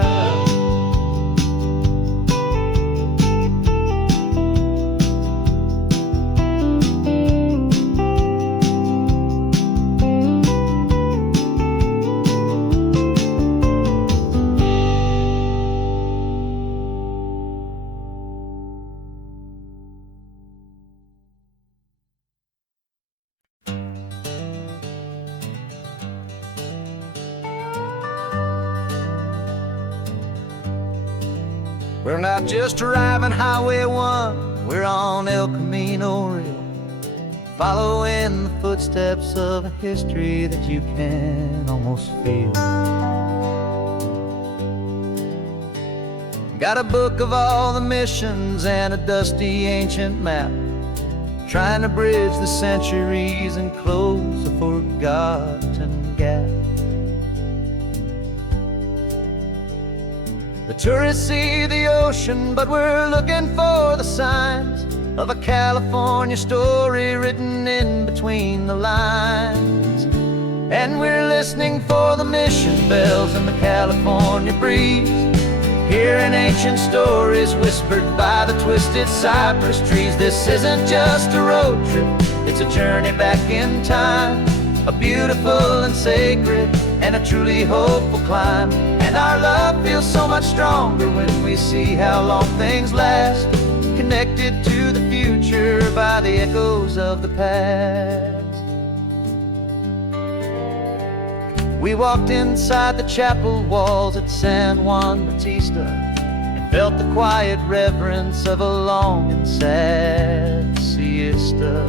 We're not just driving Highway 1, we're on El Camino Real, following the footsteps of a history that you can almost feel. Got a book of all the missions and a dusty ancient map, trying to bridge the centuries and close a forgotten gap. The tourists see the ocean, but we're looking for the signs of a California story written in between the lines. And we're listening for the mission bells in the California breeze, hearing ancient stories whispered by the twisted cypress trees. This isn't just a road trip, it's a journey back in time, a beautiful and sacred and a truly hopeful climb. And our love feels so much stronger when we see how long things last, connected to the future by the echoes of the past. We walked inside the chapel walls at San Juan Bautista and felt the quiet reverence of a long and sad siesta.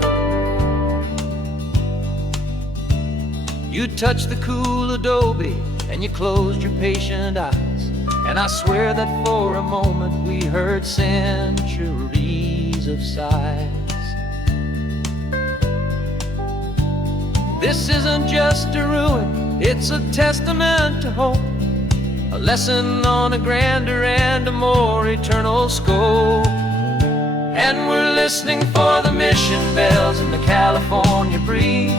You touched the cool adobe and you closed your patient eyes, and I swear that for a moment we heard centuries of sighs. This isn't just a ruin, it's a testament to hope, a lesson on a grander and a more eternal scope. And we're listening for the mission bells in the California breeze,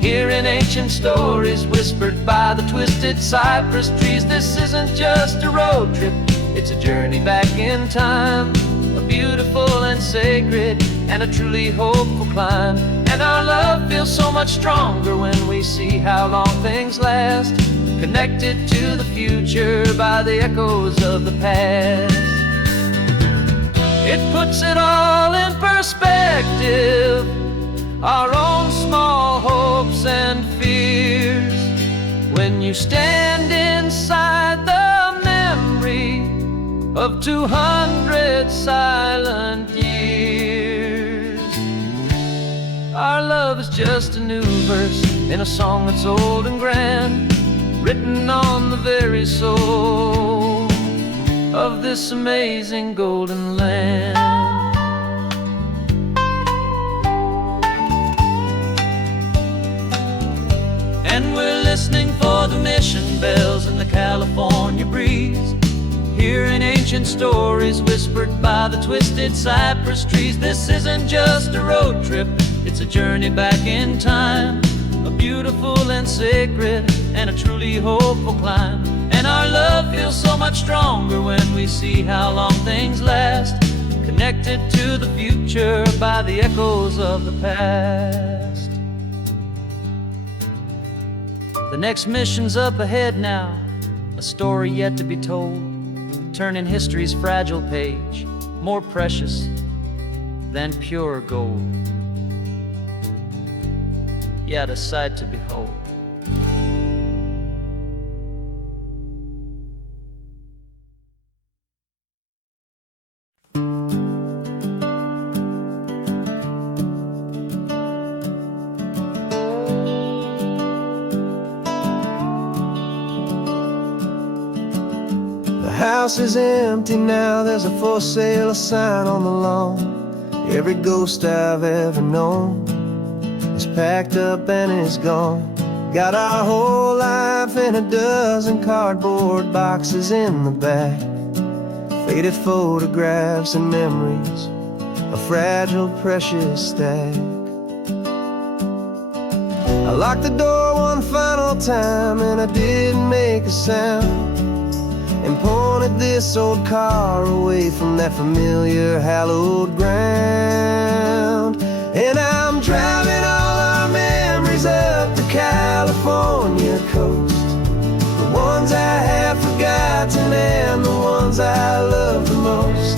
hearing ancient stories whispered by the twisted cypress trees. This isn't just a road trip, it's a journey back in time, a beautiful and sacred and a truly hopeful climb. And our love feels so much stronger when we see how long things last, connected to the future by the echoes of the past. It puts it all in perspective, our own small hopes and fears, when you stand inside the memory of 200 silent years. Our love is just a new verse in a song that's old and grand, written on the very soul of this amazing golden land. And we're listening for the mission bells in the California breeze, hearing ancient stories whispered by the twisted cypress trees. This isn't just a road trip, it's a journey back in time, a beautiful and sacred and a truly hopeful climb. And our love feels so much stronger when we see how long things last, connected to the future by the echoes of the past. The next mission's up ahead now, a story yet to be told, turning history's fragile page more precious than pure gold. Yet a sight to behold. The house is empty now, there's a for sale sign on the lawn. Every ghost I've ever known is packed up and is gone. Got our whole life in a dozen cardboard boxes in the back, faded photographs and memories, a fragile, precious stack. I locked the door one final time and I didn't make a sound, and pointed this old car away from that familiar hallowed ground. And I'm driving all our memories up the California coast, the ones I have forgotten and the ones I love the most.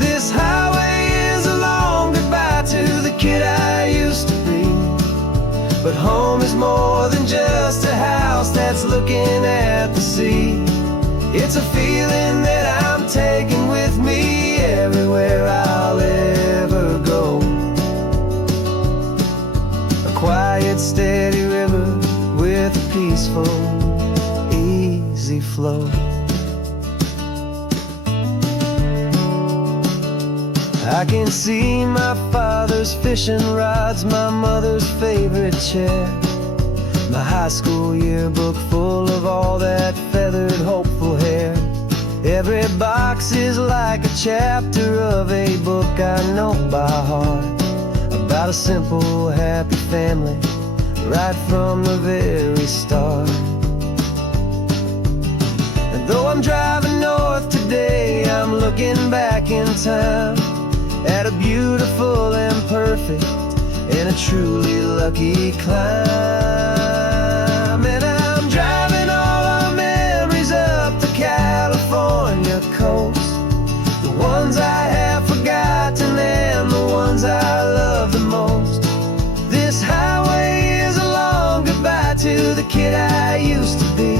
This highway is a long goodbye to the kid I used to be, but home is more than just a house that's looking at the sea. It's a feeling that I'm taking with me everywhere I'll ever go. A quiet, steady river with a peaceful, easy flow. I can see my father's fishing rods, my mother's favorite chair, my high school yearbook full of all that feathered, hopeful hair. Every box is like a chapter of a book I know by heart, about a simple, happy family right from the very start. And though I'm driving north today, I'm looking back in time at a beautiful and perfect and a truly lucky climb. And I'm driving all our memories up the California coast, the ones I have forgotten and the ones I love the most. This highway is a long goodbye to the kid I used to be,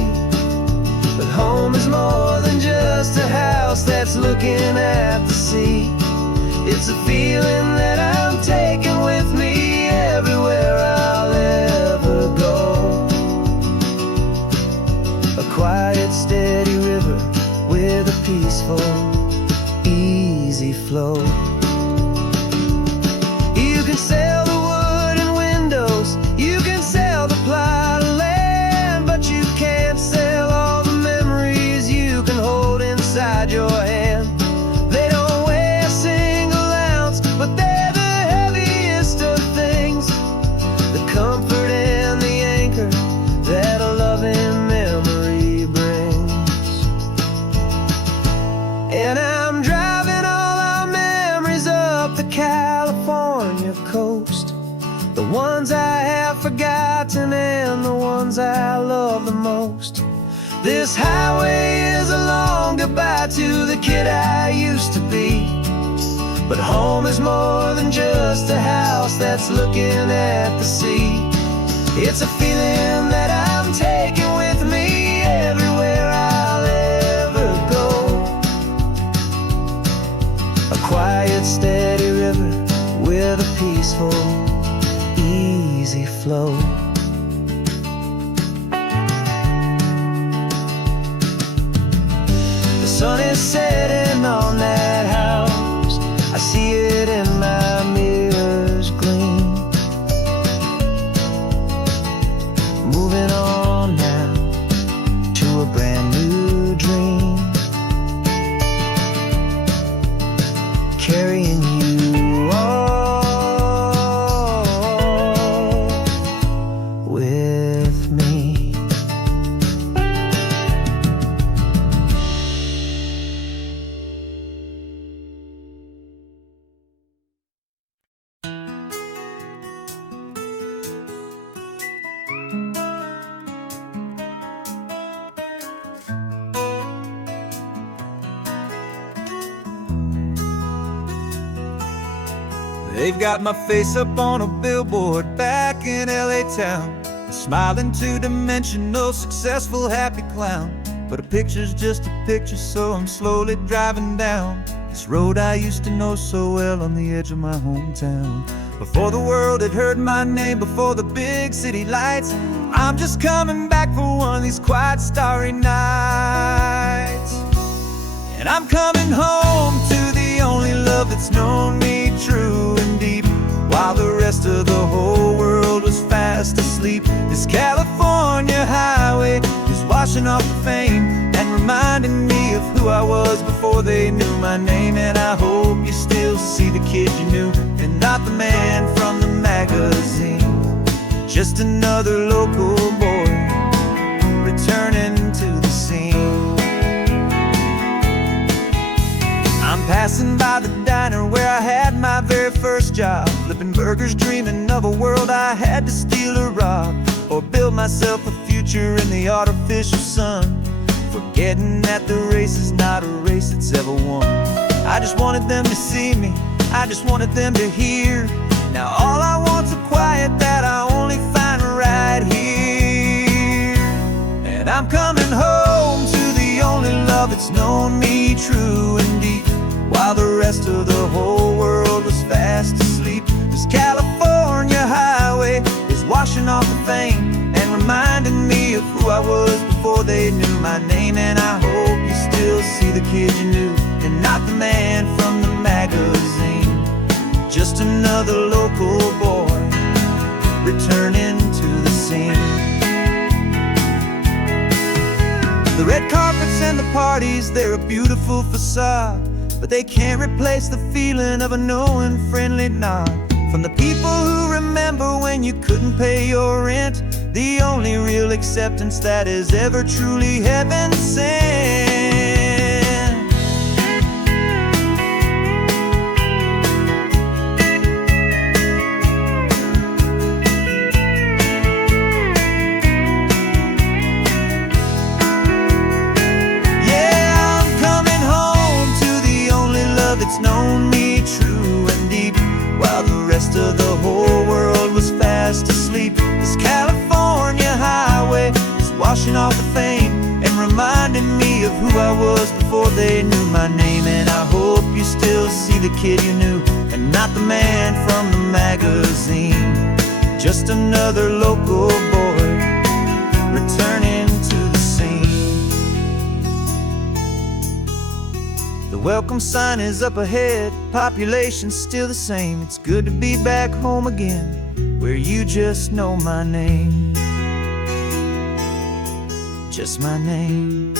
but home is more than just a house that's looking at the sea. It's a feeling that I'm taking with me everywhere I'll ever go. A quiet, steady river with a peaceful, easy flow. You can sell the wood and windows, you can sell the plot of land, but you can't sell all the memories you can hold inside your hand. They don't weigh a single ounce, but they're the heaviest of things, the comfort and the anchor that a loving memory brings. And I'm driving all our memories up the California coast, the ones I have forgotten and the ones I love the most. This highway is a long goodbye to the kid I used to be, but home is more than just a house that's looking at the sea. It's a feeling that I'm taking with me everywhere I'll ever go. A quiet, steady river with a peaceful, easy flow. The sun is setting on that house, I see it in my mirror's gleam. Moving on now to a brand new dream, carrying you on They've got my face up on a billboard back in LA town, a smiling two-dimensional, successful, happy clown. But a picture's just a picture, so I'm slowly driving down this road I used to know so well on the edge of my hometown. Before the world had heard my name, before the big city lights, I'm just coming back for one of these quiet, starry nights. And I'm coming home to the only love that's known me true and deep, while the rest of the whole world was fast asleep. This California highway is washing off the fame and reminding me of who I was before they knew my name. And I hope you still see the kid you knew, and not the man from the magazine. Just another local boy returning to the scene. I'm passing by the diner where I had my very first job, flipping burgers, dreaming of a world I had to steal or rob, or build myself a future in the artificial sun, forgetting that the race is not a race that's ever won. I just wanted them to see me, I just wanted them to hear. Now all I want's a quiet that I only find right here. And I'm coming home to the only love that's known me true and deep, while the rest of the whole world was fast asleep. This California highway is washing off the fame and reminding me of who I was before they knew my name. And I hope you still see the kid you knew, and not the man from the magazine. Just another local boy returning to the scene. The red carpets and the parties, they're a beautiful facade, but they can't replace the feeling of a knowing, friendly nod from the people who remember when you couldn't pay your rent. The only real acceptance that is ever truly heaven sent. Yeah, I'm coming home to the only love that's known me true and deep, while the rest of the whole world was fast asleep. This California highway is washing off the fame and reminding me of who I was before they knew my name. And I hope you still see the kid you knew, and not the man from the magazine. Just another local boy returning to the scene. The welcome sign is up ahead, population's still the same. It's good to be back home again, where you just know my name. Just my name.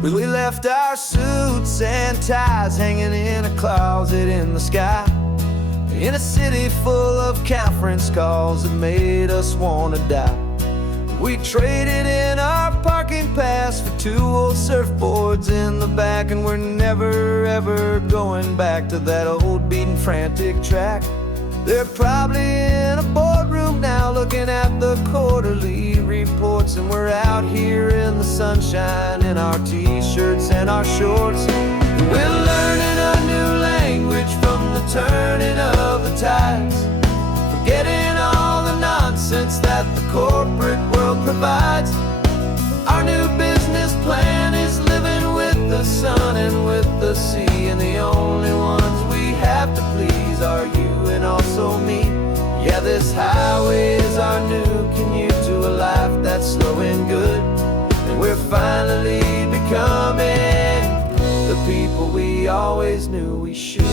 We left our suits and ties hanging in a closet in the sky, in a city full of conference calls that made us wanna die. We traded in our parking pass for 2 old surfboards in the back, and we're never ever going back to that old beaten frantic track. They're probably in a boardroom now looking at the quarterly reports, and we're out here in the sunshine in our t-shirts and our shorts. We're learning a new language from the turning of the tides, forgetting all the nonsense that the corporate world provides. Our new business plan is living with the sun and with the sea, and the only ones we have to please are you and also me. Yeah, this highway is our new commute to a life that's slow and good, and we're finally becoming the people we always knew we should.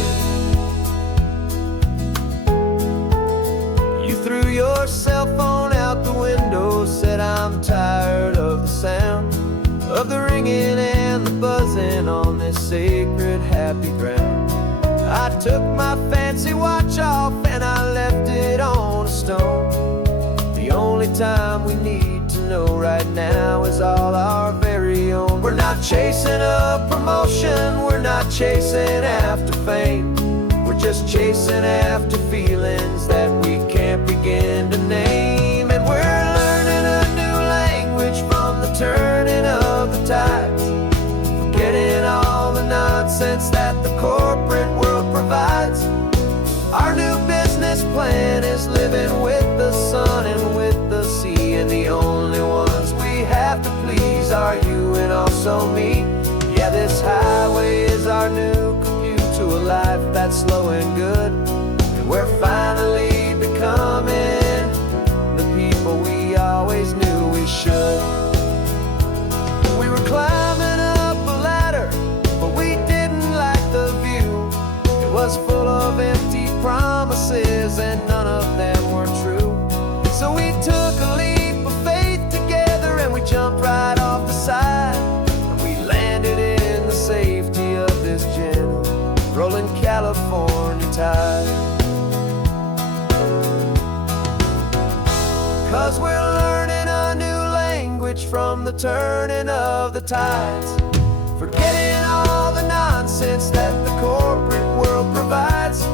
You threw your cell phone out the window, said I'm tired of the sound of the ringing and the buzzing on this sacred happy ground. I took my fancy watch off and I left it on a stone. The only time we need to know right now is all our very own. We're not not chasing a promotion, we're not chasing after fame. We're just chasing after feelings that we can't begin to name. And we're learning a new language from the turning of the tides, forgetting all the nonsense that the corporate world provides. Our new business plan is living with the sun and with the sea, and the only ones we have to please are you and also me. Yeah, this highway is our new commute to a life that's slow and good, and we're finally becoming the people we always knew we should. We were climbing up a ladder, but we didn't like the view. It was full of empty promises and none of them were true. So we took a leap of faith together and we jumped right off the side, and we landed in the safety of this gentle rolling California tide. 'Cause we're learning a new language from the turning of the tides, forgetting all the nonsense that the corporate world provides.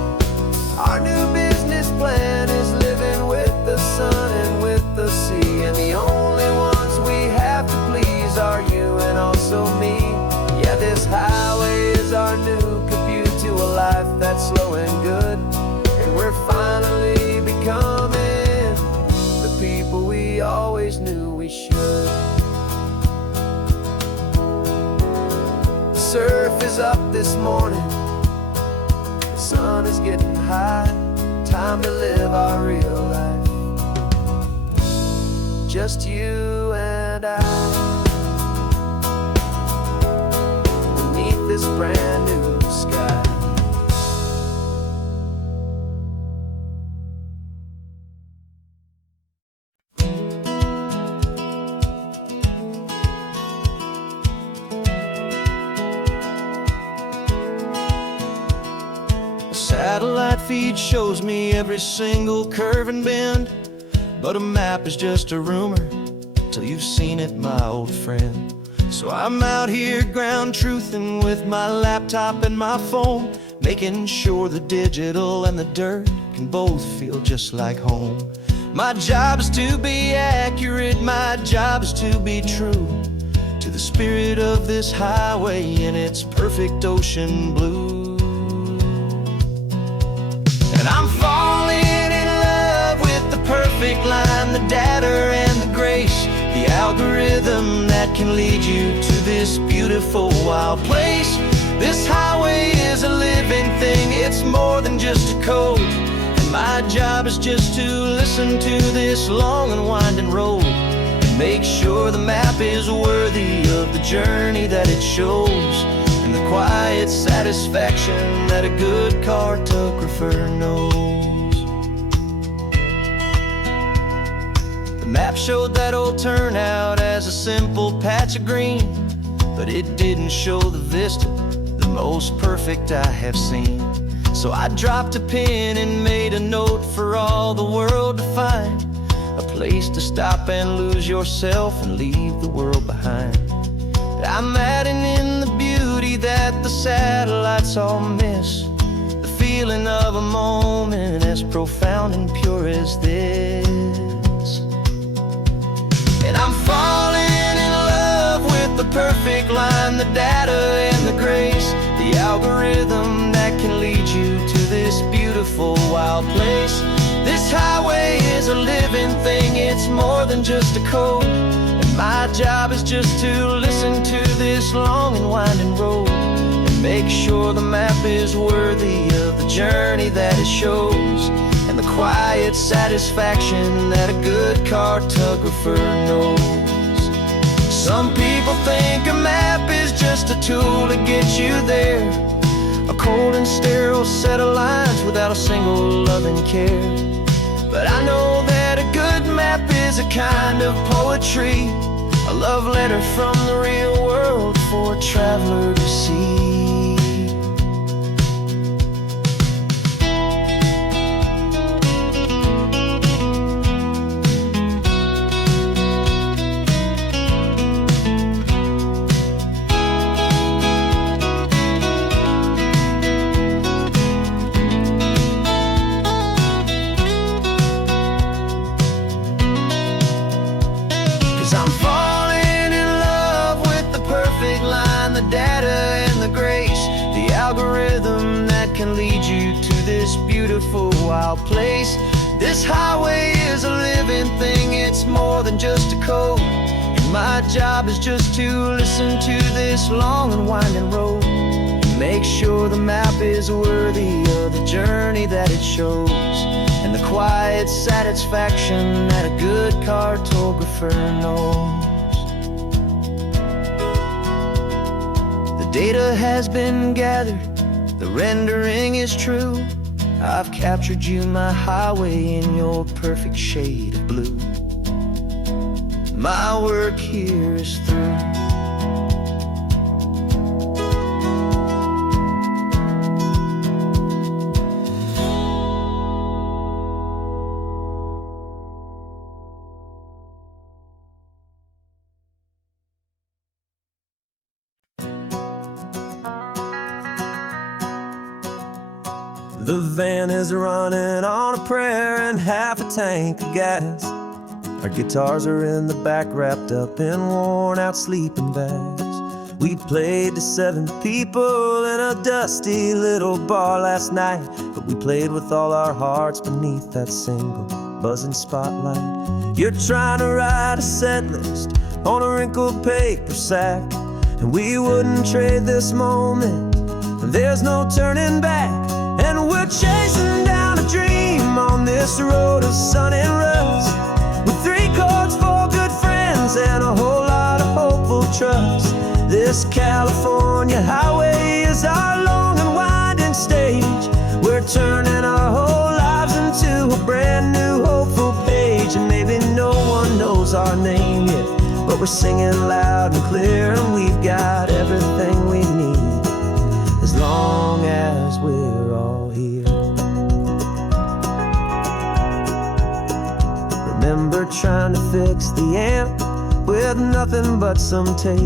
Our new business plan is living with the sun and with the sea, and the only ones we have to please are you and also me. Yeah, this highway is our new commute to a life that's slow and good, and we're finally becoming the people we always knew we should. The surf is up this morning, the sun is getting high, time to live our real life, just you and I, beneath this brand new sky. Satellite feed shows me every single curve and bend, but a map is just a rumor till you've seen it, my old friend. So I'm out here ground truthing with my laptop and my phone, making sure the digital and the dirt can both feel just like home. My job is to be accurate, my job is to be true to the spirit of this highway in its perfect ocean blue. And I'm falling in love with the perfect line, the data and the grace, the algorithm that can lead you to this beautiful wild place. This highway is a living thing, it's more than just a code, and my job is just to listen to this long and winding road and make sure the map is worthy of the journey that it shows, and the quiet satisfaction that a good cartographer knows. The map showed that old turnout as a simple patch of green, but it didn't show the vista, the most perfect I have seen. So I dropped a pin and made a note for all the world to find, a place to stop and lose yourself and leave the world behind. I'm adding in the beauty that the satellites all miss, the feeling of a moment as profound and pure as this. And I'm falling in love with the perfect line, the data and the grace, the algorithm that can lead you to this beautiful wild place. This highway is a living thing, it's more than just a code, and my job is just to listen to this long and winding road and make sure the map is worthy of the journey that it shows, and the quiet satisfaction that a good cartographer knows. Some people think a map is just a tool to get you there, a cold and sterile set of lines without a single loving care. But I know that a good map is a kind of poetry, a love letter from the real world for a traveler to see. algorithm that can lead you to this beautiful wild place. This highway is a living thing, it's more than just a code. And my job is just to listen to this long and winding road, and make sure the map is worthy of the journey that it shows, and the quiet satisfaction that a good cartographer knows. The data has been gathered, the rendering is true. I've captured you, my highway, in your perfect shade of blue. My work here is through. The van is running on a prayer and half a tank of gas. Our guitars are in the back, wrapped up in worn-out sleeping bags. We played to 7 people in a dusty little bar last night, but we played with all our hearts beneath that single buzzing spotlight. You're trying to write a set list on a wrinkled paper sack, and we wouldn't trade this moment. There's no turning back. And we're chasing down a dream on this road of sun and rust, with 3 chords, 4 good friends, and a whole lot of hopeful trust. This California highway is our long and winding stage. We're turning our whole lives into a brand new hopeful page. And maybe no one knows our name yet, but we're singing loud and clear, and we've got everything we need, as long as we're all here. Remember trying to fix the amp with nothing but some tape,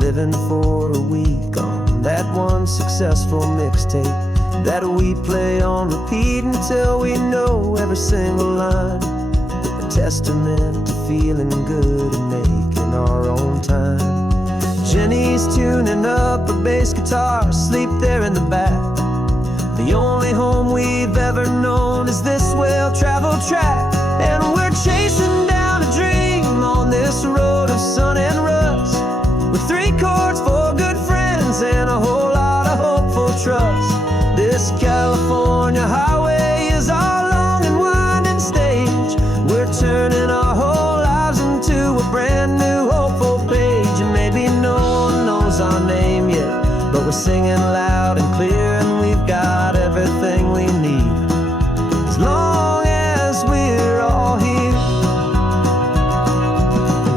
living for a week on that one successful mixtape that we play on repeat until we know every single line. A testament to feeling good and making our own time. Jenny's tuning up a bass guitar, asleep there in the back. The only home we've ever known is this well-traveled track. And we're chasing down a dream on this road of sun and rust, with 3 chords, 4 good friends, and a whole lot of hopeful trust. This California highway is our long and winding stage. We're turning our whole lives into a brand new hopeful page. And maybe no one knows our name yet, but we're singing loud and clear, and we've got everything we need, as long as we're all here.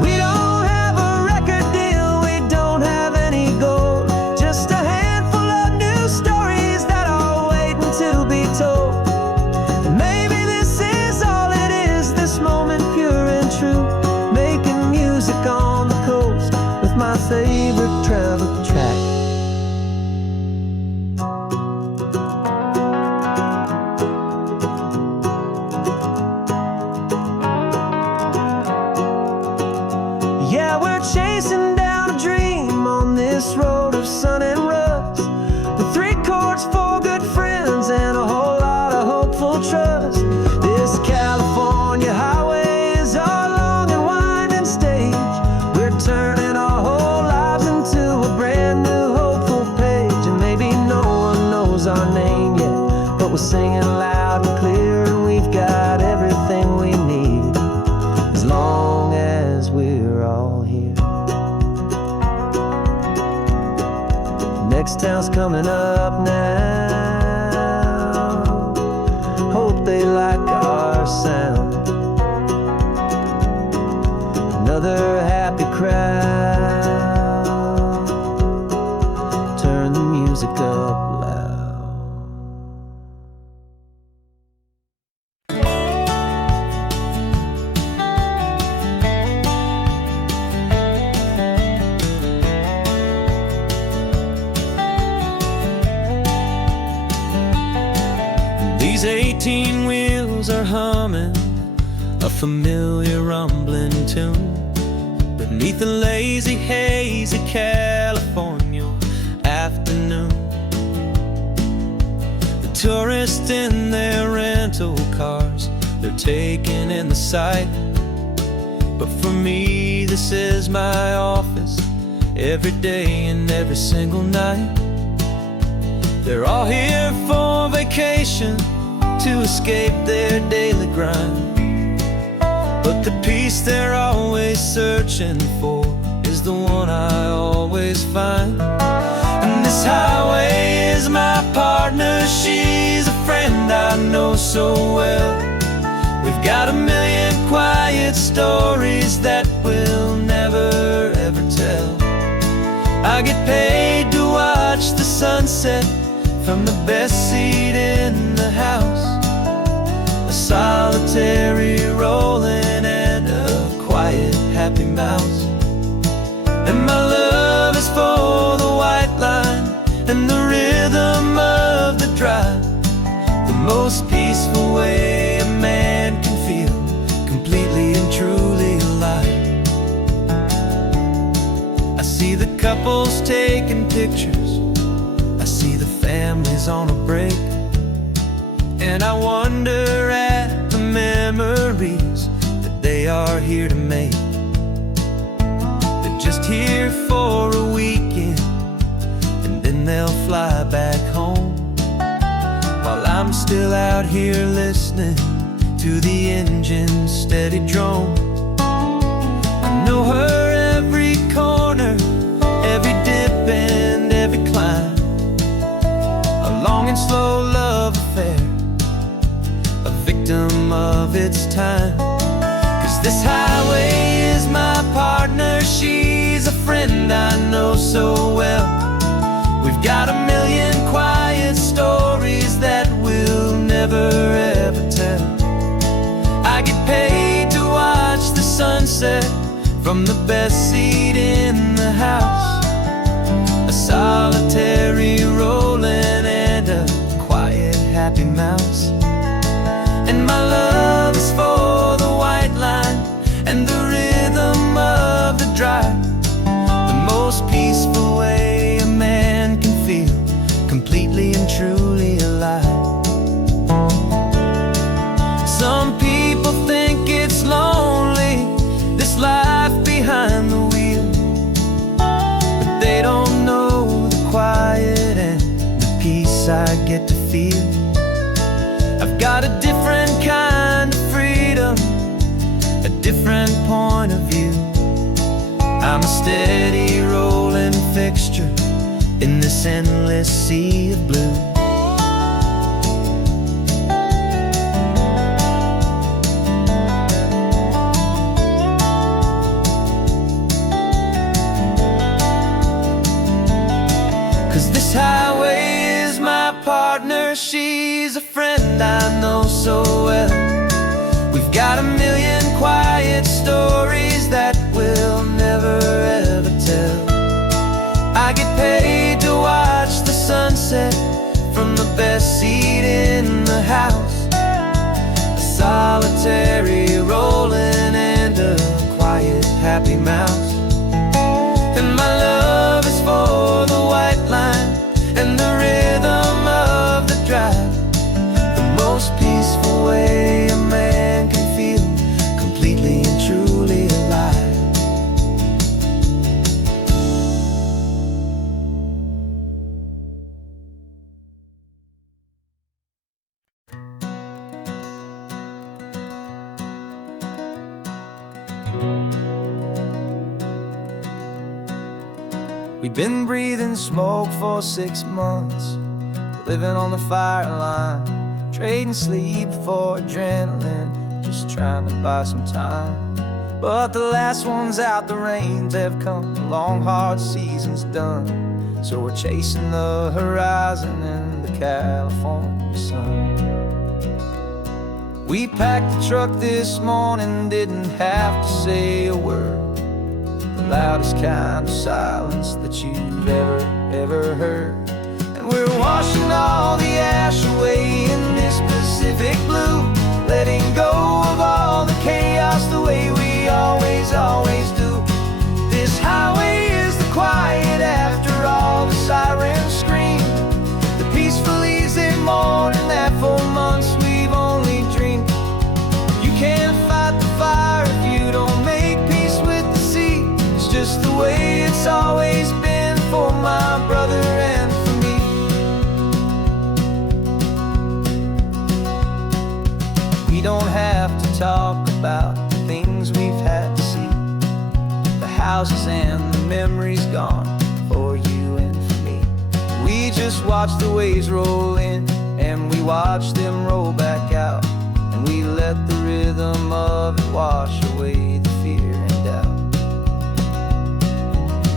We don't have a record deal, we don't have any gold, just a handful of new stories that are waiting to be told. And maybe this is all it is, this moment pure and true, making music on the coast with my favorite travel track. Yeah, we're chasing down a dream on this road of sun and rust, with 3 chords, 4 good friends, and a whole lot of hopeful trust. This California highway is our long and winding stage. We're turning our whole lives into a brand new hopeful page. And maybe no one knows our name yet, but we're singing loud and clear, and we've got everything we need, as long as we're all here. Next town's coming up now, hope they like our sound. Another happy crowd, turn the music up loud. These 18 wheels are humming a familiar rumbling tune beneath the lazy haze of California afternoon. rest in their rental cars. They're taking in the sight. But for me, this is my office, every day and every single night. They're all here for vacation, to escape their daily grind. But the peace they're always searching for is the one I always find. And this highway is my partner, she's a friend I know so well. We've got a million quiet stories that we'll never ever tell. I get paid to watch the sunset from the best seat in the house. A solitary rolling and a quiet happy mouse. And my love is for the white line and the rhythm of the drive. The most peaceful way a man can feel completely and truly alive. I see the couples taking pictures, I see the families on a break, and I wonder at the memories that they are here to make. They're just here for a weekend, and then they'll fly back home, while I'm still out here listening to the engine's steady drone. I know her every corner, every dip and every climb. A long and slow love affair, a victim of its time. 'Cause this highway is my partner, she's a friend I know so well. We've got a million quiet stories that we'll never ever tell. I get paid to watch the sunset from the best seat in the house. A solitary rolling and a quiet happy mouse. And my love is for the white line and the rhythm of the drive. The most peaceful way a man can feel completely and truly alive. Some people think it's lonely, this life behind the wheel, but they don't know the quiet and the peace I get to feel. I've got a different kind of freedom, a different point of view. I'm a steady rolling fixture in this endless sea of blue. 'Cause this highway is my partner, she's a friend I know so well. We've got a million quiet stories that we'll never ever tell. I get paid to watch the sunset from the best seat in the house. A solitary rolling and a quiet happy mouse. And my love is for the white line and the rhythm of the drive. The most peaceful way a man can feel completely and truly alive. We've been breathing smoke for 6 months, living on the fire line, trading sleep for adrenaline, just trying to buy some time. But the last one's out, the rains have come, the long hard season's done. So we're chasing the horizon in the California sun. We packed the truck this morning, didn't have to say a word. The loudest kind of silence that you've ever heard. And we're washing all the ash away in this Pacific blue, letting go of all the chaos the way we always do. This highway is the quiet after all the sirens scream, the peaceful easy morning that houses and the memories gone for you and for me. We just watch the waves roll in, and we watch them roll back out, and we let the rhythm of it wash away the fear and doubt.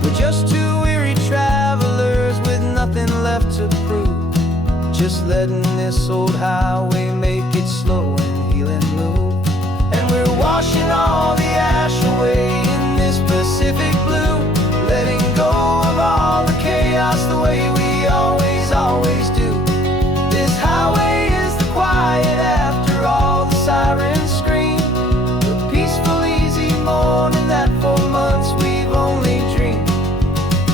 We're just two weary travelers with nothing left to prove, just letting this old highway make its slow and healing move. And we're washing all the ash away in this Pacific blue, letting go of all the chaos the way we always, always do. This highway is the quiet after all the sirens scream, the peaceful, easy morning that for months we've only dreamed.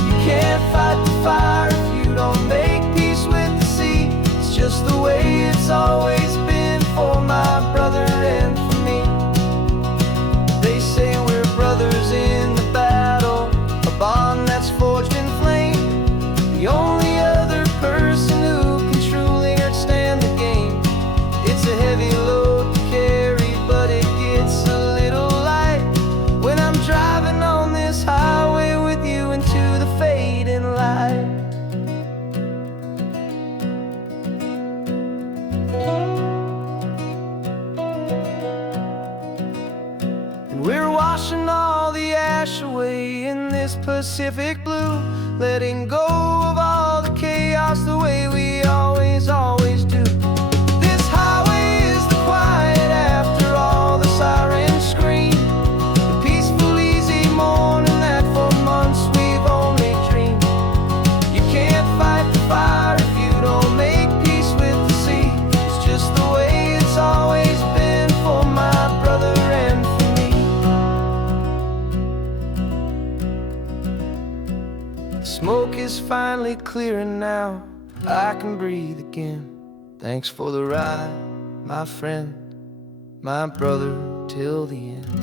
You can't fight the fire if you don't make peace with the sea. It's just the way it's always been for my brother and for me. They say we're brothers in the battle, a bond that's forged in flame. The only other person who can truly stand the game. It's a heavy load to carry, but it gets a little light when I'm driving on this highway with you into the fading light. We're washing all the ash away in this Pacific blue, letting go of all the chaos the way we always, always do. This highway is the quiet after all the sirens scream, the peaceful, easy morning that for months we've only dreamed. You can't fight the fire if you don't make peace with the sea. It's just the way it's always been for my brother and for me. Smoke is finally clearing now, I can breathe again. Thanks for the ride, my friend, my brother, till the end.